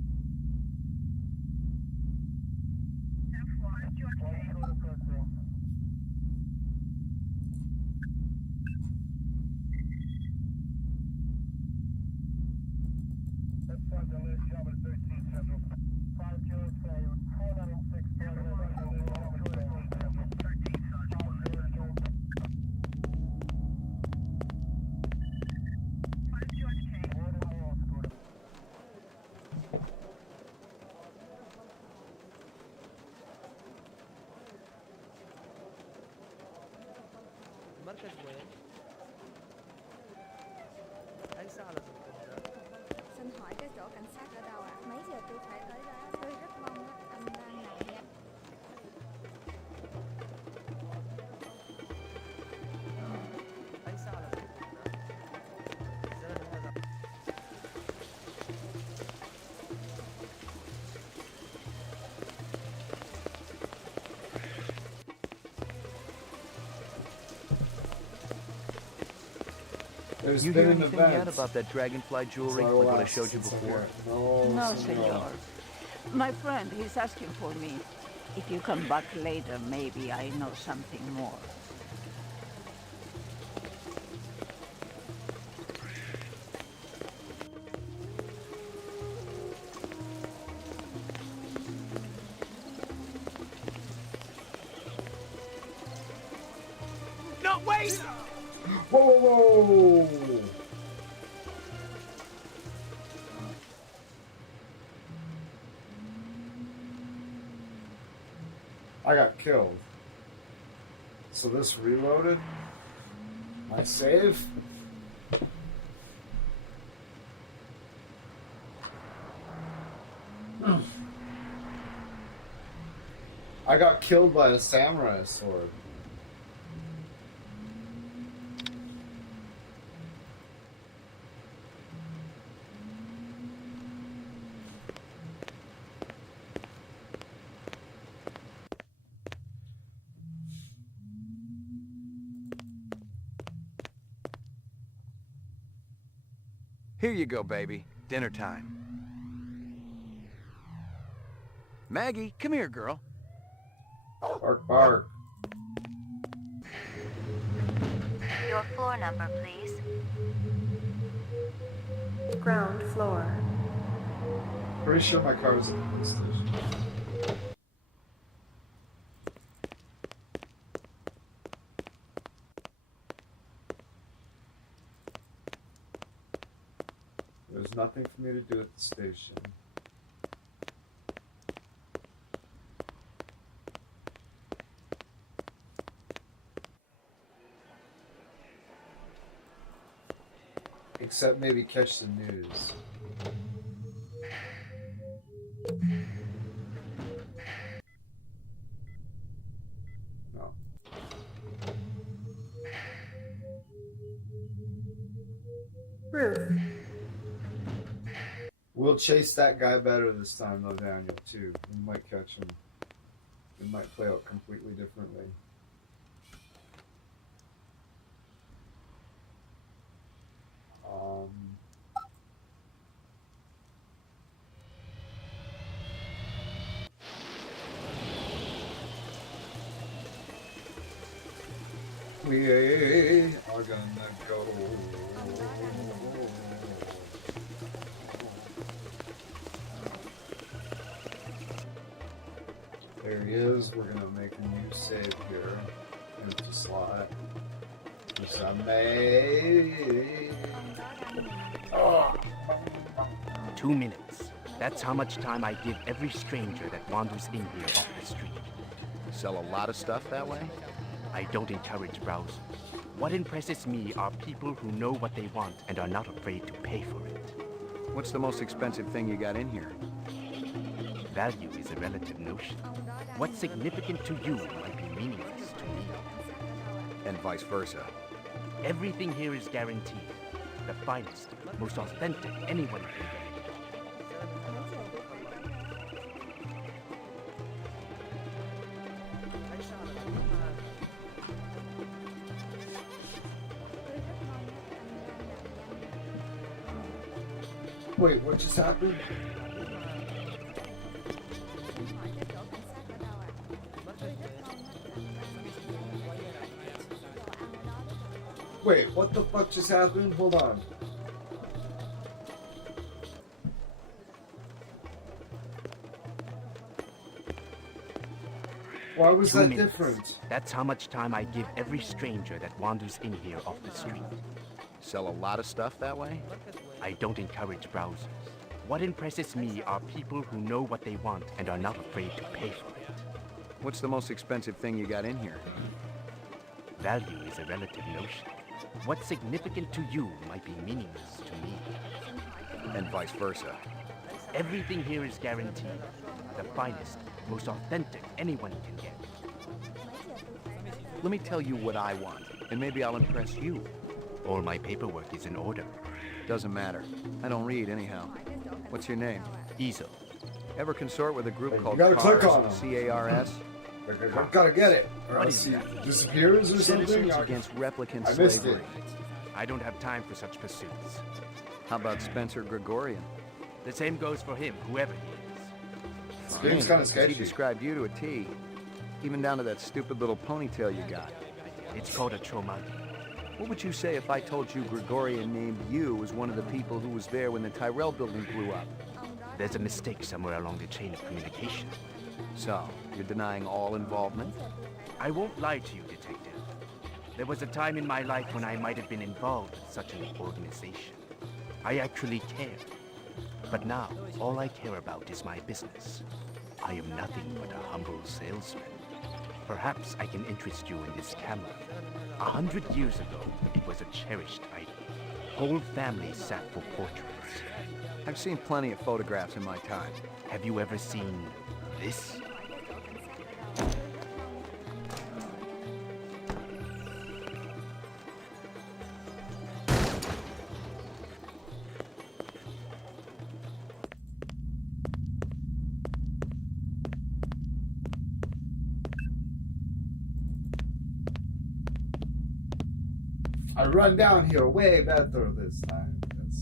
المركز وين؟ أي ساعة لازم تبدأ؟ Xin hỏi cái chỗ cảnh sát ở đâu ạ? Mấy giờ tôi phải tới đó? Tôi rất mong anh đang nào nhé. أي ساعة لازم تبدأ؟ زين هذا. There's You been hear an anything event. yet about that dragonfly jewelry, Since I like what I last- showed you since I before? got- No, senor. senor. My friend, he's asking for me. If you come back later, maybe I know something more. No, wait! Whoa, whoa, whoa! I got killed. So this reloaded? My save? I got killed by a samurai sword. Here you go, baby. Dinner time. Maggie, come here, girl. Bark, bark. Your floor number, please. Ground floor. Pretty sure my car was at the police station. There's nothing for me to do at the station. Except maybe catch the news. No. Roof. We'll chase that guy better this time, though, Daniel, too. We might catch him. It might play out completely differently. we are gonna go. There he is. We're gonna make a new save here. Empty slot. Oh. 2 minutes. That's how much time I give every stranger that wanders in here off the street. Sell a lot of stuff that way? I don't encourage browsers. What impresses me are people who know what they want and are not afraid to pay for it. What's the most expensive thing you got in here? Value is a relative notion. What's significant to you might be meaningless to me. And vice versa. Everything here is guaranteed. The finest, most authentic anyone can get. Wait, what just happened? Wait, what the fuck just happened? Hold on. Why was that different? That's how much time I give every stranger that wanders in here off the street. Sell a lot of stuff that way? I don't encourage browsers. What impresses me are people who know what they want and are not afraid to pay for it. What's the most expensive thing you got in here? Value is a relative notion. What's significant to you might be meaningless to me. And vice versa. Everything here is guaranteed. The finest, most authentic anyone can get. Let me tell you what I want, and maybe I'll impress you. All my paperwork is in order. Doesn't matter. I don't read anyhow. What's your name? Ezo. Ever consort with a group called gotta click on CARS? him. C-A-R-S? Gotta get it. Or What else is he that? disappears or something? Citizens Against Replicant I missed Slavery. it. I don't have time for such pursuits. How about Spencer Gregorian? The same goes for him, whoever he is. This game's kind of He sketchy. described you to a T. Even down to that stupid little ponytail you got. It's called a trauma. What would you say if I told you Gregorian named you as one of the people who was there when the Tyrell building blew up? There's a mistake somewhere along the chain of communication. So, you're denying all involvement? I won't lie to you, Detective. There was a time in my life when I might have been involved with such an organization. I actually cared. But now, all I care about is my business. I am nothing but a humble salesman. Perhaps I can interest you in this camera. 100 years ago, it was a cherished item. Whole families sat for portraits. I've seen plenty of photographs in my time. Have you ever seen this? I run down here way better this time. Yes.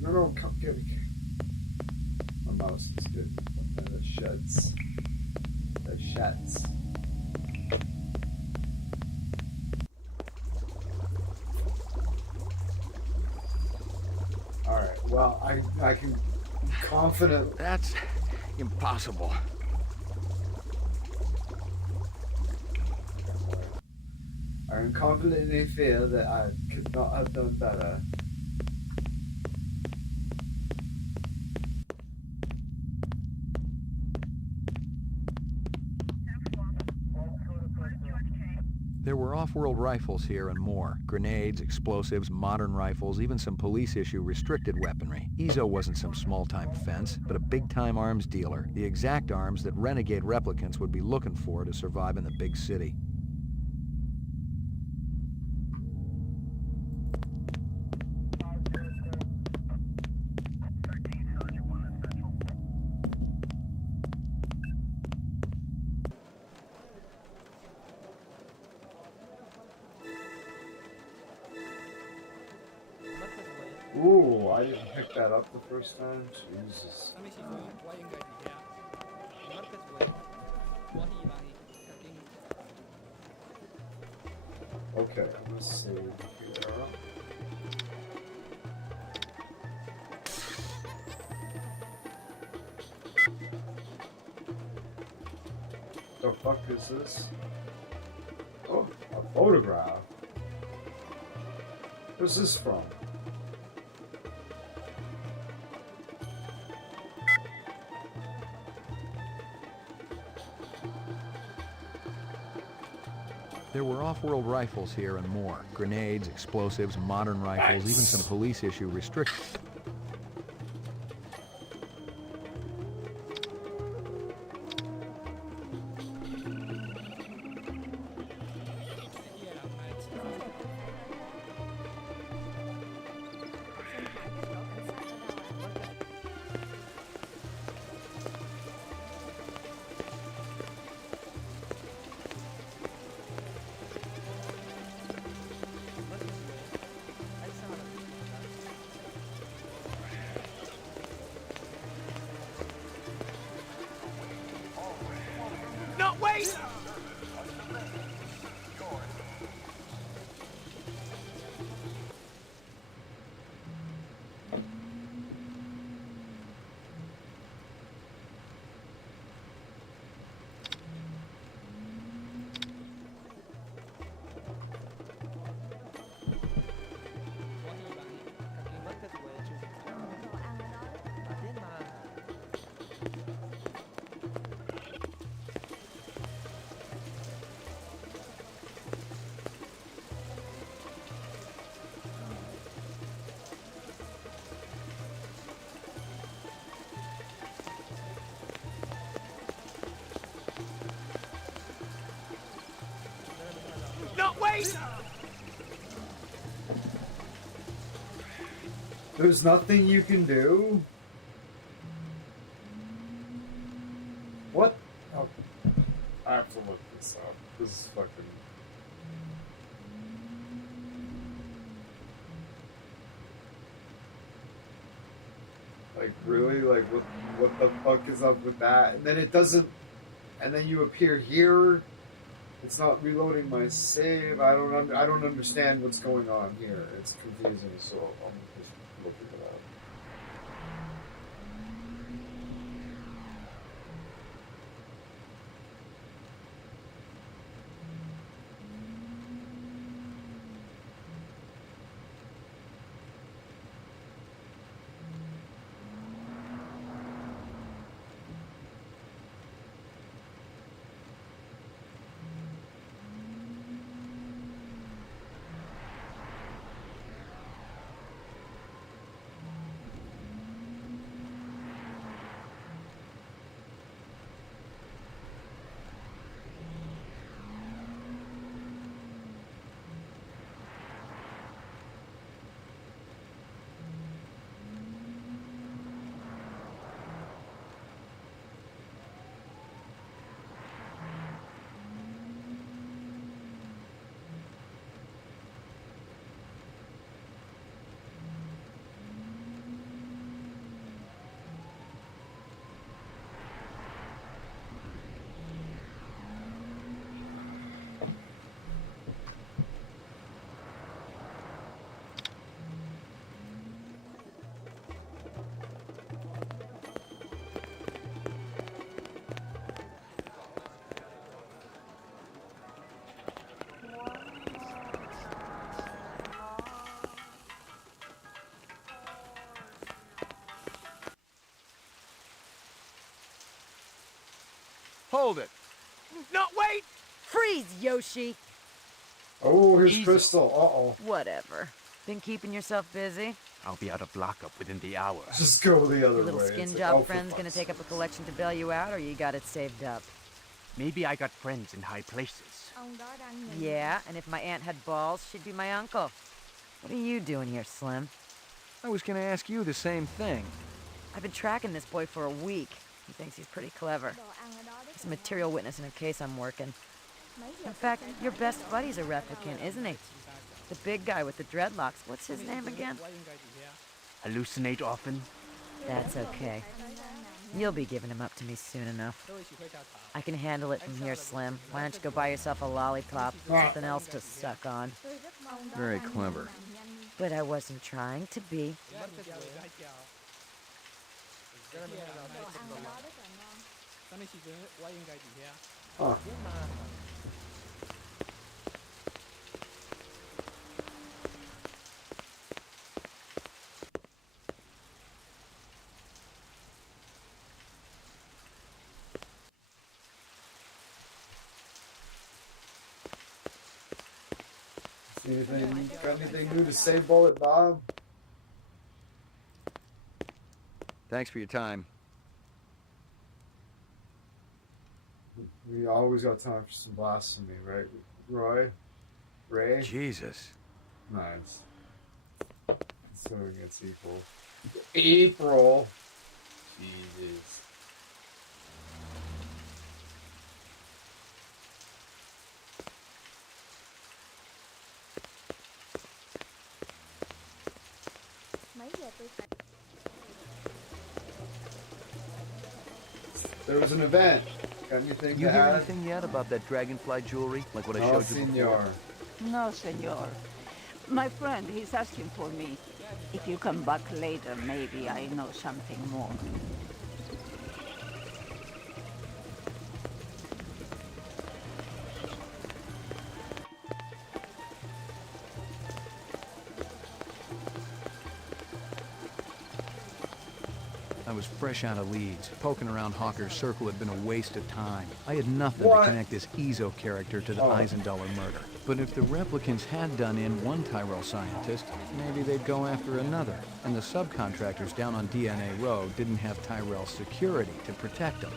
No, come get me. My mouse is good. And it sheds. It sheds. Alright, well, I can confident. That's impossible. I am confidently fear that I could not have done better. There were off-world rifles here and more. Grenades, explosives, modern rifles, even some police-issue restricted weaponry. Ezo wasn't some small-time fence, but a big-time arms dealer. The exact arms that renegade replicants would be looking for to survive in the big city. Ooh, I didn't pick that up the first time. Jesus. Okay, I'm gonna save here. The fuck is this? Oh, a photograph. Where's this from? There were off-world rifles here and more. Grenades, explosives, modern rifles, even some police issue restrictions. No, wait! No, wait! There's nothing you can do? What? Oh, I have to look this up. This is fucking... Like, really? Like, what the fuck is up with that? And then it doesn't... And then you appear here. It's not reloading my save. I don't understand what's going on here. It's confusing, so I'm just looking it up. Hold it. No, wait! Freeze, Yoshi! Oh, here's Crystal. Uh-oh. Whatever. Been keeping yourself busy? I'll be out of lockup within the hour. Just go the other Your little way. skin It's like, job oh, for friend's gonna fuck's take up a collection to bail you out, or you got it saved up? Maybe I got friends in high places. Yeah, and if my aunt had balls, she'd be my uncle. What are you doing here, Slim? I was gonna ask you the same thing. I've been tracking this boy for a week. He thinks he's pretty clever. He's a material witness in a case I'm working. In fact, your best buddy's a replicant, isn't he? The big guy with the dreadlocks. What's his name again? Hallucinate often? That's okay. You'll be giving him up to me soon enough. I can handle it from here, Slim. Why don't you go buy yourself a lollipop? Something else to suck on. Very clever. But I wasn't trying to be. Huh. Got anything new to say, Bullet Bob? Thanks for your time. We always got time for some blasphemy, right, Roy? Ray? Jesus. Nice. Considering it's April. April! Jesus. There was an event. Got anything You to hear add? anything yet about that dragonfly jewelry? Like what I No, showed you senor. before? No, senor. My friend, he's asking for me. If you come back later, maybe I know something more. I was fresh out of Leeds. Poking around Hawker's Circle had been a waste of time. I had nothing What? to connect this Ezo character to the Eisendaler murder. But if the replicants had done in one Tyrell scientist, maybe they'd go after another. And the subcontractors down on DNA Row didn't have Tyrell security to protect them.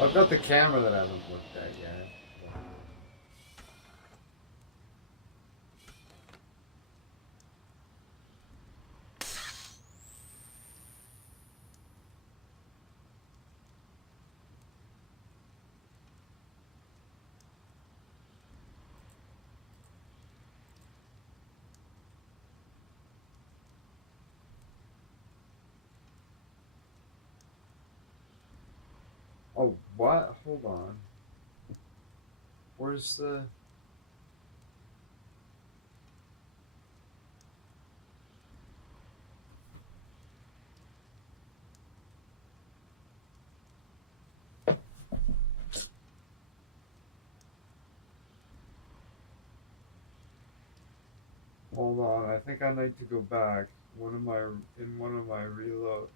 I've got the camera that I haven't looked at yet. Oh, what? Hold on. Where's the... Hold on, I think I need to go back. One of my reload.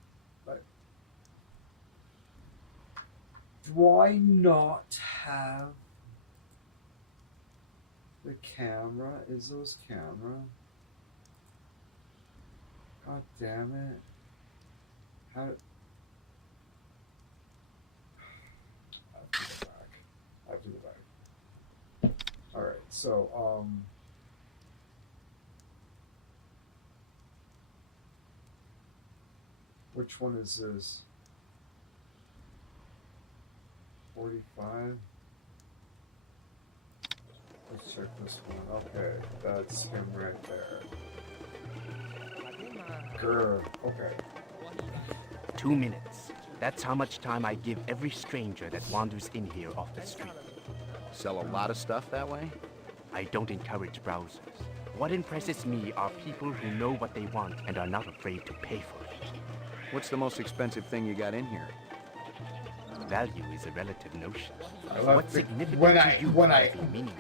Do I not have the camera? Izzo's camera? God damn it. How... I have to go back. I have to go back. Alright, so, which one is this? 45. Let's check this one. Okay, that's him right there. Grr. Okay. 2 minutes. That's how much time I give every stranger that wanders in here off the street. Sell a lot of stuff that way? I don't encourage browsers. What impresses me are people who know what they want and are not afraid to pay for it. What's the most expensive thing you got in here? Value is a relative notion. I left when I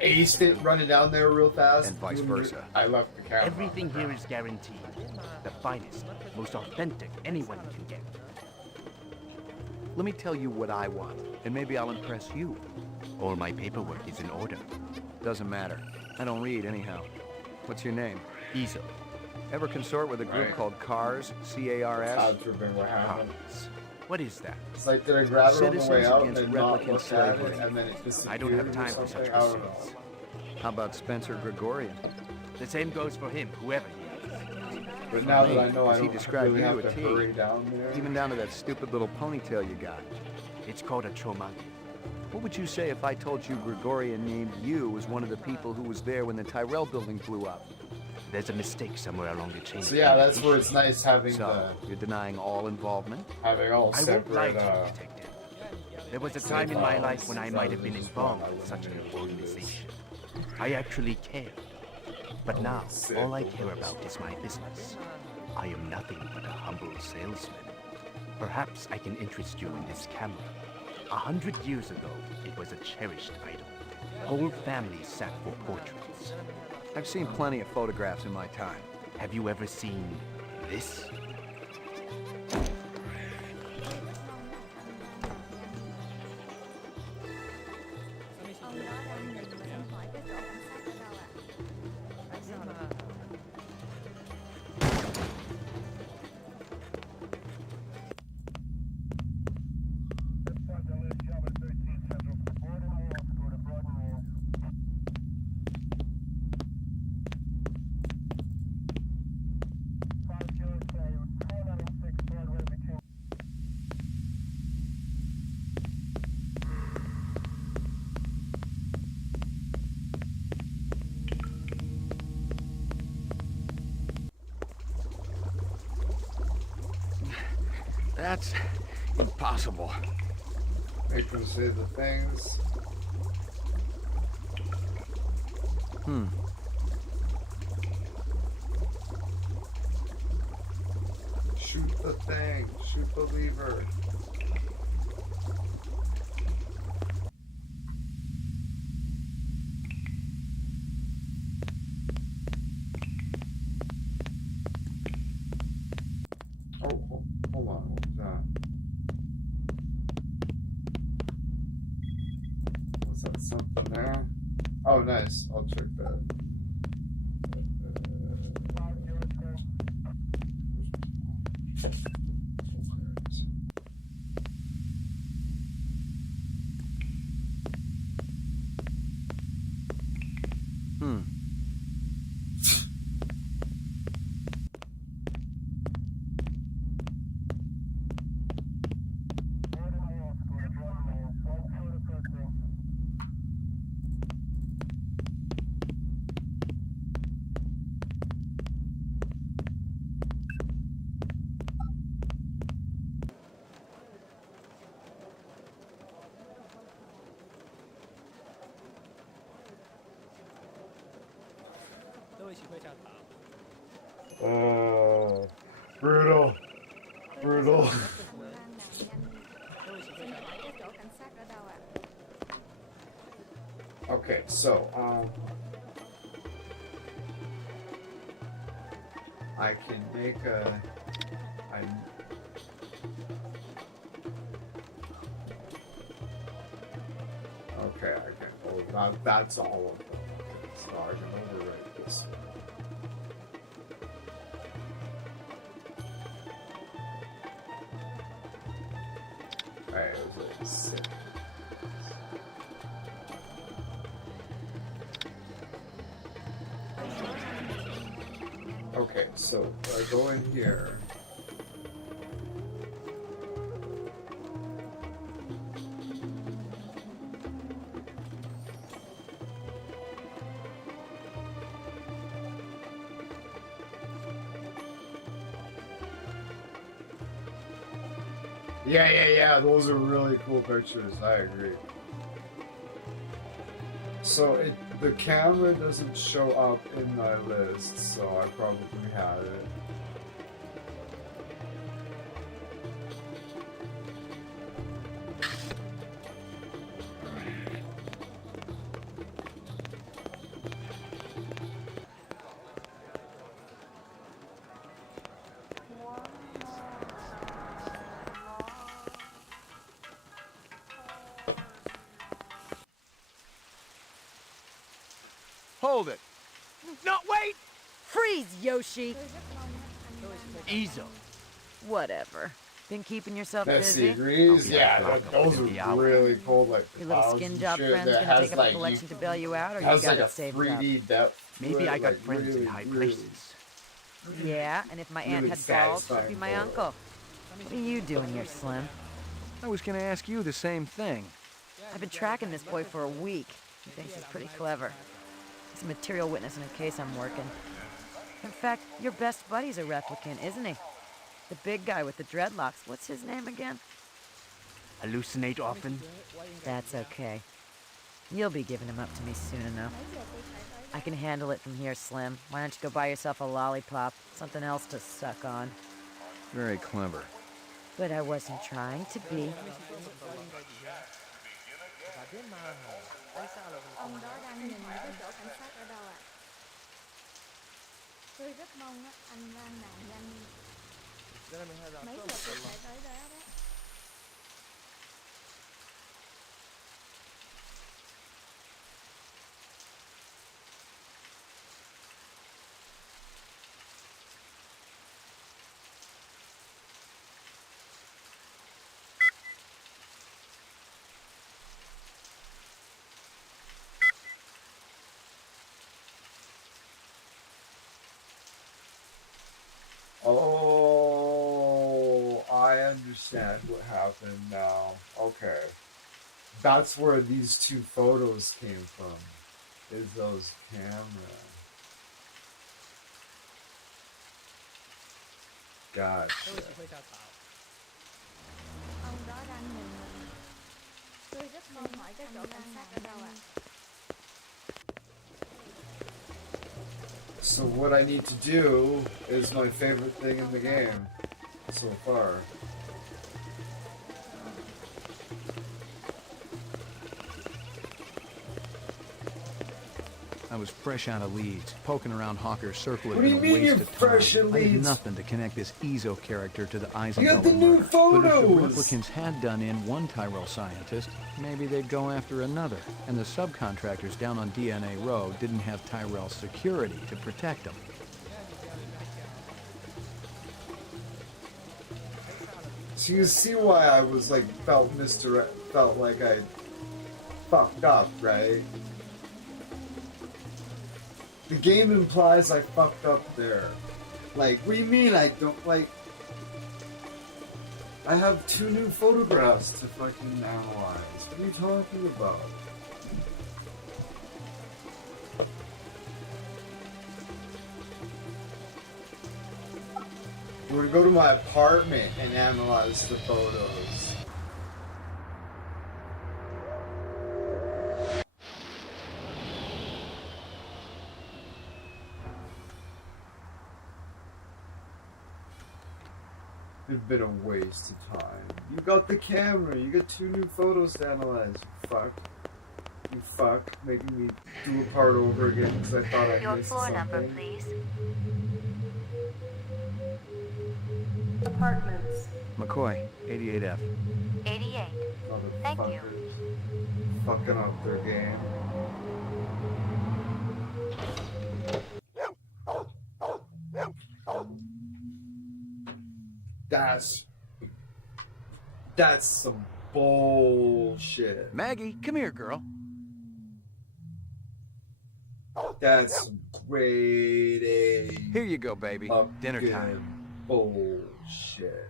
aced it running down there real fast, and vice versa. I left the camera. Everything here is guaranteed. The finest, most authentic anyone can get. Let me tell you what I want, and maybe I'll impress you. All my paperwork is in order. Doesn't matter. I don't read anyhow. What's your name? Ezo. Ever consort with a group called CARS? C-A-R-S? CARS. What is that? It's like, did I grab it on the way Citizens out Against and not Replicant look at it, Slavery. and then it disappeared? I don't have time or for such something? I don't know. pursuits. How about Spencer Gregorian? The same goes for him, whoever he is. But now that I know I He don't described really you have to to a T. hurry down there. Even down to that stupid little ponytail you got. It's called a trauma. What would you say if I told you Gregorian named you as one of the people who was there when the Tyrell building blew up? There's a mistake somewhere along the chain. So yeah, that's where it's nice having you're denying all involvement? having all I separate. won't lie to you, Detective. There was a time in my life when I might have been involved with such an organization. I actually cared. But now, all I care about is my business. I am nothing but a humble salesman. Perhaps I can interest you in this camera. 100 years ago, it was a cherished item. Whole families sat for portraits. I've seen plenty of photographs in my time. Have you ever seen this? Ông đó đang nhìn mà em hỏi cái chỗ cảnh sát ở đâu ạ? That's impossible. Make them say the things. Shoot the thing. Shoot the lever. Oh, hold on. What was that? Was that something there? Oh, nice. I'll check that. Brutal. Brutal. Okay, so, I can make a, okay, I can, oh, that's all of them. Okay, so I can overwrite this one. Alright, it was like 6. Okay, so I go in here. Yeah, those are really cool pictures, I agree. So the camera doesn't show up in my list, so I probably had it. Hold it. No, wait! Freeze, Yoshi! Ease up. Whatever. Been keeping yourself Bessie busy? agrees. Yeah, those are really cool. Like the Your little clouds skin and job shit friend's that gonna has take up like a collection to bail you out, or you has got like a it saved 3D depth. to Maybe it, I got like, friends really, in high really- places. Yeah, and if my aunt Really had balls, she'd be satisfying my photo. uncle. What are you doing here, Slim? I was gonna ask you the same thing. I've been tracking this boy for a week. He thinks he's pretty clever. He's a material witness in a case I'm working. In fact, your best buddy's a replicant, isn't he? The big guy with the dreadlocks. What's his name again? Hallucinate often? That's okay. You'll be giving him up to me soon enough. I can handle it from here, Slim. Why don't you go buy yourself a lollipop? Something else to suck on. Very clever. But I wasn't trying to be. Ông đó đang nhìn cái chỗ cảnh sát ở đâu ạ? Tôi rất mong á, anh Lan nạn nhanh. Mấy giờ tôi phải tới đó đó? Oh, I understand what happened now. Okay. That's where these two photos came from. Is those cameras. Gotcha. Ông đó đang nhìn mình. Tôi rất mong hỏi cái chỗ cảnh sát ở đâu ạ? So what I need to do is my favorite thing in the game so far. I was fresh out of Leeds. Poking around Hawker's circle What had do you been a mean you're waste of fresh time. in I had Leeds? nothing to connect this Ezo character to the You Eisenhower got the new murder. But if the photos! replicants had done in one Tyrell scientist, maybe they'd go after another. And the subcontractors down on DNA Row didn't have Tyrell security to protect them. So you see why I was like felt like I fucked up, right? The game implies I fucked up there. Like, what do you mean I don't like? I have 2 new photographs to fucking analyze. What are you talking about? We're gonna go to my apartment and analyze the photos. It's been a waste of time. You got the camera. You got 2 new photos to analyze. You fuck. You fuck. Making me do a part over again because I thought I Your missed floor something. number, please. Apartments. McCoy, 88F. 88. Thank you. Fucking up their game. That's some bullshit. Maggie, come here, girl. That's some grade A. Here you go, baby. Dinner time. Bullshit.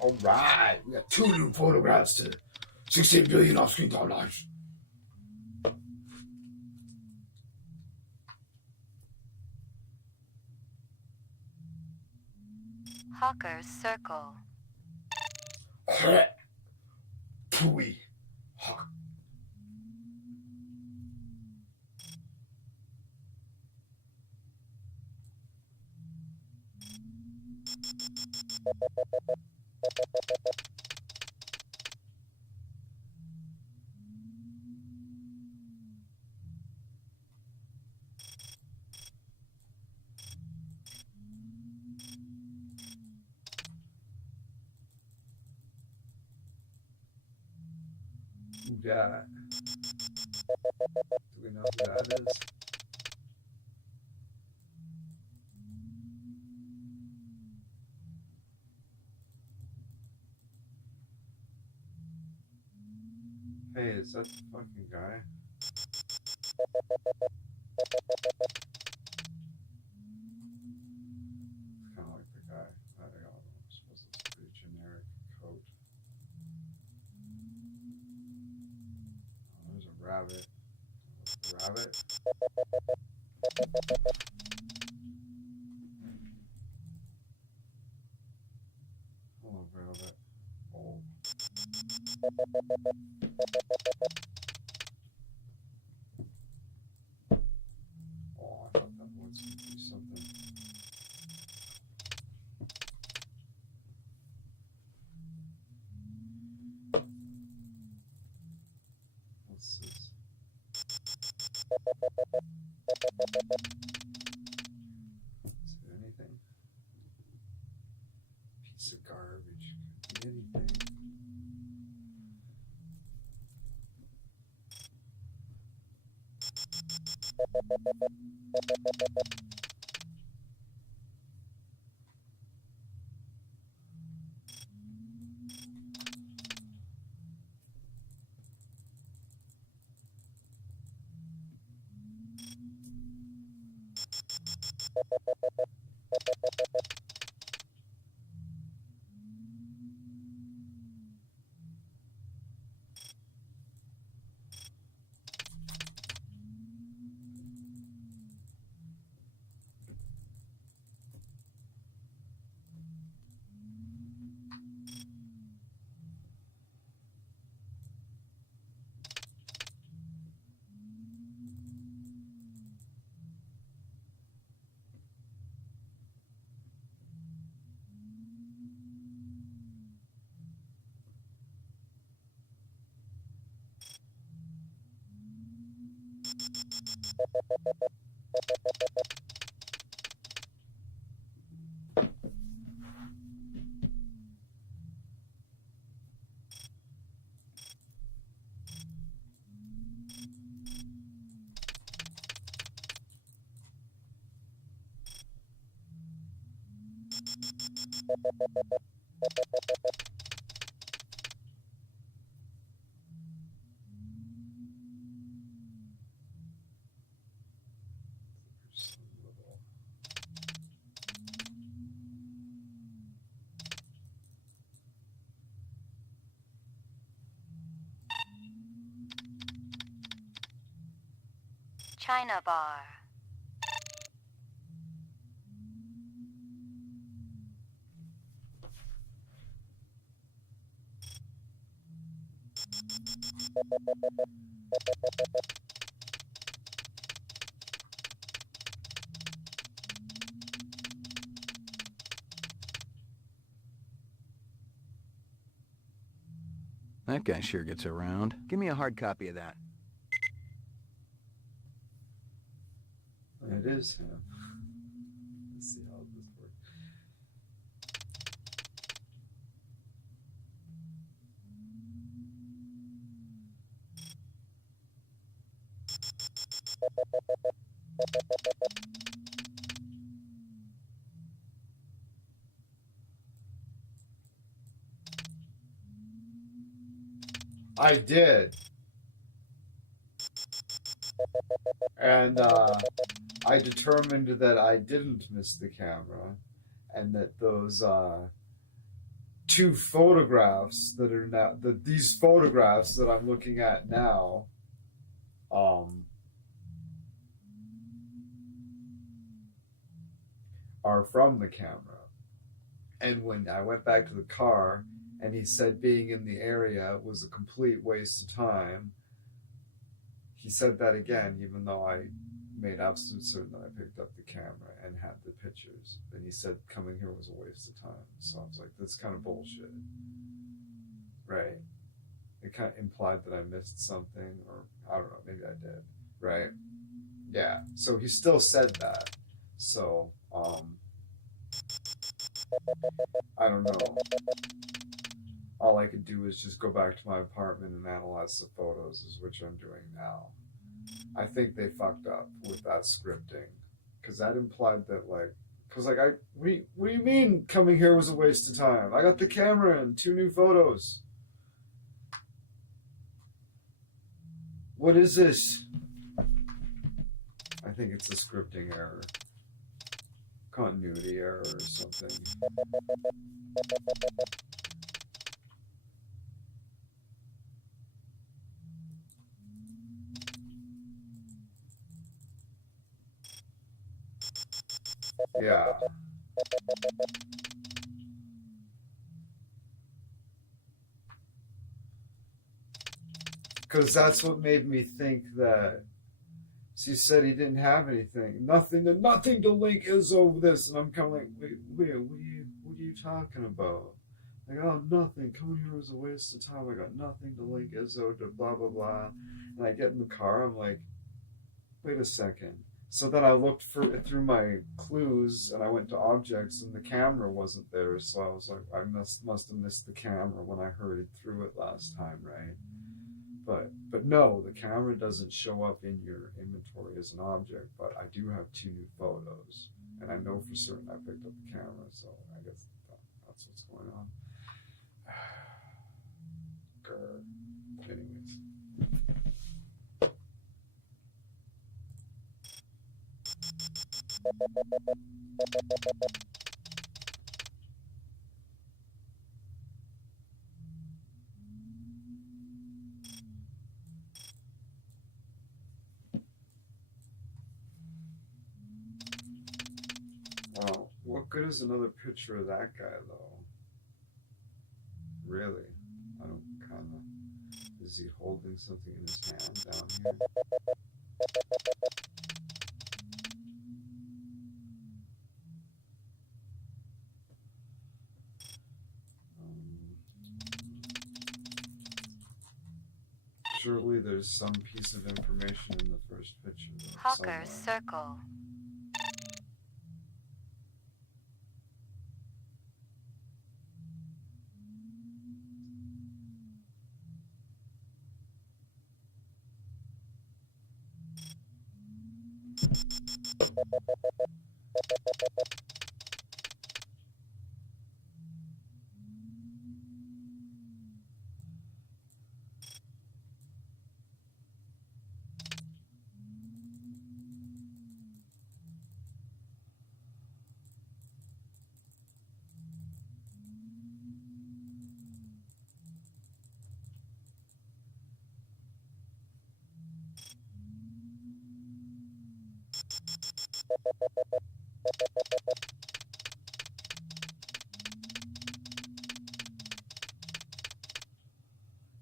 All right, we got 2 new photographs to 16 billion off-screen timelines. Hawker's Circle. Pooey. Hawk. Who that? Do we know who that is? Is that the fucking guy? It's kind of like the guy. I don't know. I suppose it's a pretty generic coat. Oh, there's a rabbit. Rabbit. Hello, rabbit. Oh. Oh, I thought that was going to be something. What's this? Is it anything? Piece of garbage. Could be anything. China bar. That guy sure gets around. Give me a hard copy of that. It is him. Let's see how this works. I did. And I determined that I didn't miss the camera and that those two photographs that are now, these photographs that I'm looking at now, are from the camera. And when I went back to the car and he said being in the area was a complete waste of time, he said that again, even though I made absolute certain that I picked up the camera and had the pictures. And he said coming here was a waste of time. So I was like, that's kind of bullshit. Right. It kind of implied that I missed something, or I don't know, maybe I did. Right. Yeah. So he still said that. So, I don't know. All I could do is just go back to my apartment and analyze the photos, which I'm doing now. I think they fucked up with that scripting, because that implied that, like, because, like, what do you mean coming here was a waste of time? I got the camera and 2 new photos. What is this? I think it's a scripting error. Continuity error or something. Yeah. Because that's what made me think that. So he said he didn't have anything, nothing to link Izzo with this, and I'm kind of like, wait, what are you talking about? Like, oh, nothing. Coming here was a waste of time. I got nothing to link Izzo to blah blah blah. And I get in the car, I'm like, wait a second. So then I looked through my clues, and I went to objects, and the camera wasn't there. So I was like, I must have missed the camera when I hurried through it last time, right? But no, the camera doesn't show up in your inventory as an object, but I do have 2 new photos, and I know for certain I picked up the camera, so I guess that's what's going on. Grr. But anyways. Wow, what good is another picture of that guy, though? Really? I don't kind of... Is he holding something in his hand down here? Surely there's some piece of information in the first picture. Hawker's Circle.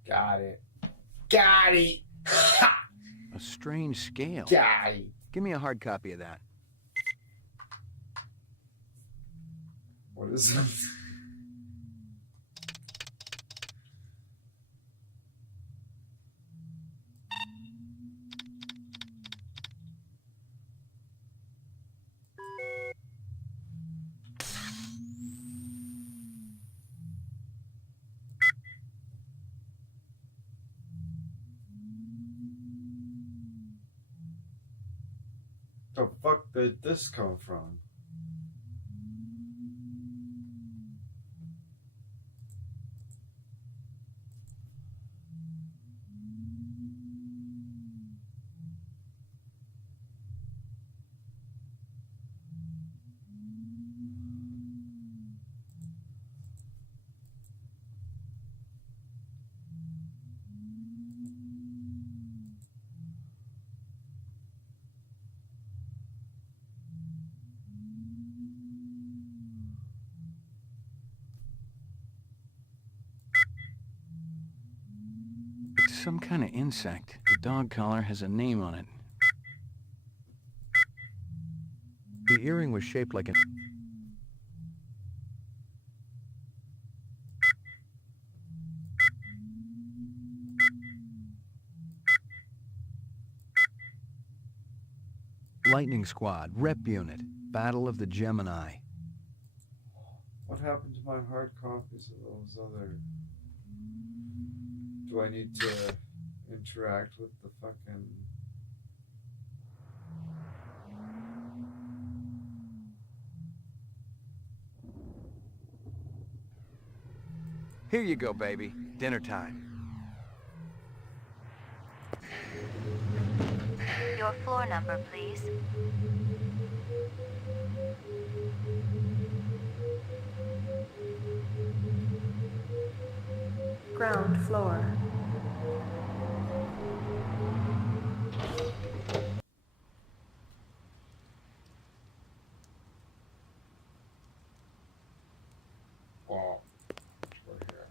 Got it. Got it! A strange scale. Got it. Give me a hard copy of that. What is this? The fuck did this come from? It's some kind of insect. The dog collar has a name on it. The earring was shaped like a... Lightning Squad, Rep Unit, Battle of the Gemini. What happened to my hard copies of those other... Do I need to interact with the fucking... Here you go, baby. Dinner time. Your floor number, please. Ground floor. Wow. We're here.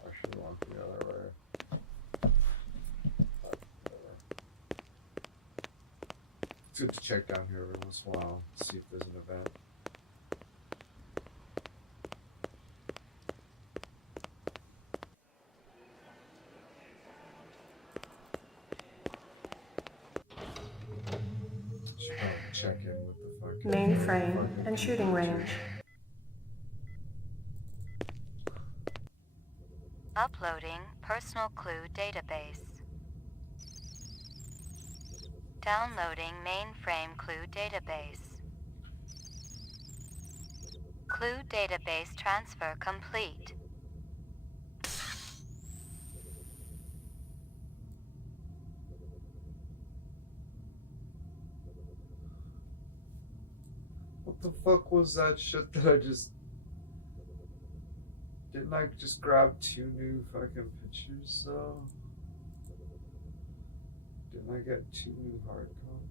I should have went the other way. It's good to check down here every once in a while, see if there's an event. Should probably check in with the fucking Mainframe and shooting range. Uploading personal clue database. Downloading mainframe clue database. Clue database transfer complete. What the fuck was that shit that I just... Didn't I just grab 2 new fucking pictures though? Didn't I get 2 new hard copies?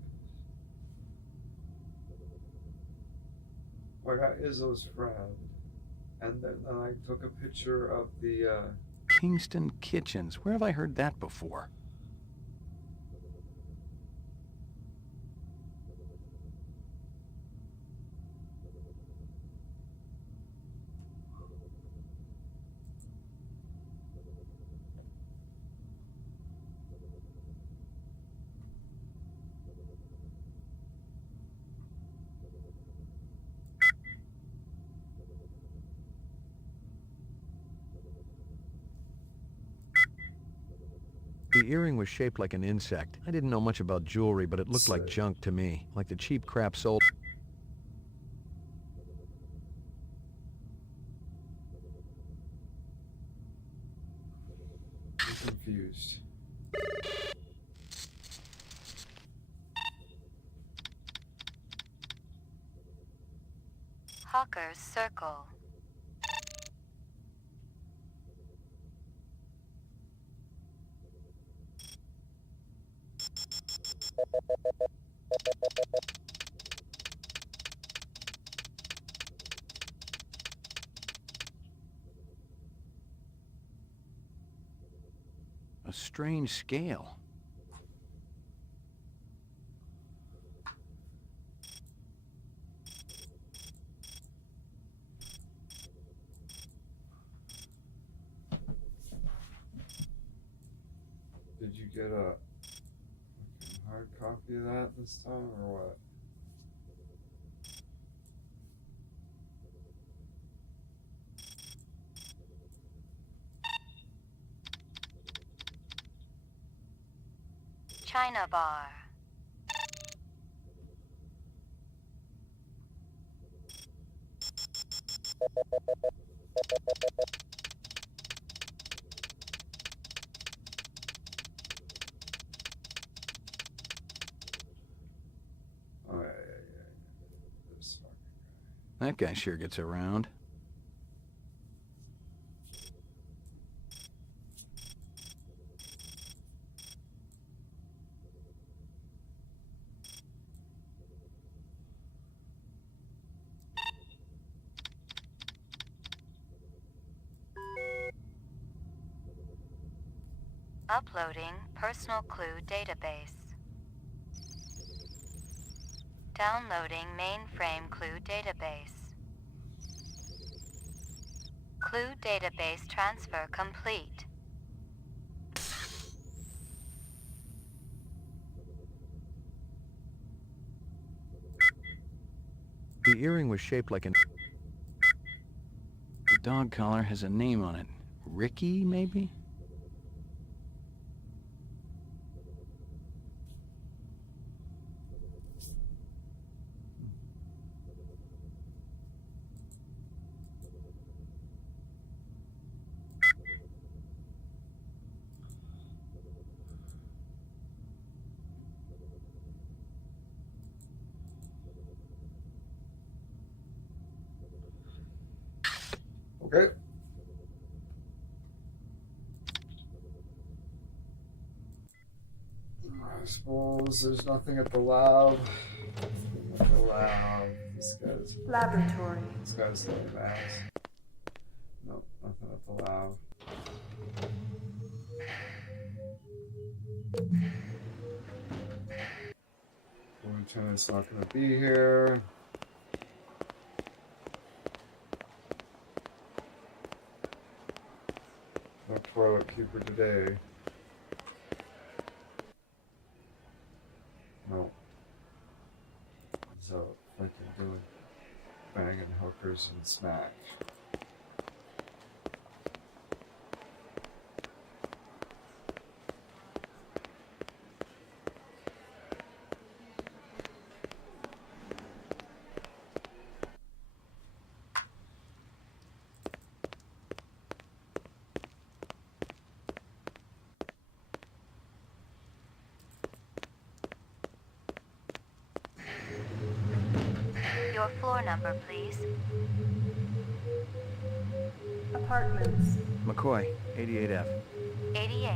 I got Izzo's friend, and then I took a picture of the Kingston Kitchens. Where have I heard that before? The earring was shaped like an insect. I didn't know much about jewelry, but it looked like junk to me. Like the cheap crap sold. I'm confused. Hawker's Circle. A strange scale. Did you get a hard copy of that this time, or what? China Bar. Oh, yeah. This fucking guy. That guy sure gets around. Uploading personal clue database. Downloading mainframe clue database. Clue database transfer complete. The earring was shaped like an... The dog collar has a name on it. Ricky, maybe? Okay. I suppose there's nothing at the lab. At the lab. This guy's laboratory. This guy's looking ass. Nope, nothing at the lab. The lieutenant's not going to be here. No toilet keeper today. No. So, like you're doing banging hookers and smack. Your floor number, please. Apartments. McCoy, 88F. 88.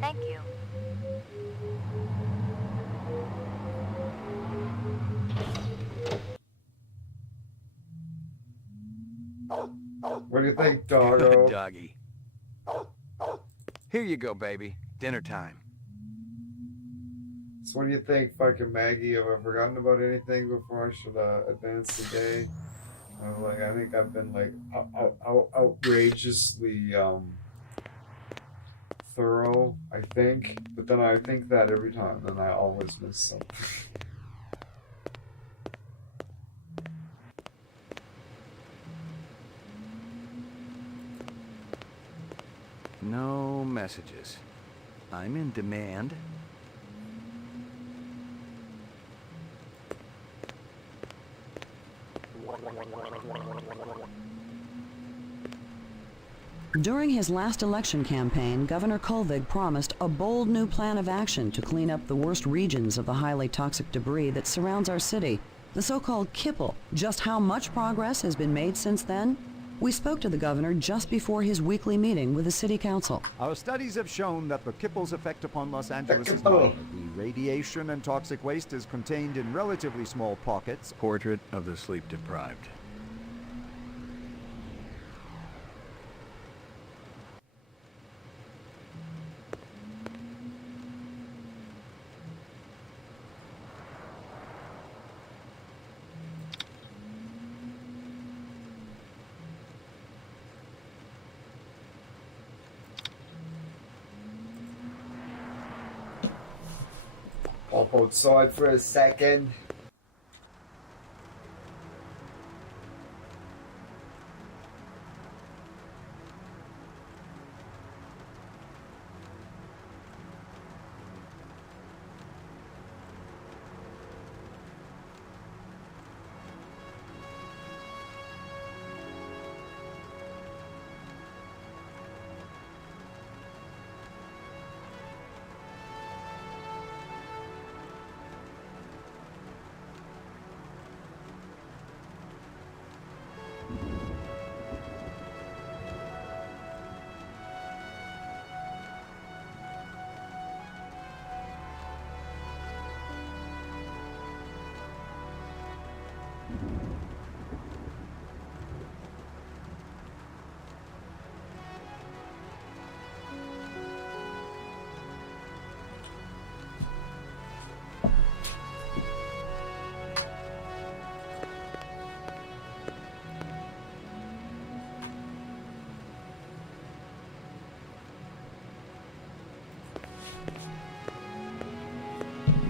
Thank you. What do you think, doggo? Doggy. Here you go, baby. Dinner time. So what do you think, fucking Maggie? Have I forgotten about anything before I should advance the day? I think I've been like outrageously thorough, I think. But then I think that every time, and I always miss something. No messages. I'm in demand. During his last election campaign, Governor Kolvig promised a bold new plan of action to clean up the worst regions of the highly toxic debris that surrounds our city, the so-called kipple. Just how much progress has been made since then? We spoke to the governor just before his weekly meeting with the city council. Our studies have shown that the kipple's effect upon Los Angeles is minor. The radiation and toxic waste is contained in relatively small pockets. Portrait of the sleep-deprived. Pop outside for a second.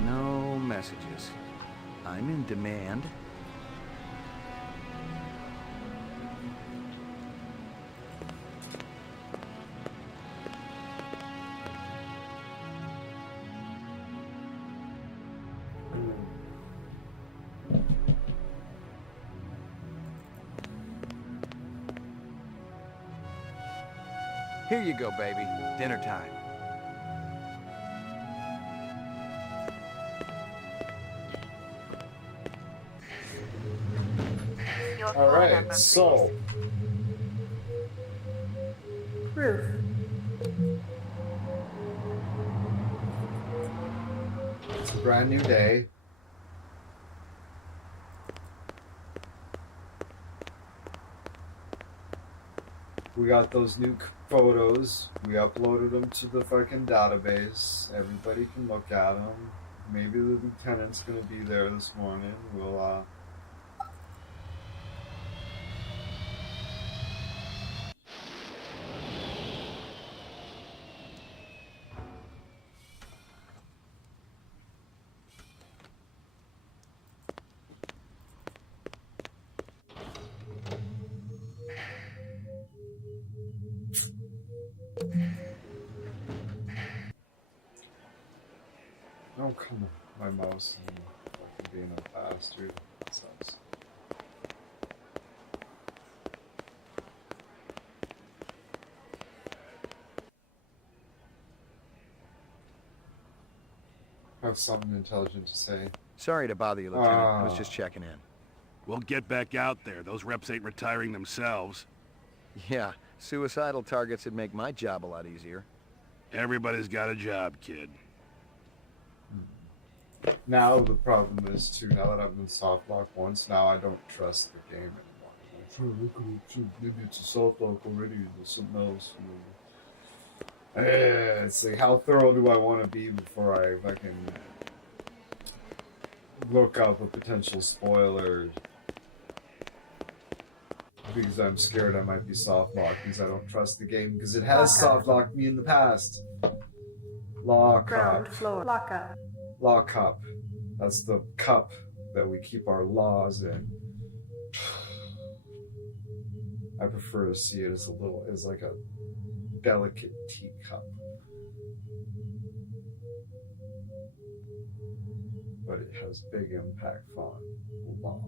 No messages. I'm in demand. Here you go, baby. Dinner time. All right, so Roof. It's a brand new day. We got those new photos. We uploaded them to the fucking database. Everybody can look at them. Maybe the lieutenant's gonna be there this morning. We'll, oh, come on. My mouse and fucking being a bastard. That sucks. I have something intelligent to say. Sorry to bother you, Lieutenant. I was just checking in. We'll get back out there. Those reps ain't retiring themselves. Yeah, suicidal targets would make my job a lot easier. Everybody's got a job, kid. Now the problem is too, now that I've been softlock once, now I don't trust the game anymore. Like, oh, look at it, maybe it's a softlock already, there's something else. It's like, how thorough do I want to be before I fucking look up a potential spoiler? Because I'm scared I might be softlocked because I don't trust the game because it has softlocked me in the past. Lock Ground up. floor. Lock up. Lock up. That's the cup that we keep our laws in. I prefer to see it as like a delicate teacup. But it has big impact font. Law.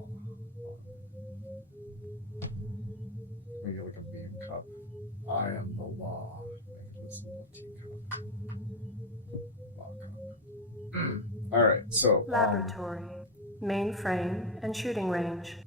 Make it like a beam cup. I am the law. Make it this little teacup. Law cup. Alright, so. Laboratory. Mainframe and shooting range.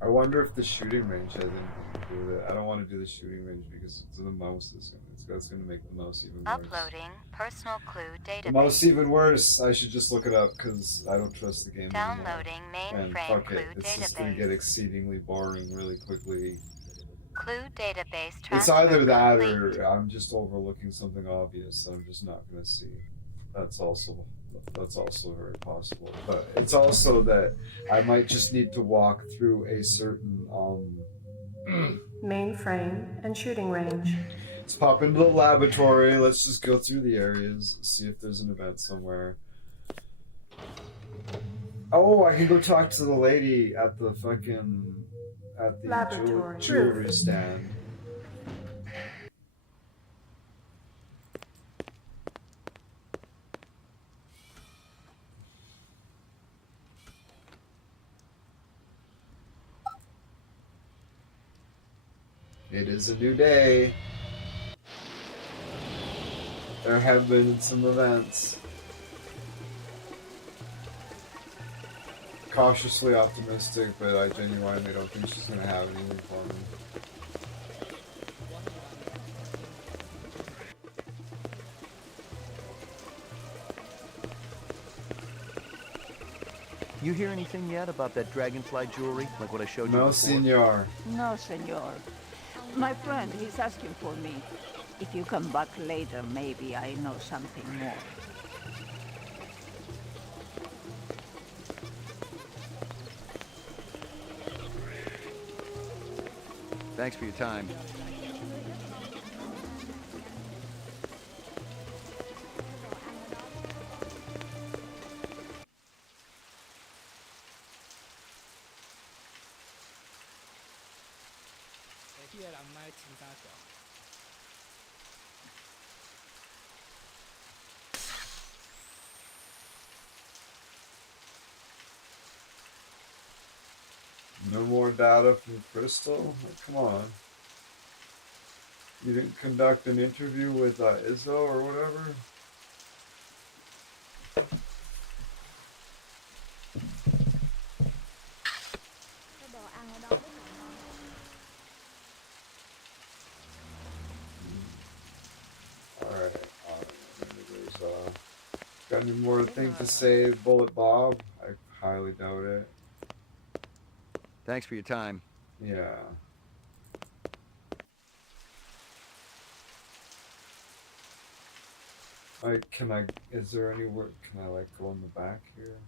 I wonder if the shooting range has anything to do with it. I don't want to do the shooting range because the mouse is that's going to make the mouse even worse. Uploading personal clue database. The mouse even worse. I should just look it up because I don't trust the game Downloading anymore. And mainframe fuck clue it. It's database. just going to get exceedingly boring really quickly. Clue database transfer It's either that complete. or I'm just overlooking something obvious that I'm just not going to see. That's also very possible. But it's also that I might just need to walk through a certain Mainframe and shooting range. Let's pop into the laboratory. Let's just go through the areas, see if there's an event somewhere. Oh, I can go talk to the lady at the jewelry stand. It is a new day. There have been some events. Cautiously optimistic, but I genuinely don't think she's going to have anything for me. You hear anything yet about that dragonfly jewelry, like what I showed you No, before? senor. No, senor. My friend, he's asking for me. If you come back later, maybe I know something more. Thanks for your time. No more data from Crystal? Oh, come on. You didn't conduct an interview with Izzo or whatever? Alright, got any more things to say, Bullet Bob? I highly doubt it. Thanks for your time. Yeah. Is there any work, can I like go in the back here?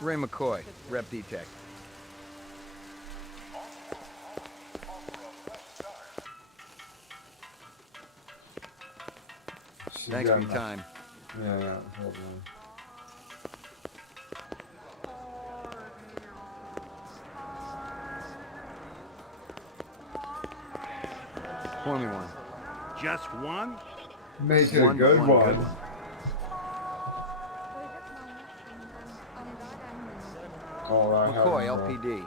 Ray McCoy, Rep Detect. Thanks for your time. Yeah, hold on. Pour me one. Just one? Make it a good one. Oh, I McCoy, have LPD.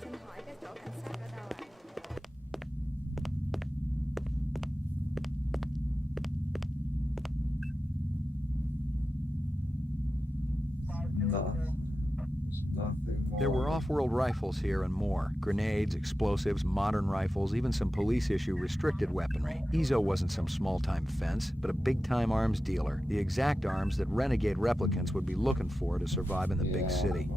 Xin hỏi cái chỗ cảnh sát ở đâu ạ? There were off-world rifles here and more. Grenades, explosives, modern rifles, even some police-issue restricted weaponry. Ezo wasn't some small-time fence, but a big-time arms dealer. The exact arms that renegade replicants would be looking for to survive in the big city.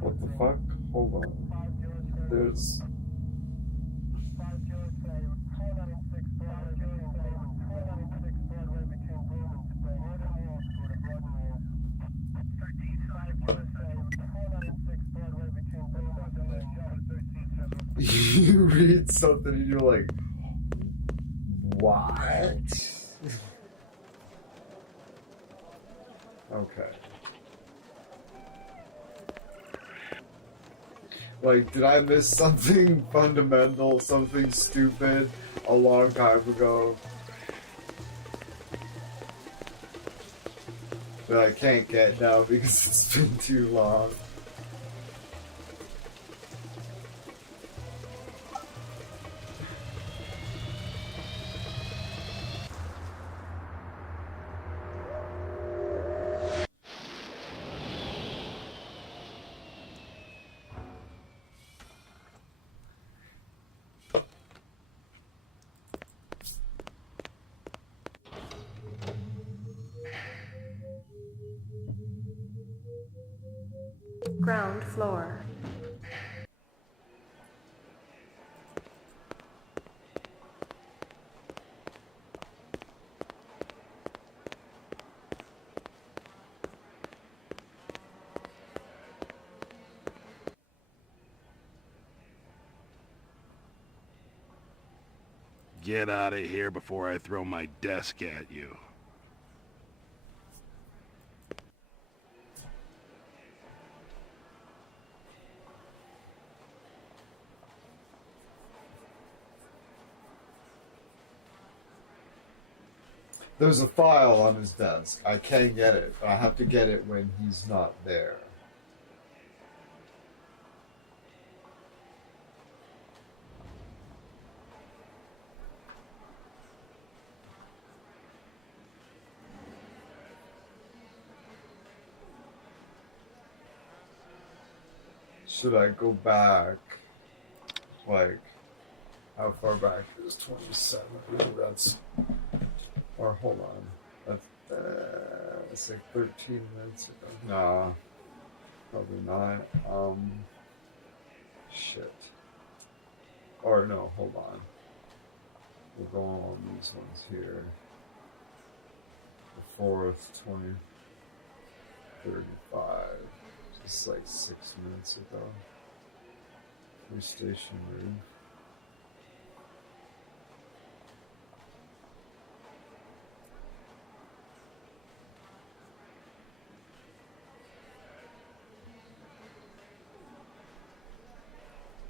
What the fuck? Hold on. There's... You read something and you're like, what? Okay. Like, did I miss something fundamental, something stupid a long time ago that I can't get now because it's been too long? Ground floor. Get out of here before I throw my desk at you. There's a file on his desk. I can't get it. I have to get it when he's not there. Should I go back? Like, how far back is 27? Ooh, that's... Or hold on. That's like 13 minutes ago. Nah, probably not. Shit. Or no, hold on. We'll go on these ones here. The 4th, 20, 35. Just like 6 minutes ago. Free station room.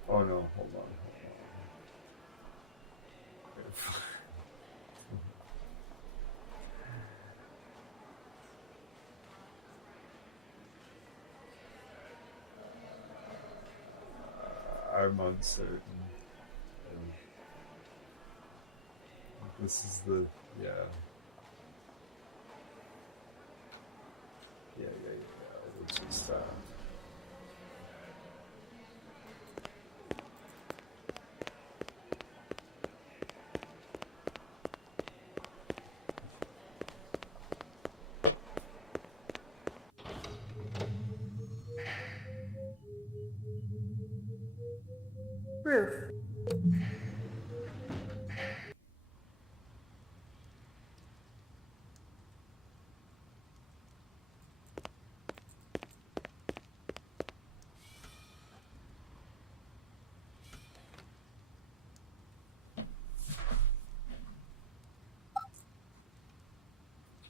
Oh no, hold on. I'm uncertain. This is the, yeah. Yeah. We'll just, Roof.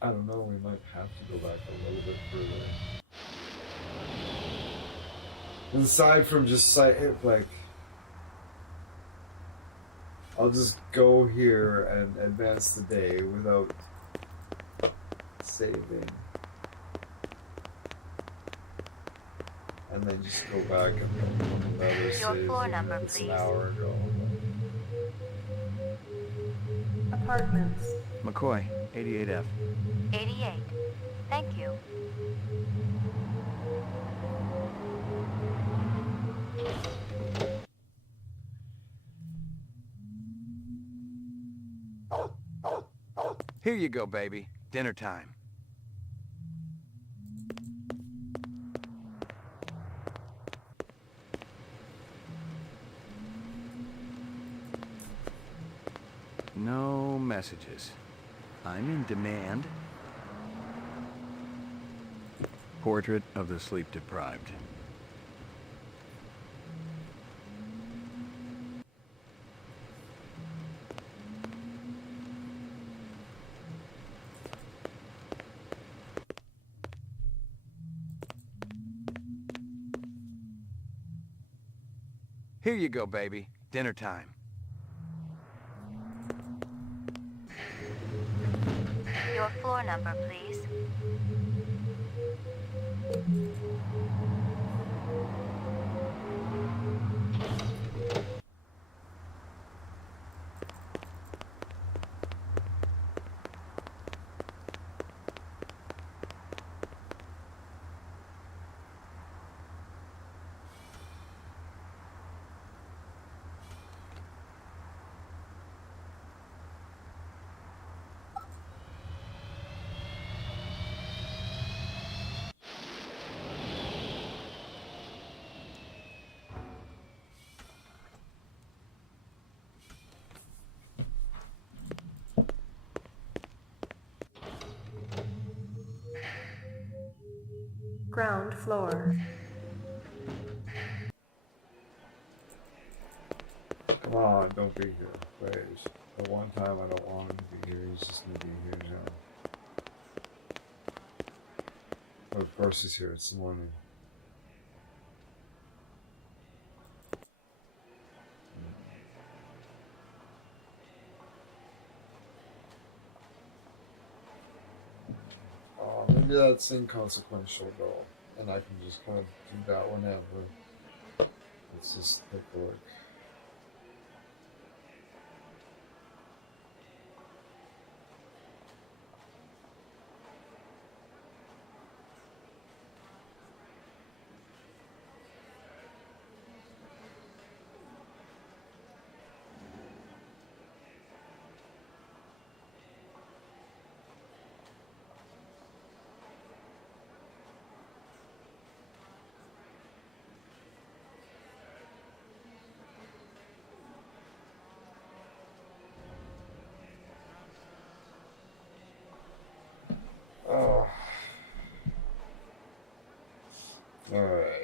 I don't know, we might have to go back a little bit further. Aside from just like, I'll just go here and advance the day without saving. And then just go back and another save. Your floor number, It's please. an hour ago. Apartments. McCoy, 88F. 88. Thank you. Here you go, baby. Dinner time. No messages. I'm in demand. Portrait of the sleep-deprived. Here you go, baby. Dinner time. Your floor number, please. Ground floor. Come on, don't be here. Please. The one time I don't want him to be here, he's just gonna be here now. But of course he's here, it's the morning. Oh, maybe that's inconsequential though, and I can just kind of do that whenever. Let's just take a look. Oh. All right.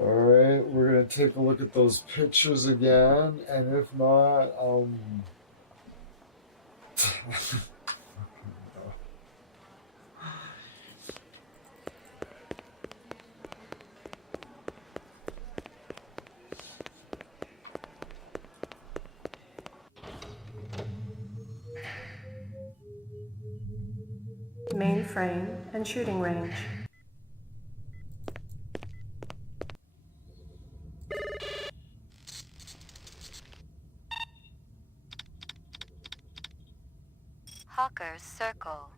Alright, we're gonna take a look at those pictures again, and if not, Mainframe and shooting range. Hawker's Circle.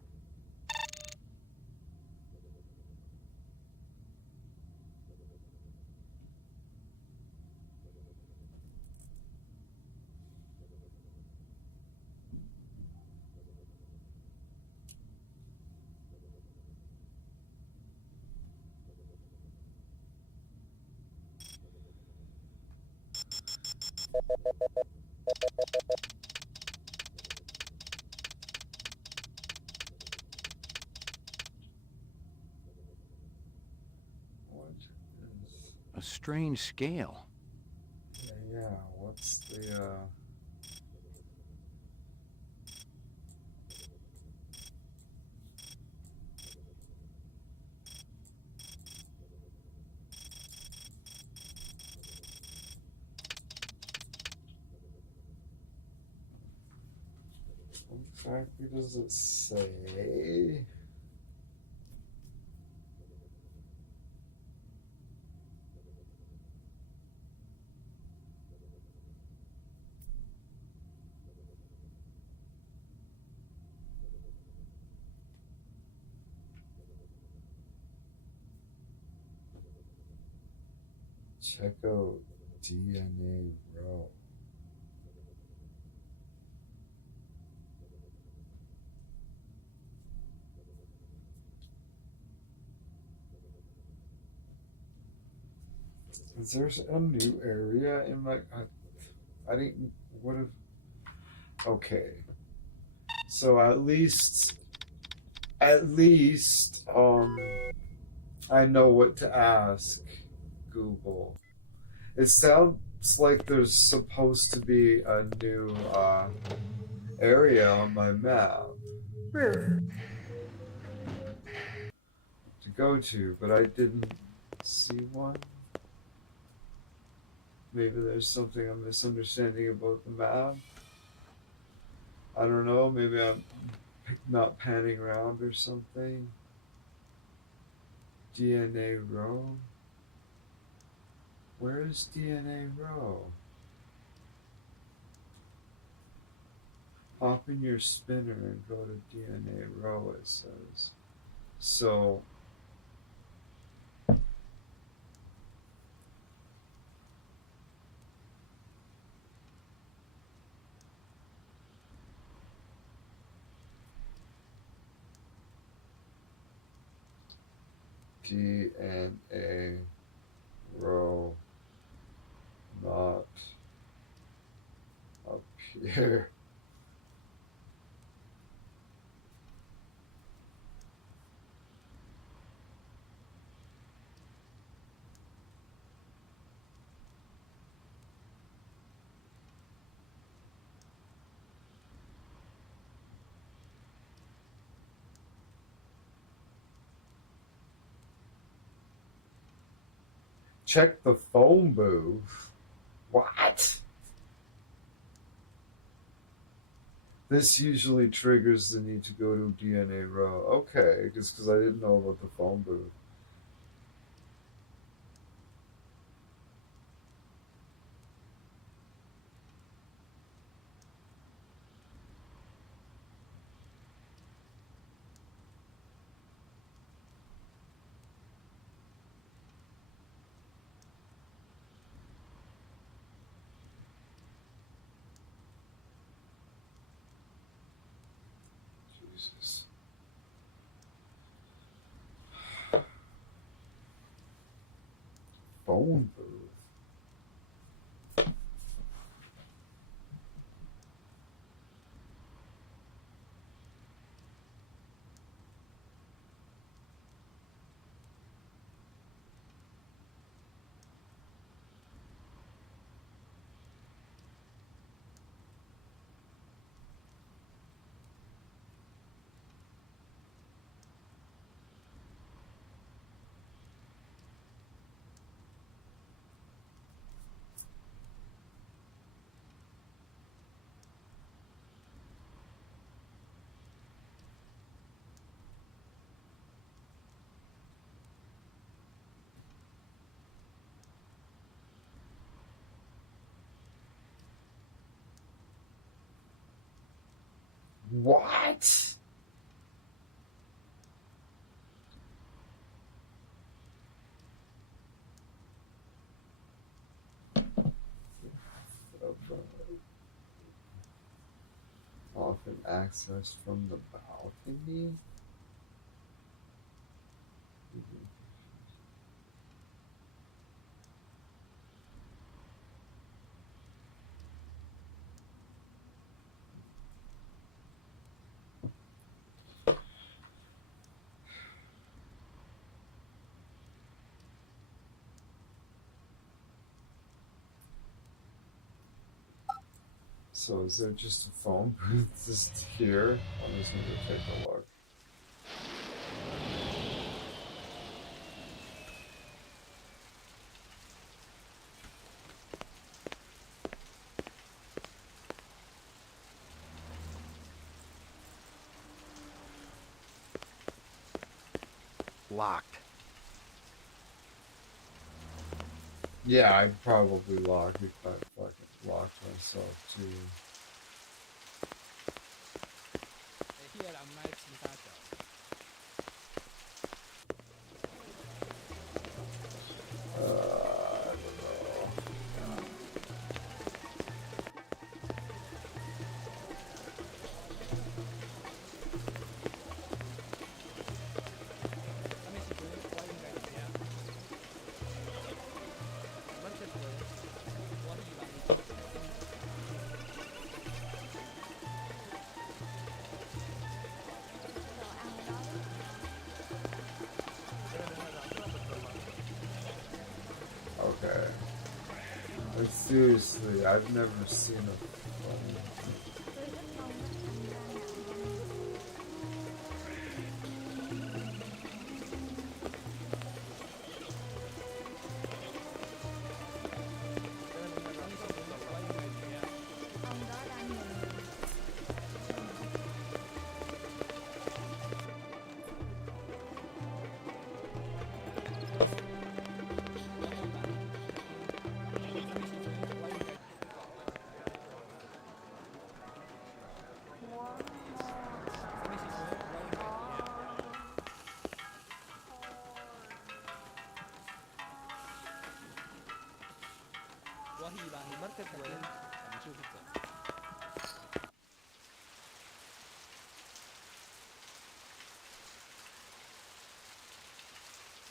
A strange scale. yeah, what's the, what exactly does it say? Check out DNA Row. Is there a new area in my... I didn't... What if... Okay. So at least... I know what to ask Google. It sounds like there's supposed to be a new area on my map Roof. to go to, but I didn't see one. Maybe there's something I'm misunderstanding about the map. I don't know, maybe I'm not panning around or something. DNA Row? Where is DNA Row? Hop in your spinner and go to DNA Row, it says. So, DNA row not appear. Check the phone booth. What? This usually triggers the need to go to DNA row. Okay, just because I didn't know about the phone booth. Jesus. Phone booth. What? Often accessed from the balcony? So is there just a phone booth just here? I'm just going to take a look. Locked. Yeah, I'd probably lock if I fucking locked myself too. I don't know. Okay. Like seriously, I've never seen a phone.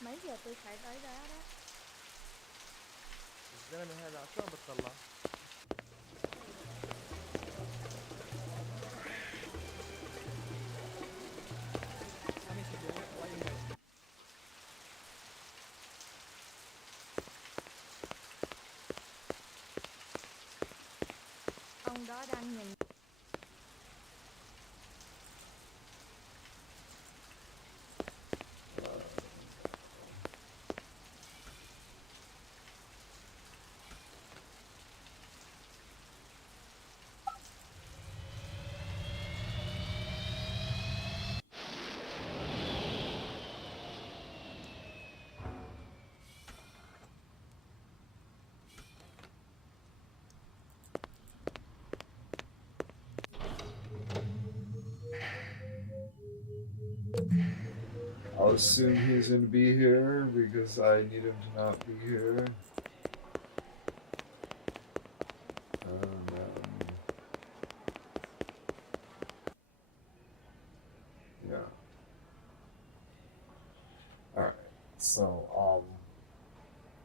Mấy giờ tôi phải tới đó đó? الزلمة هذا عشان بتطلع. Ông đó đang nhìn. I'll assume he's going to be here because I need him to not be here. Yeah. Alright, so,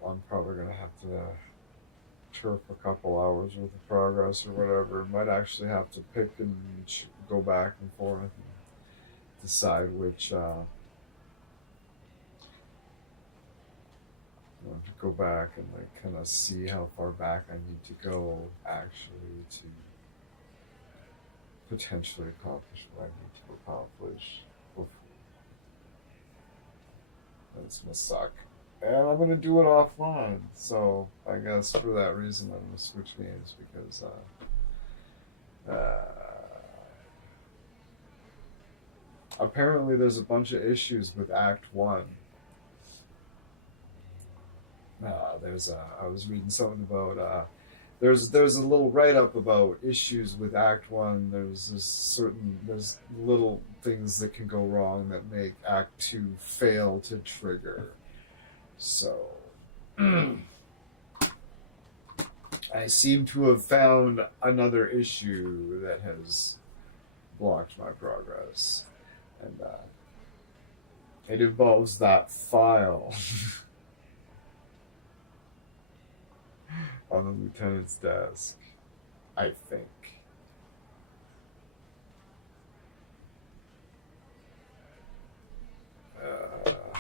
I'm probably going to have to chirp a couple hours worth of progress or whatever. Might actually have to pick and go back and forth and decide which, to go back and like kind of see how far back I need to go actually to potentially accomplish what I need to accomplish. That's gonna suck. And I'm gonna do it offline. So I guess for that reason I'm gonna switch games because apparently there's a bunch of issues with Act 1. I was reading something about there's a little write-up about issues with Act 1. There's little things that can go wrong that make Act 2 fail to trigger. So I seem to have found another issue that has blocked my progress, and it involves that file on the lieutenant's desk, I think.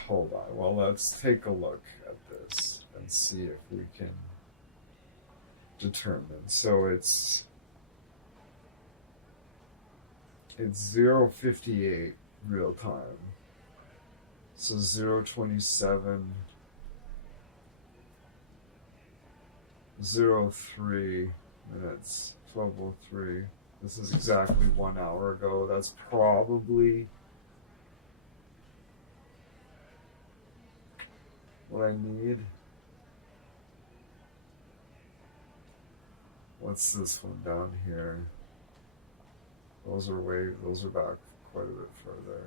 Hold on. Well, let's take a look at this and see if we can determine. So it's 0:58 real time. So 0:27. 03 minutes, 12:03. This is exactly 1 hour ago. That's probably what I need. What's this one down here? Those are back quite a bit further.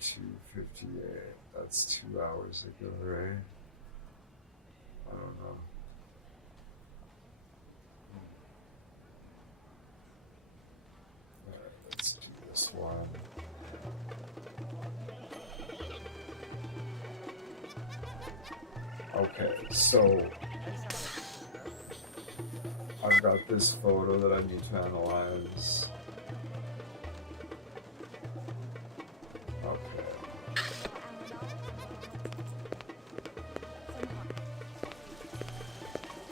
2:58. That's 2 hours ago, right? I don't know. Alright, let's do this one. Okay, so I've got this photo that I need to analyze.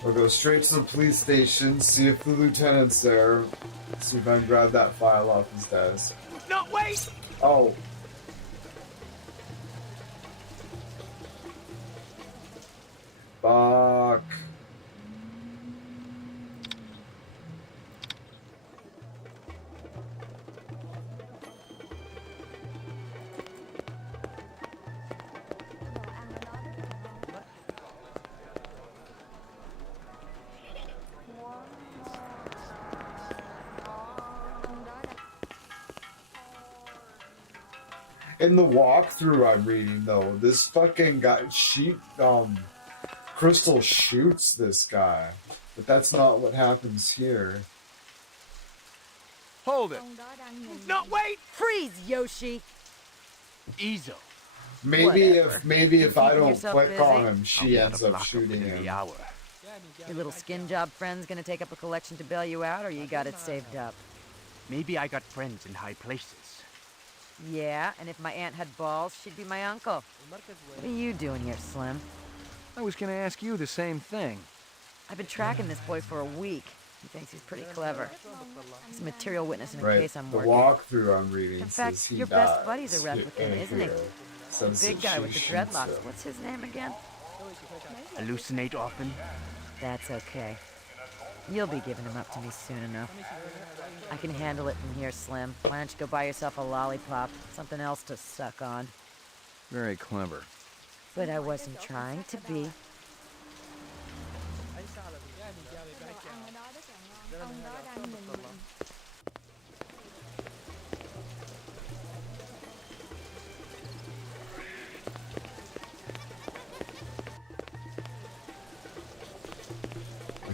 We'll go straight to the police station, see if the lieutenant's there, see if I can grab that file off his desk. No, wait! Oh. Fuck. In the walkthrough I'm reading, though, this fucking guy, Crystal shoots this guy, but that's not what happens here. Hold it. No, wait! Freeze, Yoshi! Ezo. Maybe if I keeping don't yourself click busy? on him, she I'll ends be out up of shooting within him. the hour. Your little skin job friend's gonna take up a collection to bail you out, or you got it saved up? Maybe I got friends in high places. Yeah, and if my aunt had balls, she'd be my uncle. What are you doing here, Slim? I was gonna ask you the same thing. I've been tracking this boy for a week. He thinks he's pretty clever. He's a material witness in a Right. case I'm The working. walkthrough I'm reading In says fact, he your dies. best buddy's a replicant, isn't he? Here The says big that guy she with the shoots dreadlocks. him. What's his name again? Hallucinate often? That's okay. You'll be giving him up to me soon enough. I can handle it from here, Slim. Why don't you go buy yourself a lollipop? Something else to suck on. Very clever. But I wasn't trying to be.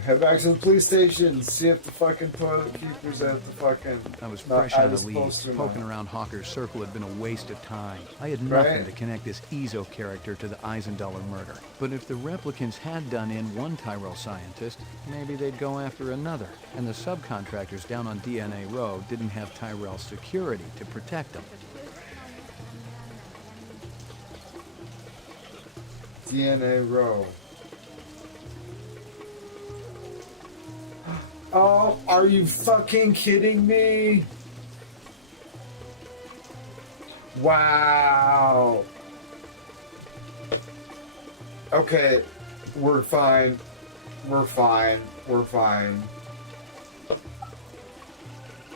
Head back to the police station, see if the fucking toilet keeper's at the fucking... I was not fresh as out of leave. supposed to Poking now. around Hawker's circle had been a waste of time. I had nothing Right. to connect this Ezo character to the Eisendaler murder. But if the replicants had done in one Tyrell scientist, maybe they'd go after another. And the subcontractors down on DNA Row didn't have Tyrell security to protect them. DNA Row. Oh, are you fucking kidding me? Wow. Okay, we're fine. We're fine. We're fine.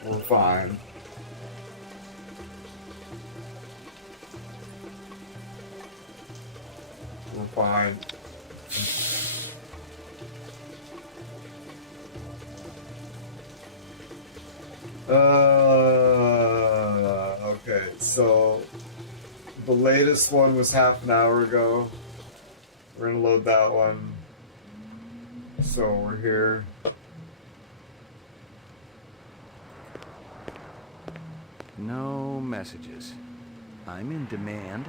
We're fine. We're fine. Okay, so the latest one was half an hour ago. We're gonna load that one. So we're here. No messages. I'm in demand.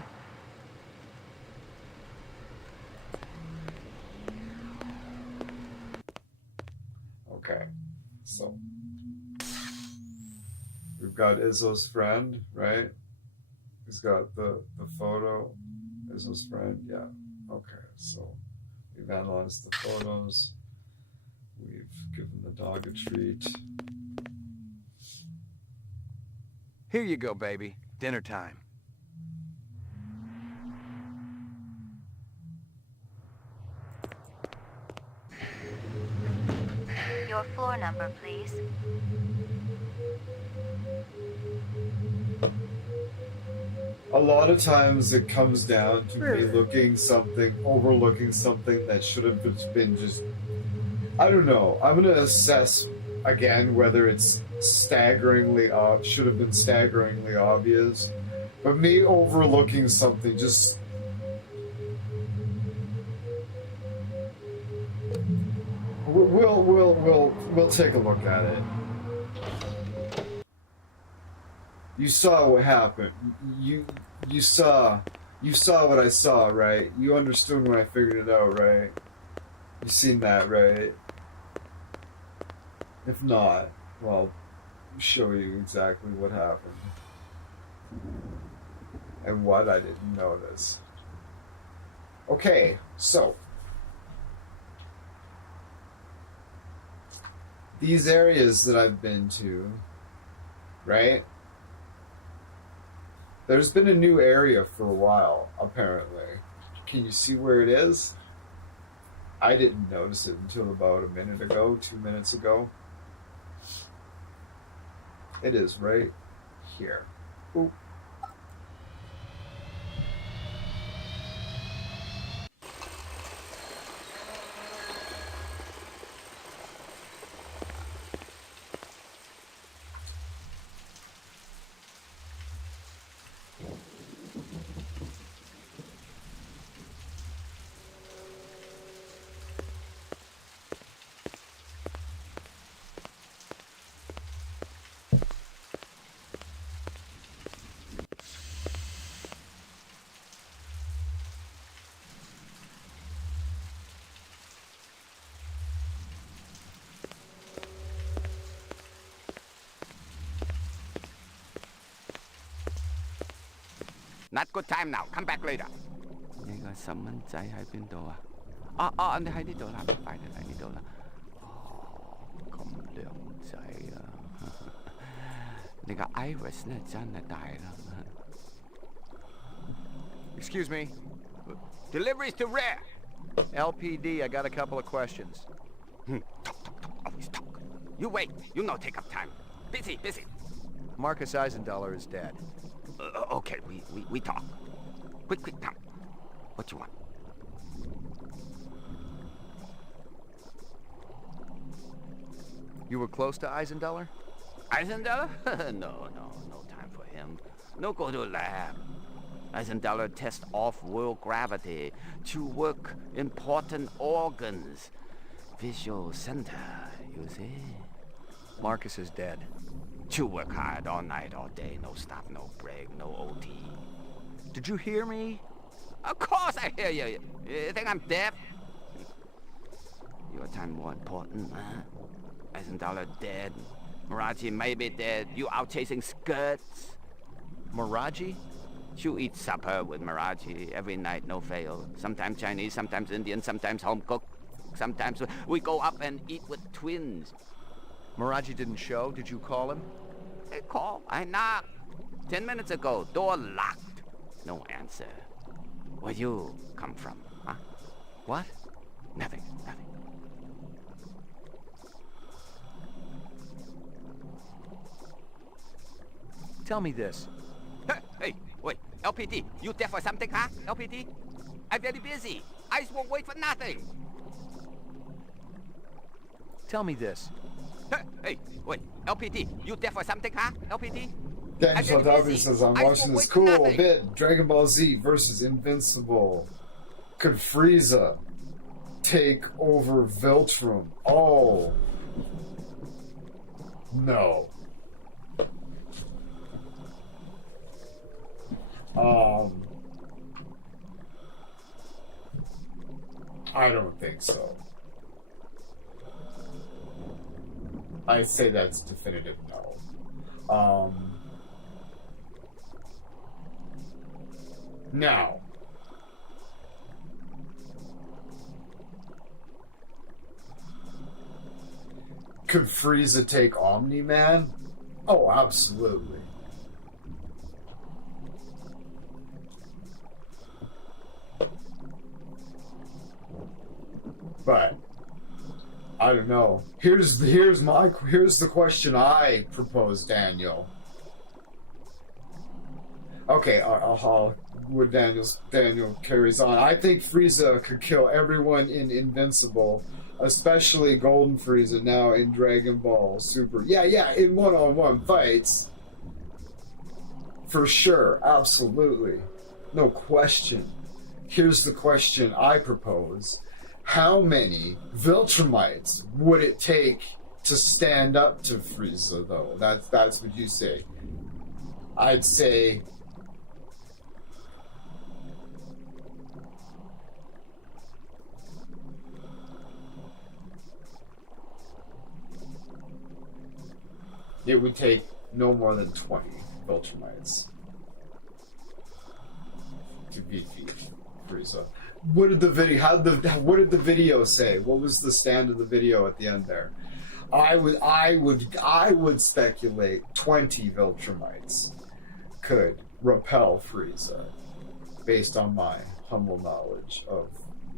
Okay, so we've got Izzo's friend, right? He's got the photo. Izzo's friend, yeah. Okay, so we've analyzed the photos. We've given the dog a treat. Here you go, baby. Dinner time. Your floor number, please. A lot of times it comes down to me overlooking something that should have been just, I don't know. I'm going to assess again whether it's should have been staggeringly obvious. But me overlooking something just, we'll take a look at it. You saw what happened. You saw what I saw, right? You understood when I figured it out, right? You seen that, right? If not, well, I'll show you exactly what happened. And what I didn't notice. Okay, so these areas that I've been to, right? There's been a new area for a while, apparently. Can you see where it is? I didn't notice it until about a minute ago, 2 minutes ago. It is right here. Oop. Not good time now. Come back later. 你個細蚊仔喺邊度啊？你喺呢度啦，快啲嚟呢度啦。咁靚仔啊！你個 iris 咧真係大啦。Excuse me. Deliveries to rare. LPD, I got a couple of questions. Talk. Always talk. You wait. You no take up time. Busy. Marcus Eisendaler is dead. Okay, we talk. Quick, now. What you want? You were close to Eisendaler? Eisendaler? No time for him. No go to lab. Eisendaler test off-world gravity to work important organs. Visual center, you see? Marcus is dead. To work hard all night, all day, no stop, no break, no OT. Did you hear me? Of course I hear you. You think I'm deaf? Your time more important, huh? Eisendaler dead. Miraji may be dead. You out chasing skirts. Miraji? You eat supper with Miraji every night, no fail. Sometimes Chinese, sometimes Indian, sometimes home cooked. Sometimes we go up and eat with twins. Miraji didn't show. Did you call him? I call. I knocked. 10 minutes ago, door locked. No answer. Where you come from, huh? What? Nothing. Tell me this. Hey, wait. LPD, you there for something, huh? LPD? I'm very busy. Eyes won't wait for nothing. Tell me this. Hey, wait. LPD, you there for something, huh? LPD? Dan Saldavi says, I'm watching this cool bit. Dragon Ball Z versus Invincible. Could Frieza take over Viltrum? Oh. No. I don't think so. I say that's definitive no. Now, could Frieza take Omni-Man? Oh, absolutely. But I don't know. Here's the question I propose, Daniel. Okay, what Daniel carries on. I think Frieza could kill everyone in Invincible, especially Golden Frieza now in Dragon Ball Super. Yeah, in one-on-one fights. For sure, absolutely. No question. Here's the question I propose. How many Viltrumites would it take to stand up to Frieza, though? That's what you say. I'd say... it would take no more than 20 Viltrumites to defeat Frieza. What did the video? What did the video say? What was the stand of the video at the end there? I would speculate 20 Viltrumites could repel Frieza, based on my humble knowledge of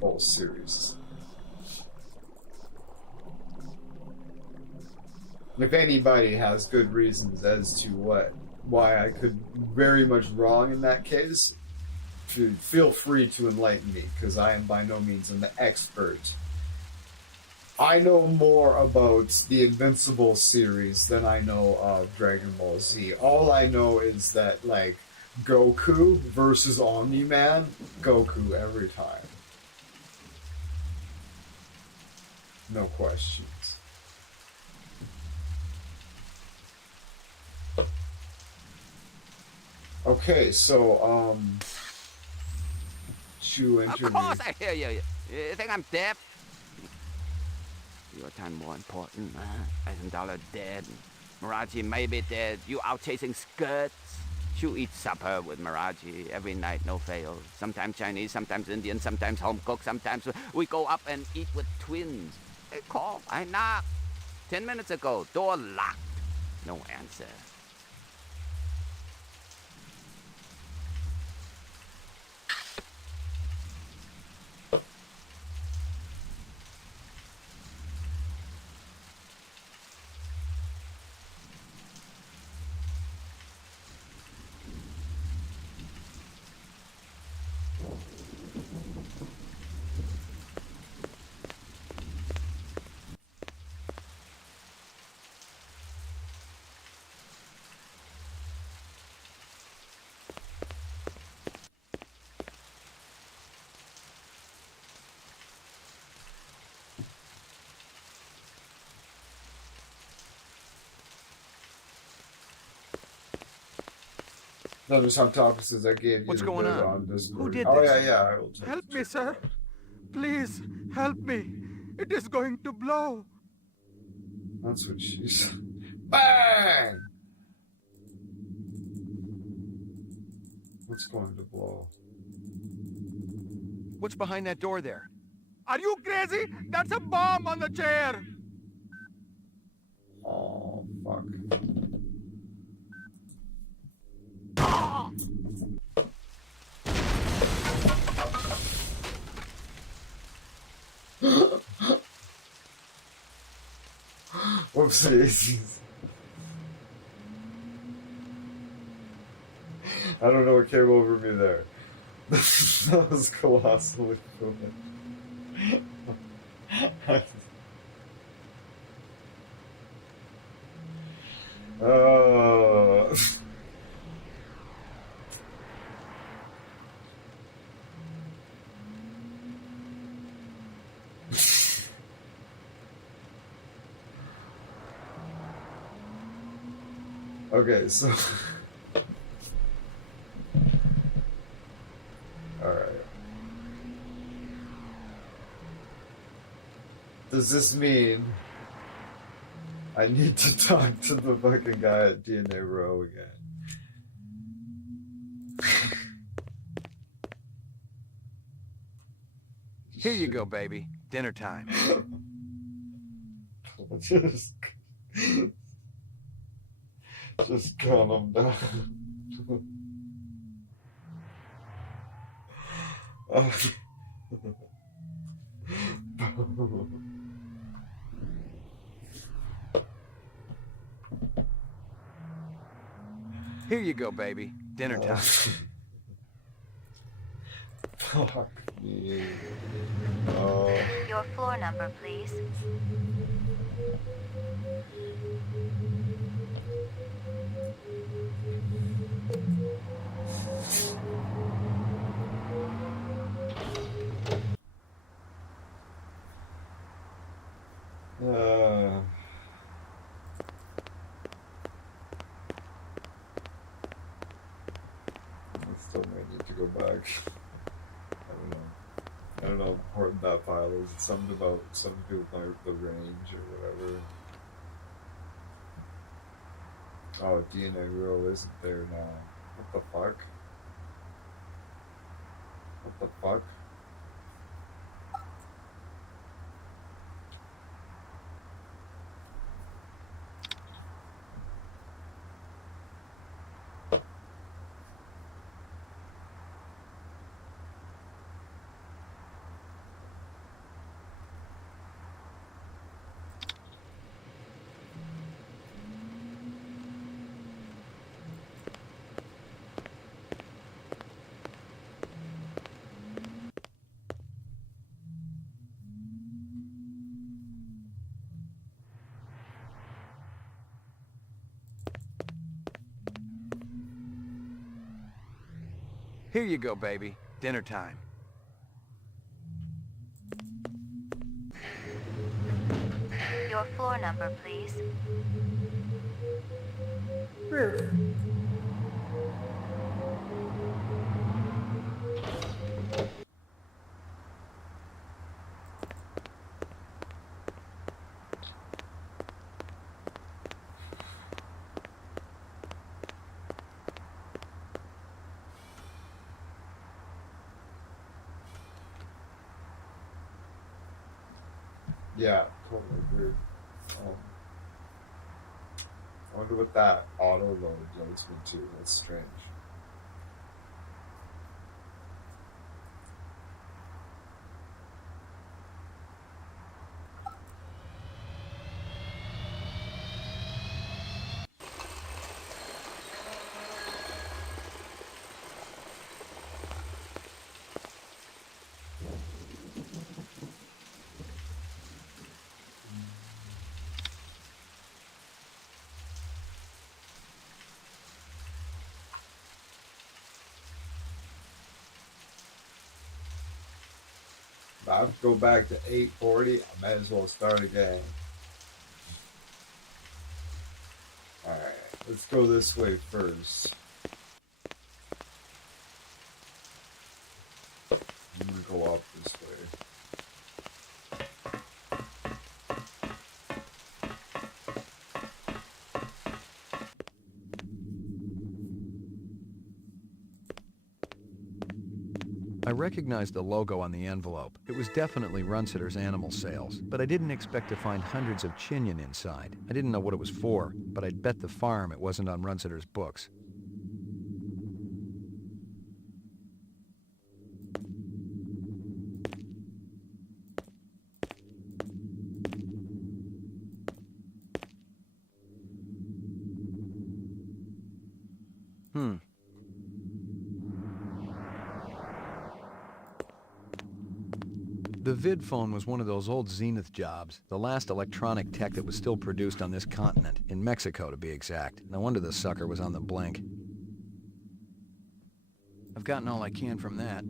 both series. If anybody has good reasons as to why I could very much wrong in that case, feel free to enlighten me, because I am by no means an expert. I know more about the Invincible series than I know of Dragon Ball Z. All I know is that, like, Goku versus Omni-Man, Goku every time. No questions. Okay, so, Of course I hear you. You think I'm deaf? Your time more important, huh? Eisendaler dead. Miraji may be dead. You out chasing skirts. She'll eat supper with Miraji every night, no fail. Sometimes Chinese, sometimes Indian, sometimes home cooked, sometimes we go up and eat with twins. They call, I knock. 10 minutes ago, door locked. No answer. Those are some topics I gave you. What's going on? Who did oh, this? yeah. I will check. Help me, sir. Please, help me. It is going to blow. That's what she said. Bang! What's going to blow? What's behind that door there? Are you crazy? That's a bomb on the chair. Oh, fuck. Whoopsies. I don't know what came over me there. That was colossally foolish. Okay, so alright. Does this mean I need to talk to the fucking guy at DNA Row again? Here you go, baby. Dinner time. Just calm him down. Here you go, baby. Dinner time. Fuck me. Your floor number, please. I still might need to go back. I don't know how important that file is. It's something to do with the range or whatever. Oh, DNA Row isn't there now. What the fuck? What the fuck? Here you go, baby. Dinner time. Your floor number, please. Roof. Yeah, totally weird. I wonder what that auto load goes into. That's strange. If I have to go back to 840, I might as well start again. Alright, let's go this way first. I'm gonna go up this way. I recognized the logo on the envelope. It was definitely Runsitter's animal sales, but I didn't expect to find hundreds of chinion inside. I didn't know what it was for, but I'd bet the farm it wasn't on Runsitter's books. The vid phone was one of those old Zenith jobs, the last electronic tech that was still produced on this continent, in Mexico to be exact. No wonder the sucker was on the blink. I've gotten all I can from that.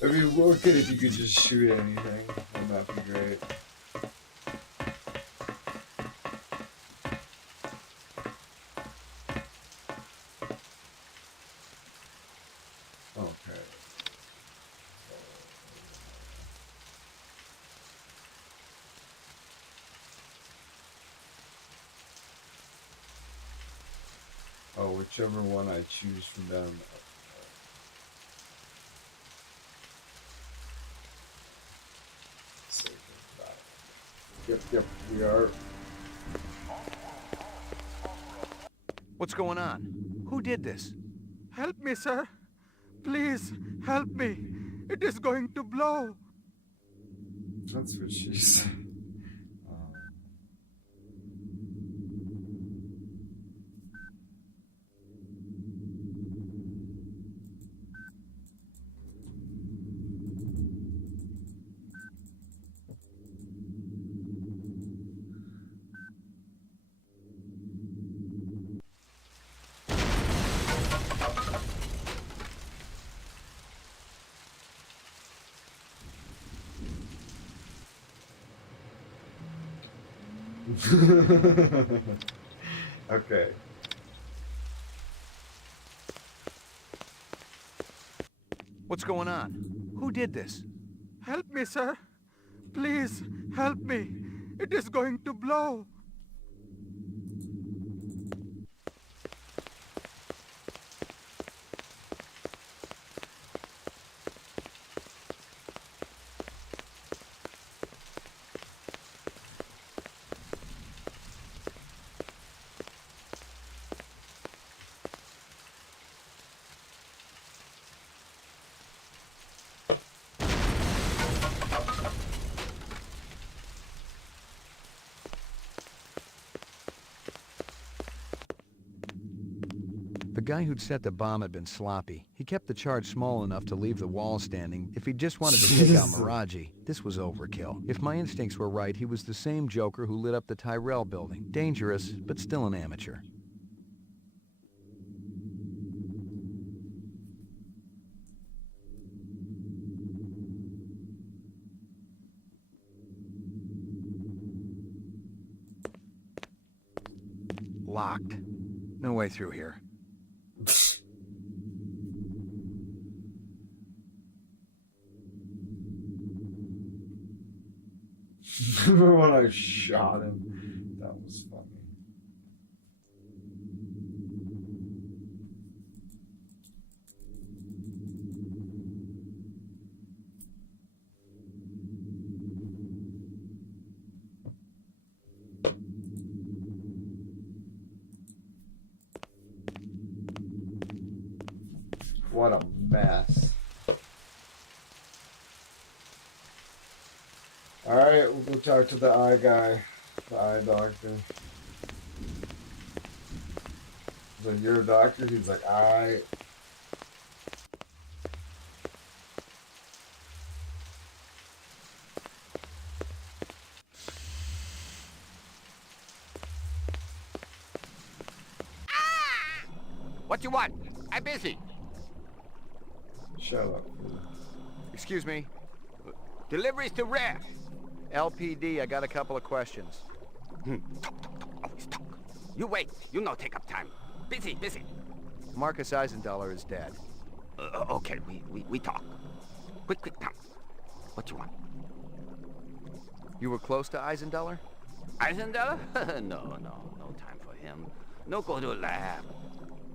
I mean, what good if you could just shoot anything? Wouldn't that be great? Okay. Oh, whichever one I choose from them. Yep, we are. What's going on? Who did this? Help me, sir. Please, help me. It is going to blow. That's what she said. Okay. What's going on? Who did this? Help me, sir. Please, help me. It is going to blow. The guy who'd set the bomb had been sloppy. He kept the charge small enough to leave the wall standing. If he just wanted to take out Miraji, this was overkill. If my instincts were right, he was the same Joker who lit up the Tyrell building. Dangerous, but still an amateur. Locked. No way through here. When I shot him, that was funny. What a mess. Alright, we'll go talk to the eye guy, the eye doctor. So you're a doctor? He's like, alright. What you want? I'm busy. Shut up. Excuse me. Deliveries to where? LPD, I got a couple of questions. Talk, always talk. You wait, you no take up time. Busy. Marcus Eisendaler is dead. Okay, we talk. Quick, now. What you want? You were close to Eisendaler? Eisendaler? No time for him. No go to lab.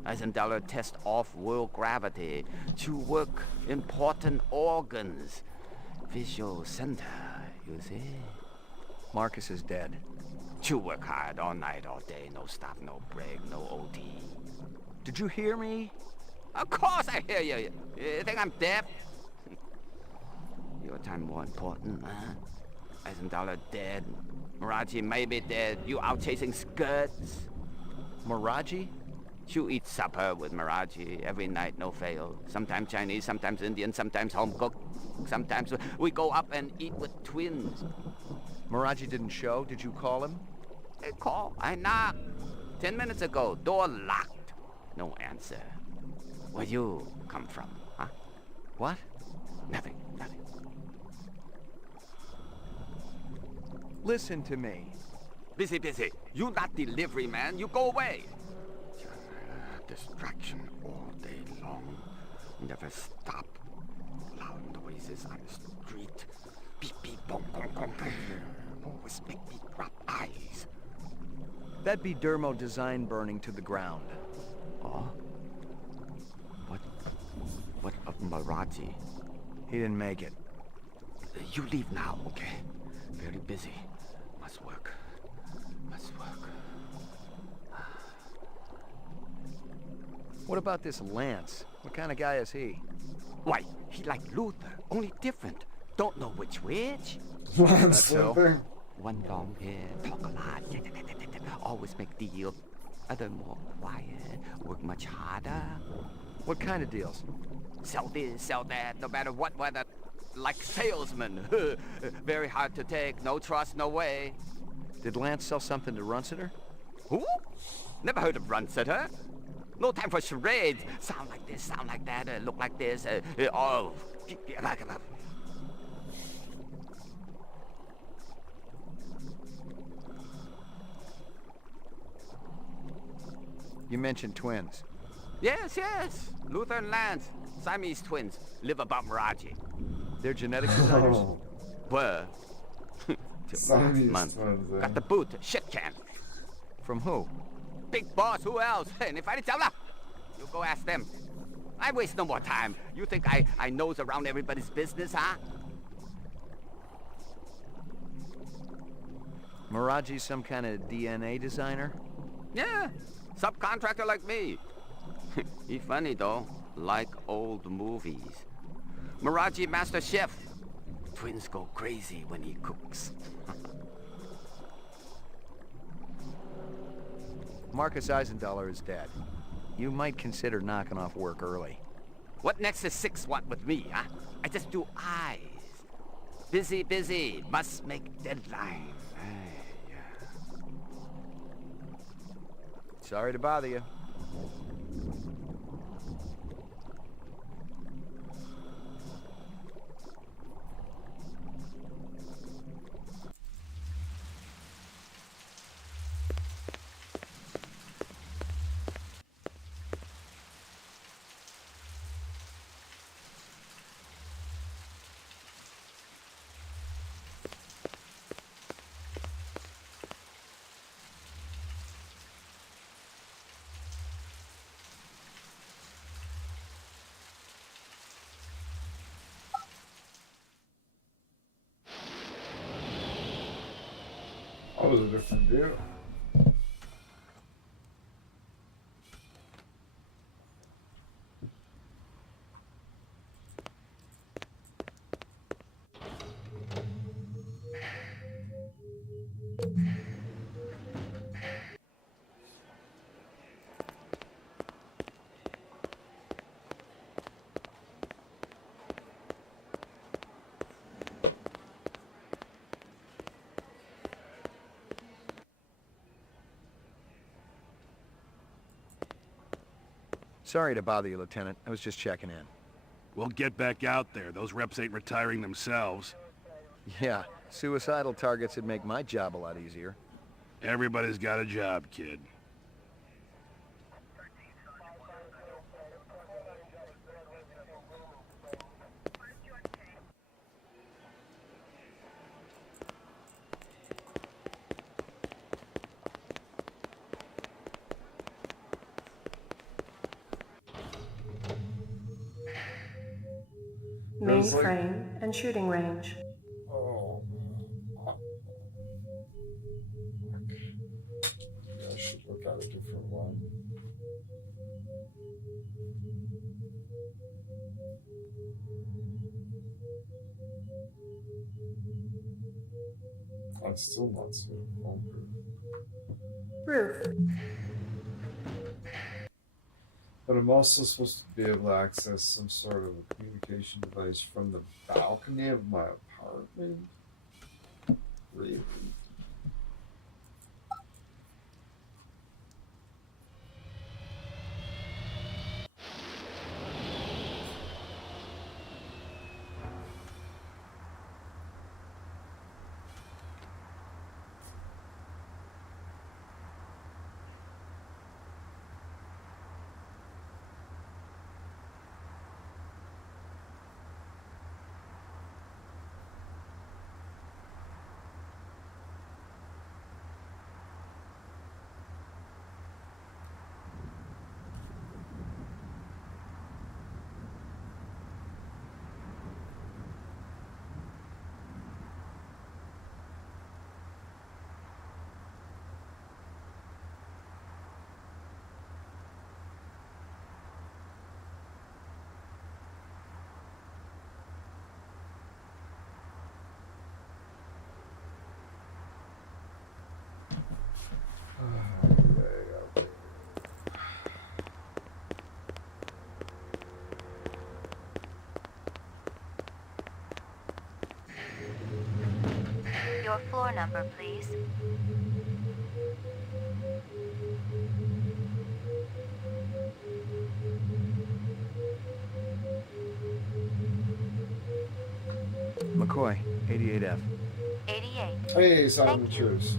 Eisendaler test off-world gravity to work important organs. Visual center, you see? Marcus is dead. You work hard all night, all day, no stop, no break, no OT. Did you hear me? Of course I hear you. You think I'm deaf? Your time more important, huh? Eisendaler dead. Miraji may be dead. You out chasing skirts. Miraji? You eat supper with Miraji every night, no fail. Sometimes Chinese, sometimes Indian, sometimes home cooked. Sometimes we go up and eat with twins. Miraji didn't show. Did you call him? Call. I knocked. 10 minutes ago. Door locked. No answer. Where you come from, huh? What? Nothing. Listen to me. Busy. You not delivery man. You go away. Distraction all day long. Never stop. Loud noises on the street. Beep, boom, boom. Always make me drop eyes. That'd be dermo design burning to the ground. Oh? What of Miraji? He didn't make it. You leave now, okay? Very busy. Must work. What about this Lance? What kind of guy is he? Why, he like Luther, only different. Don't know which. Lance so? Luther? One long hair, talk a lot, always make deals. Other more quiet, work much harder. What kind of deals? Sell this, sell that, no matter what weather. Like salesman. Very hard to take, no trust, no way. Did Lance sell something to Runsiter? Who? Never heard of Runsiter. No time for charades. Sound like this, sound like that, look like this. You mentioned twins. Yes. Luther and Lance. Siamese twins. Live above Miraji. They're genetic designers? Were. Siamese month. twins, eh? Got the boot. Shit can. From who? Big boss. Who else? You go ask them. I waste no more time. You think I nose around everybody's business, huh? Miraji's some kind of DNA designer? Yeah. Subcontractor like me. He funny, though. Like old movies. Miraji master chef. Twins go crazy when he cooks. Marcus Eisendaler is dead. You might consider knocking off work early. What next is 6 want with me, huh? I just do eyes. Busy. Must make deadline. Sorry to bother you. That was a different view. Sorry to bother you, Lieutenant. I was just checking in. We'll get back out there. Those reps ain't retiring themselves. Yeah, suicidal targets would make my job a lot easier. Everybody's got a job, kid. Mainframe and shooting range. Oh. Maybe I should look at a different one. I'm still not seeing home Roof. But I'm also supposed to be able to access some sort of a communication device from the balcony of my apartment? Really? Your floor number, please. McCoy, 88F. 88. Hey, Simon, cheers.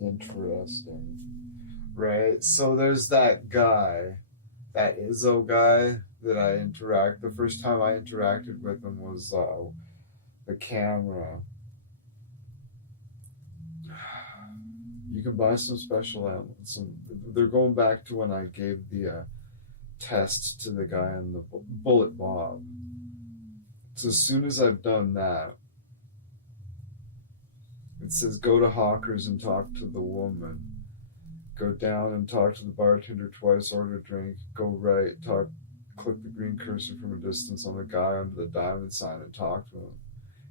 Interesting. Right, so there's that guy, that Izzo guy that the first time I interacted with him was the camera. You can buy some special ammo. They're going back to when I gave the test to the guy on the Bullet Bob So as soon as I've done that, it says go to Hawkers and talk to the woman. Go down and talk to the bartender twice, order a drink. Go right, click the green cursor from a distance on the guy under the diamond sign and talk to him.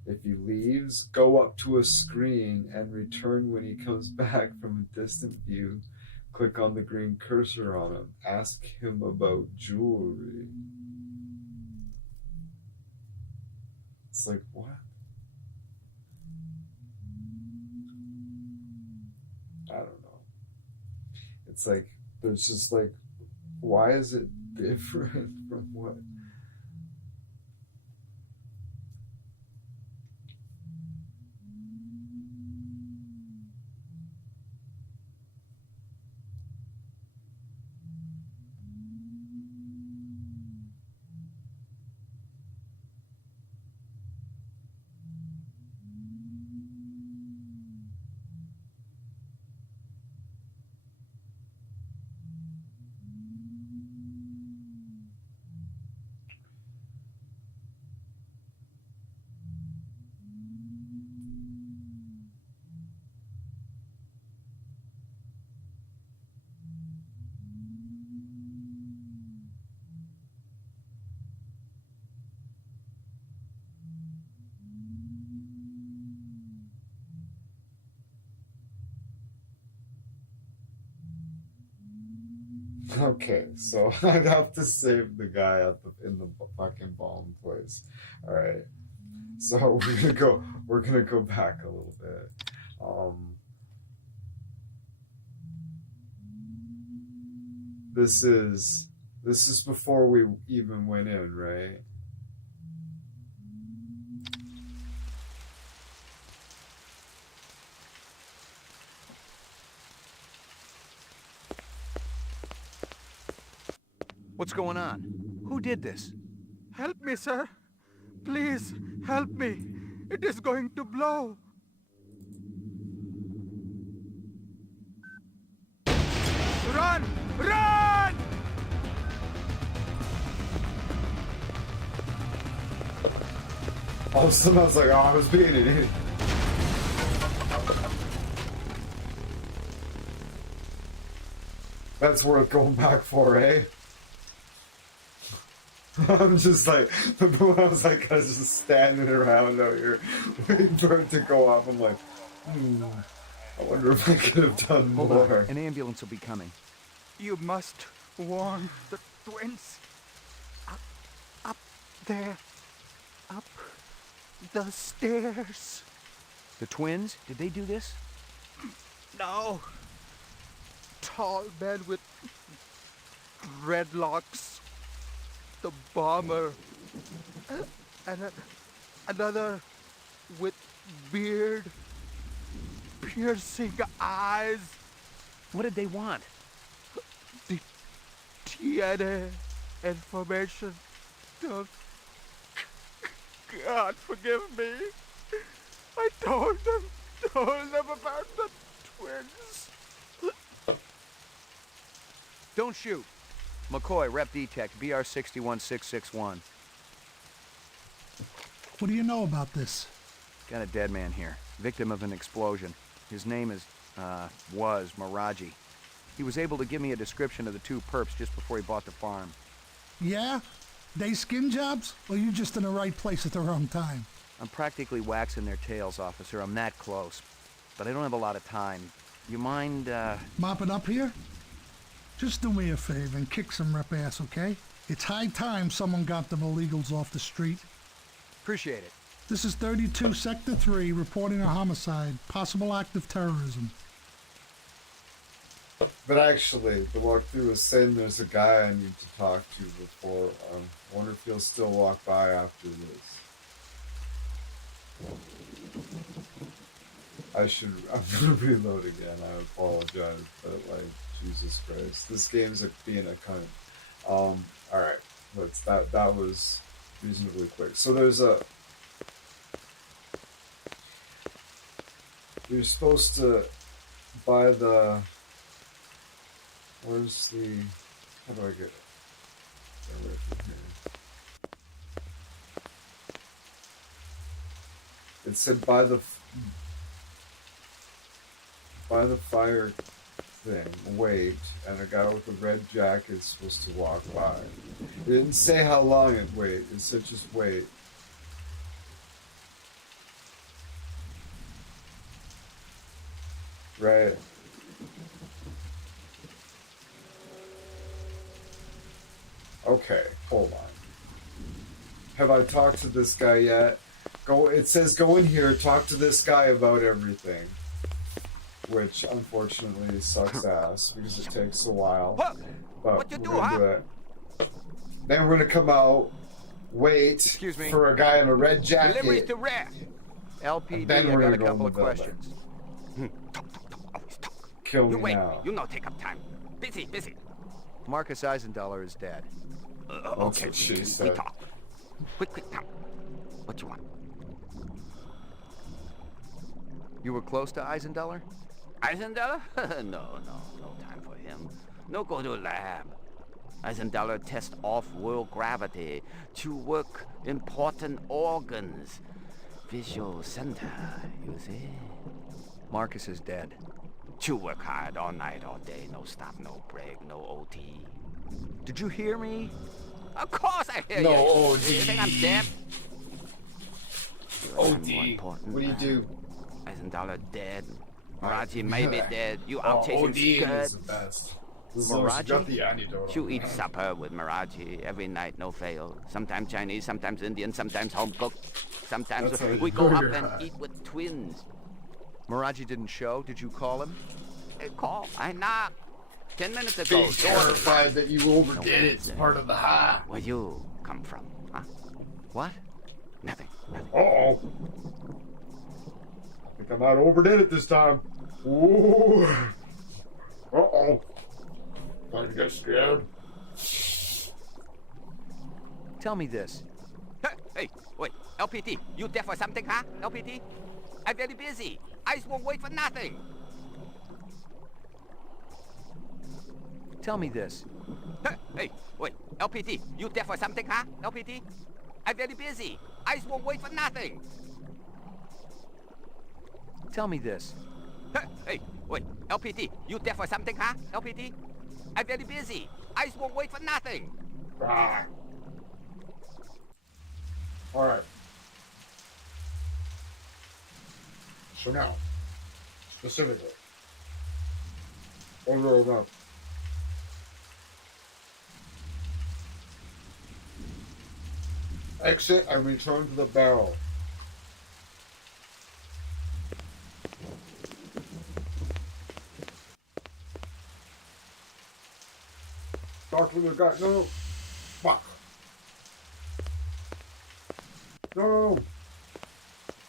If he leaves, go up to a screen and return when he comes back from a distant view. Click on the green cursor on him. Ask him about jewelry. It's like, what? I don't know. It's like, there's just like, why is it different from what? Okay, so I'd have to save the guy in the fucking bomb place. All right, so we're gonna go back a little bit. This is before we even went in, right? What's going on? Who did this? Help me, sir. Please, help me. It is going to blow. Run! Run! All of a sudden I was like, oh, I was being an idiot. That's worth going back for, eh? I'm just like, I was like, I was just standing around out here waiting for it to go off. I'm like, I wonder if I could have done Hold more. on. An ambulance will be coming. You must warn the twins. Up there. Up the stairs. The twins? Did they do this? No. Tall man with dreadlocks. The bomber. And another with beard. Piercing eyes. What did they want? The DNA information. God forgive me. I told them about the twins. Don't shoot. McCoy, Rep Detect, BR 61661. What do you know about this? Got a dead man here. Victim of an explosion. His name was Miraji. He was able to give me a description of the two perps just before he bought the farm. Yeah? They skin jobs? Or you just in the right place at the wrong time? I'm practically waxing their tails, officer. I'm that close. But I don't have a lot of time. You mind, Mopping up here? Just do me a favor and kick some rep ass, okay? It's high time someone got them illegals off the street. Appreciate it. This is 32 Sector 3 reporting a homicide, possible act of terrorism. But actually, the walkthrough was saying there's a guy I need to talk to before. Wonder if he'll still walk by after this. I'm gonna reload again. I apologize, but like, Jesus Christ, this game's being a cunt. Alright, that was reasonably quick. So you're supposed to buy the, where's the, how do I get it? Get away from here. It said by the fire thing, wait, and a guy with a red jacket is supposed to walk by. It didn't say how long it wait. It said just wait. Right. Okay, hold on. Have I talked to this guy yet? It says go in here, talk to this guy about everything. Which unfortunately sucks ass because it takes a while. But we're gonna do it. Then we're gonna come out, wait for a guy in a red jacket. Delivery to Red. LPD, Then I we're got a gonna go couple in of the building. questions. Kill You me wait. now. You no take up time. Busy. Marcus Eisendaler is dead. Okay, what she we said. talk. Quick, now. What you want? You were close to Eisendaler? Eisendaler? No time for him. No go to lab. Eisendaler test off-world gravity to work important organs. Visual center, you see? Marcus is dead. You work hard all night, all day. No stop, no break, no OT. Did you hear me? Of course I hear No you. OT. You think I'm deaf? OD. What do you do? Eisendaler dead. Maraji may be dead. You out chasing OD is skirts. the best. As long as you got the antidote. You eat supper with Maraji every night, no fail. Sometimes Chinese, sometimes Indian, sometimes home cooked. Sometimes That's a we go up burger and hut. eat with twins. Maraji didn't show. Did you call him? Call. I knocked. 10 minutes ago. Being terrified that you overdid it. It's part of the high. Where you come from, huh? What? Nothing. Uh-oh. I think I might overdid it this time. Ooh. Uh-oh. Time to get scared. Tell me this. Hey, wait. LPT, you there for something, huh? LPT? I'm very busy. Eyes won't wait for nothing. Tell me this. Hey, wait. LPT, you there for something, huh? LPT? I'm very busy. Eyes won't wait for nothing. Tell me this. Hey, wait. LPT, you there for something, huh? LPT? I'm very busy. Eyes won't wait for nothing. Ah. All right. So now, specifically, over. Exit and return to the barrel. Talk to the guy. No. Fuck. No.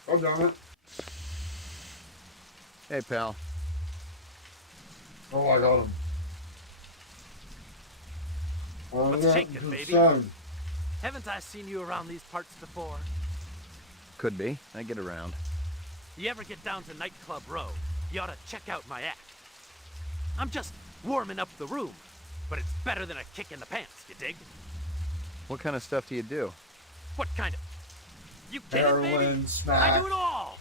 God damn it. Hey, pal. Oh, I got him. Let's shake it, baby. Son. Haven't I seen you around these parts before? Could be. I get around. You ever get down to Nightclub Row, you ought to check out my act. I'm just warming up the room, but it's better than a kick in the pants, you dig? What kind of stuff do you do? What kind of... You get it, baby? Heroin, smack. I do it all!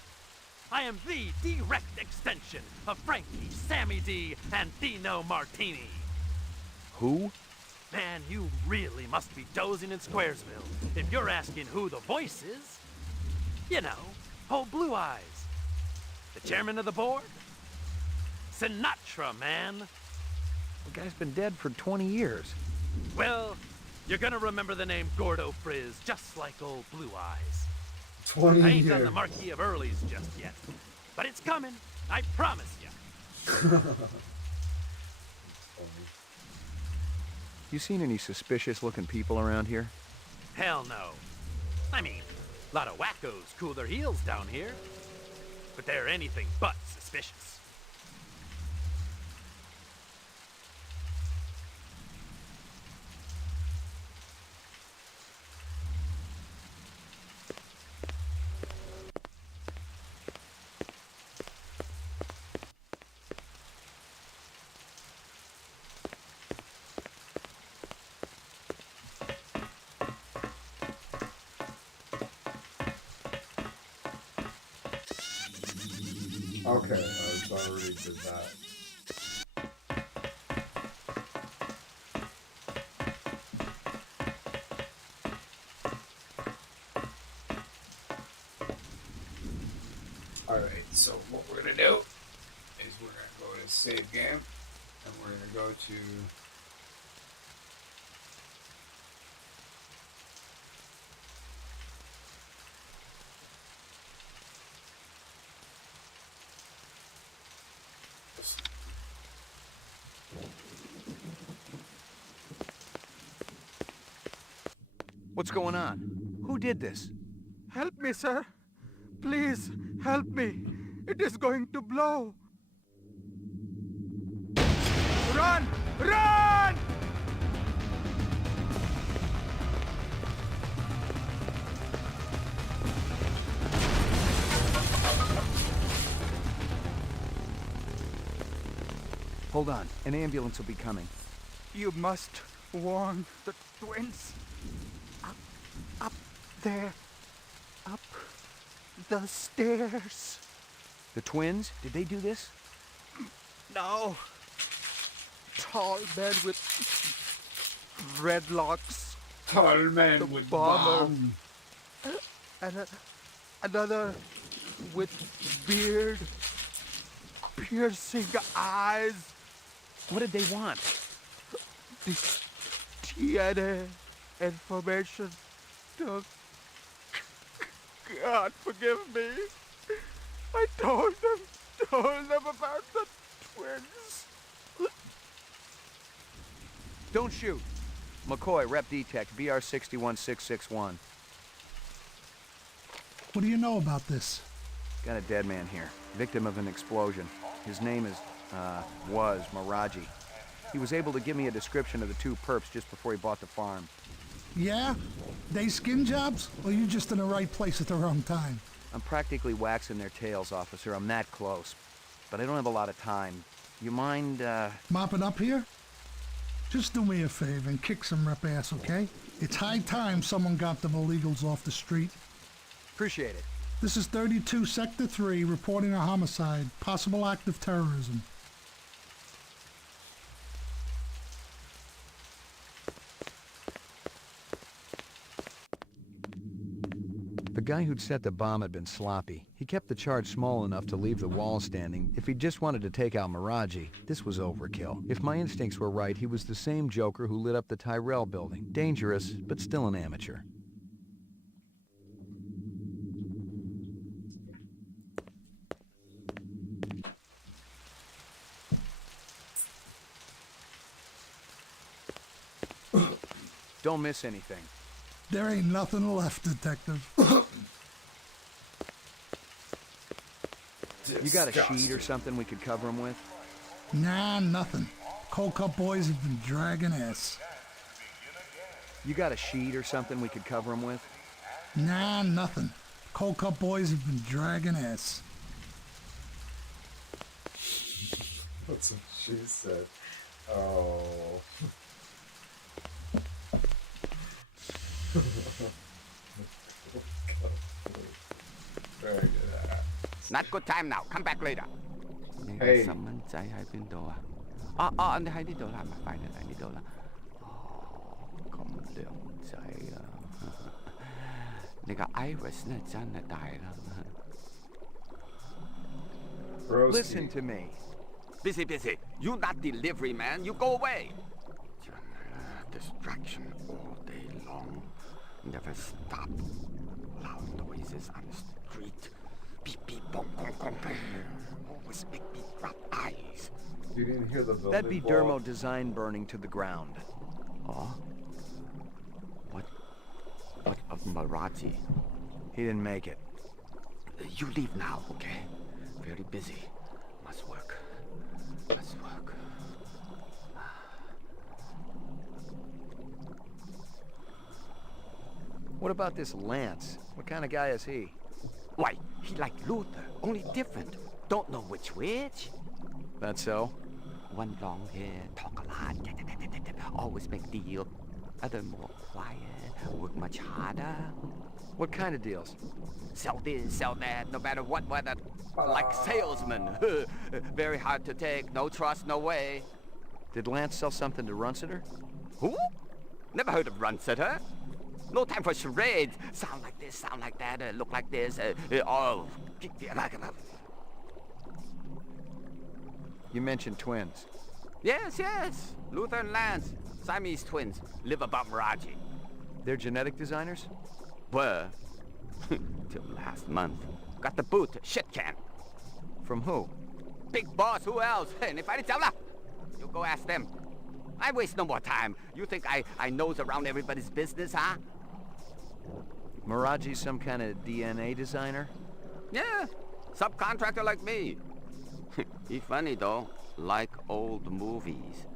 I am the direct extension of Frankie, Sammy D, and Dino Martini. Who? Man, you really must be dozing in Squaresville if you're asking who the voice is. You know, old Blue Eyes. The chairman of the board? Sinatra, man. The guy's been dead for 20 years. Well, you're gonna remember the name Gordo Frizz just like old Blue Eyes. 20 I ain't done years. the Marquis of Early's just yet, but it's coming. I promise you. You seen any suspicious-looking people around here? Hell no. I mean, a lot of wackos cool their heels down here, but they're anything but suspicious. Okay, I already did that. Alright, so what we're gonna do is we're gonna go to save game, and we're gonna go to What's going on? Who did this? Help me, sir. Please, help me. It is going to blow. Run! Run! Hold on. An ambulance will be coming. You must warn the twins. Up there. Up the stairs. The twins? Did they do this? No. Tall men with dreadlocks. tall men with bomb. And another with beard. Piercing eyes. What did they want? The DNA information. God forgive me. I told them about the twins. Don't shoot. McCoy, Rep Detect, BR 61661. What do you know about this? Got a dead man here, victim of an explosion. His name was Miraji. He was able to give me a description of the two perps just before he bought the farm. Yeah? They skin jobs? Or you just in the right place at the wrong time? I'm practically waxing their tails, officer. I'm that close. But I don't have a lot of time. You mind, Mopping up here? Just do me a favor and kick some rep ass, okay? It's high time someone got them illegals off the street. Appreciate it. This is 32 Sector 3 reporting a homicide, possible act of terrorism. The guy who'd set the bomb had been sloppy. He kept the charge small enough to leave the wall standing. If he just wanted to take out Miraji, this was overkill. If my instincts were right, he was the same joker who lit up the Tyrell building. Dangerous, but still an amateur. Don't miss anything. There ain't nothing left, Detective. You got a sheet or something we could cover him with? Nah, nothing. Cold Cup boys have been dragging ass. You got a sheet or something we could cover him with? Nah, nothing. Cold Cup boys have been dragging ass. That's what she said. Oh. Very good. Not good time now. Come back later. Hey. 細蚊仔喺邊度啊？哦，你喺呢度啦，咪快啲嚟呢度啦。哦，咁靚仔啊！你個 iris 咧真係大啦。Listen to me. Busy. You not delivery man. You go away. Distraction all day long. Never stop. Loud noises on the street. Beep, beep, boom, boom, boom, boom. Always make me rub eyes. You didn't hear the building That'd be blow Dermo up? design burning to the ground. Oh? What of Marathi? He didn't make it. You leave now, okay? Very busy. Must work. What about this Lance? What kind of guy is he? Why, he like Luther, only different. Don't know which. That's so? One long hair, talk a lot, always make deal. Other more quiet, work much harder. What kind of deals? Sell this, sell that, no matter what weather. Like salesmen. Very hard to take, no trust, no way. Did Lance sell something to Runciter? Who? Never heard of Runciter. No time for charades. Sound like this, sound like that, look like this. You mentioned twins. Yes, yes. Luther and Lance. Siamese twins. Live above Miraji. They're genetic designers? Were. Till last month. Got the boot. Shit can. From who? Big boss. Who else? You go ask them. I waste no more time. You think I nose around everybody's business, huh? Miraji's some kind of DNA designer? Yeah. Subcontractor like me. He funny, though. Like old movies.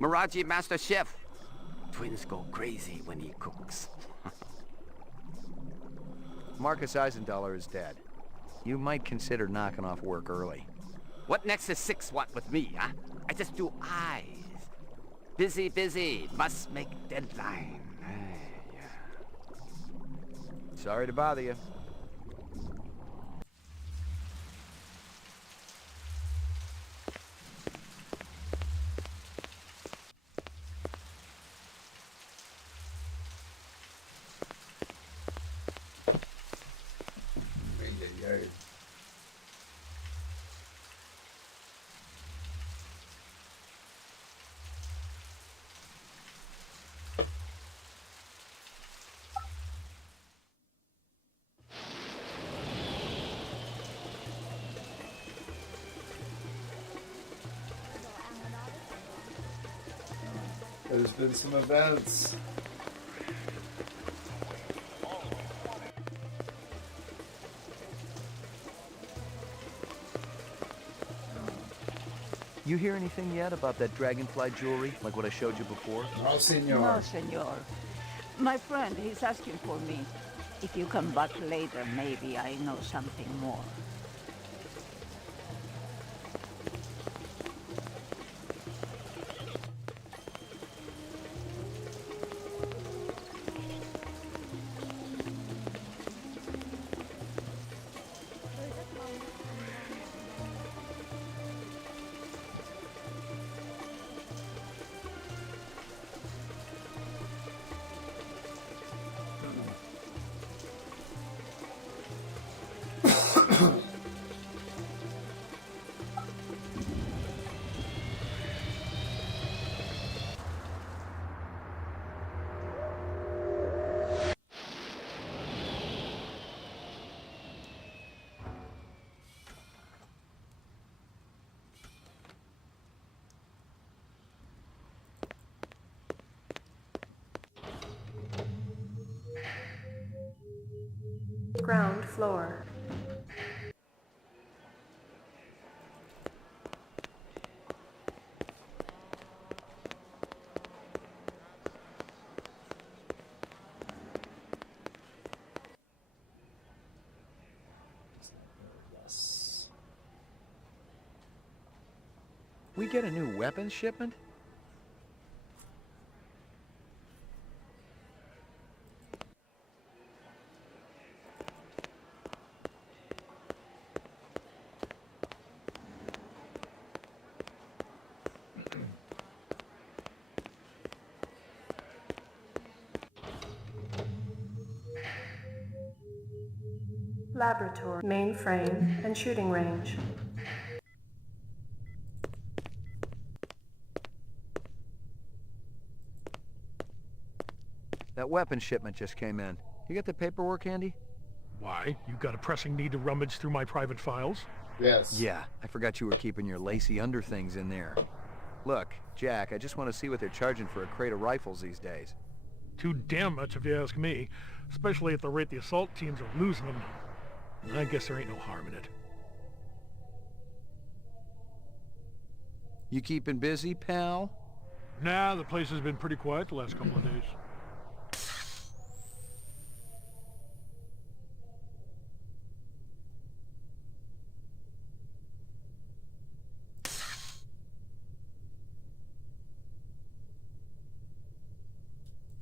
Miraji master chef. Twins go crazy when he cooks. Marcus Eisendaler is dead. You might consider knocking off work early. What Nexus 6 want with me, huh? I just do eyes. Busy, busy. Must make deadline. Sorry to bother you. There's been some events. You hear anything yet about that dragonfly jewelry, like what I showed you before? No, senor. No, senor. My friend, he's asking for me. If you come back later, maybe I know something more. Ground floor. We get a new weapons shipment? Laboratory, mainframe, and shooting range. That weapons shipment just came in. You got the paperwork handy? Why? You got a pressing need to rummage through my private files? Yes. Yeah, I forgot you were keeping your lacy underthings in there. Look, Jack, I just want to see what they're charging for a crate of rifles these days. Too damn much if you ask me, especially at the rate the assault teams are losing them. I guess there ain't no harm in it. You keeping busy, pal? Nah, the place has been pretty quiet the last couple of days.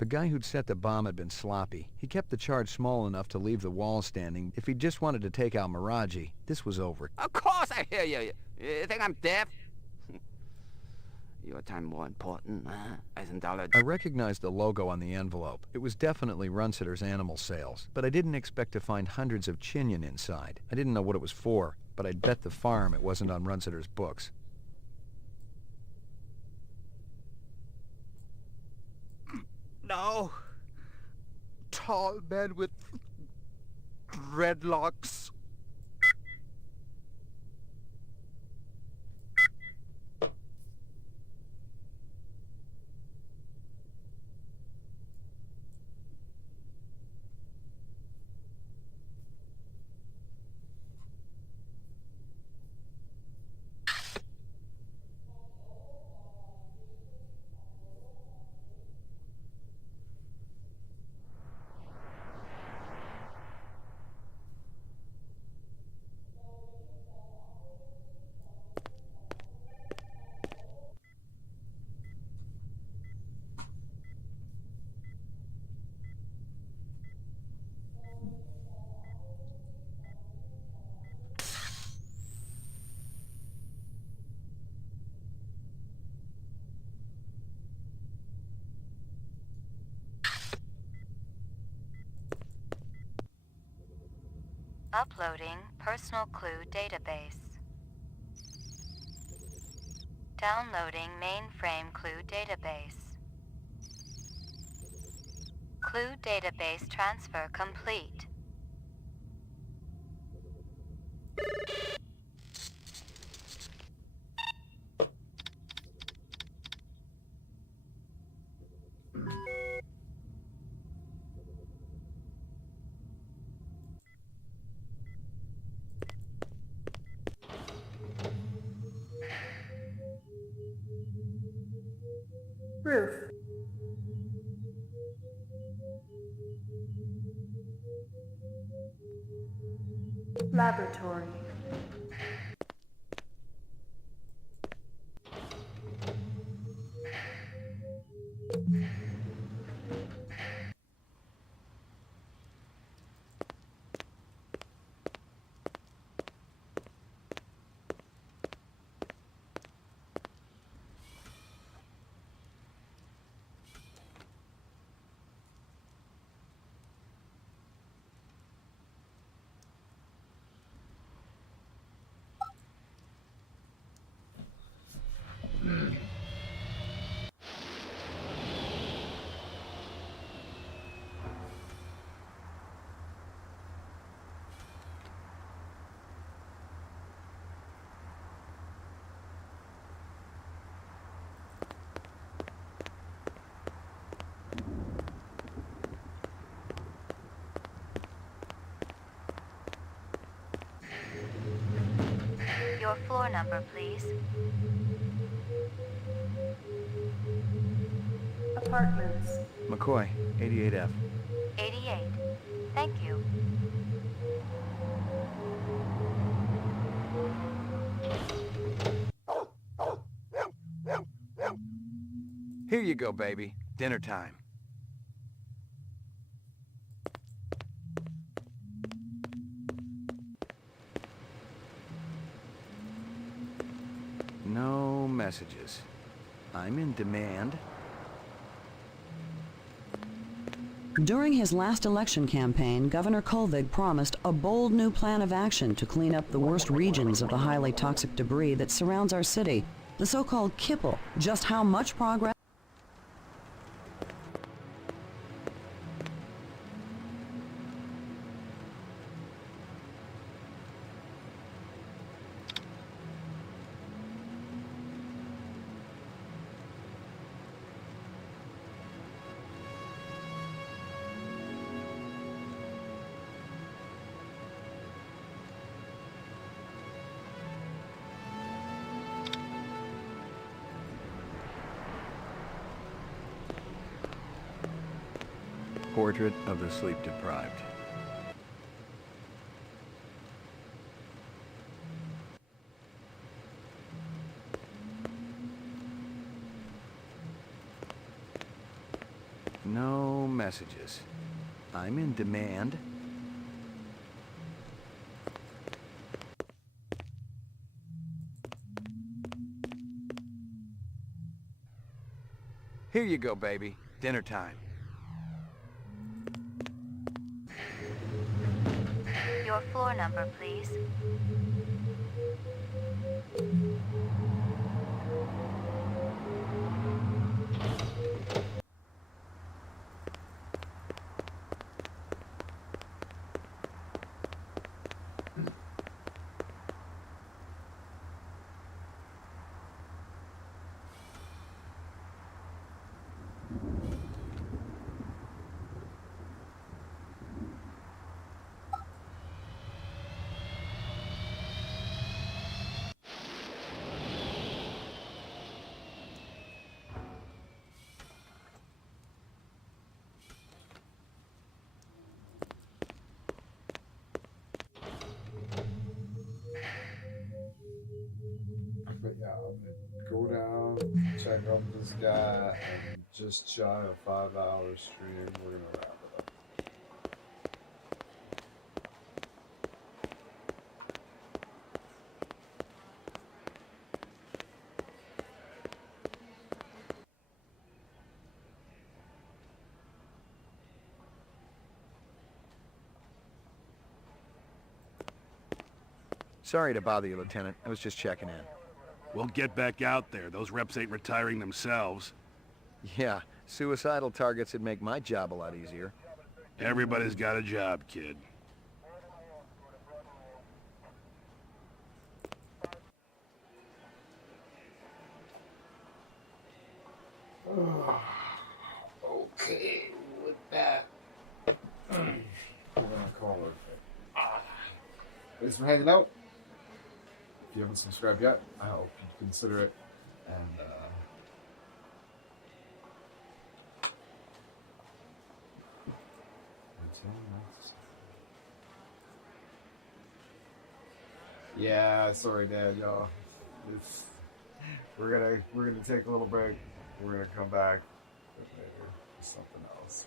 The guy who'd set the bomb had been sloppy. He kept the charge small enough to leave the walls standing. If he just wanted to take out Miraji, this was over. Of course I hear you. You think I'm deaf? Your time more important, huh? $1,000. I recognized the logo on the envelope. It was definitely Runsitter's animal sales, but I didn't expect to find hundreds of chinion inside. I didn't know what it was for, but I'd bet the farm it wasn't on Runsitter's books. No. Tall men with dreadlocks. Uploading personal clue database. Downloading mainframe clue database. Clue database transfer complete. Roof. Laboratory. Your floor number, please. Apartments. McCoy, 88F. 88. Thank you. Here you go, baby. Dinner time. No messages. I'm in demand. During his last election campaign, Governor Kolvig promised a bold new plan of action to clean up the worst regions of the highly toxic debris that surrounds our city, the so-called kipple. Just how much progress? Portrait of the sleep-deprived. No messages. I'm in demand. Here you go, baby. Dinner time. Your floor number, please. But yeah, I'm gonna go down, check out this guy, and just shy of 5 hour stream, we're gonna wrap it up. Sorry to bother you, Lieutenant. I was just checking in. We'll get back out there. Those reps ain't retiring themselves. Yeah, suicidal targets would make my job a lot easier. Everybody's got a job, kid. Okay, with that, we're gonna call it. Thanks for hanging out. If you haven't subscribed yet, I hope you consider it. And until next. Yeah, sorry, Dad, y'all. We're gonna take a little break. We're gonna come back later with something else.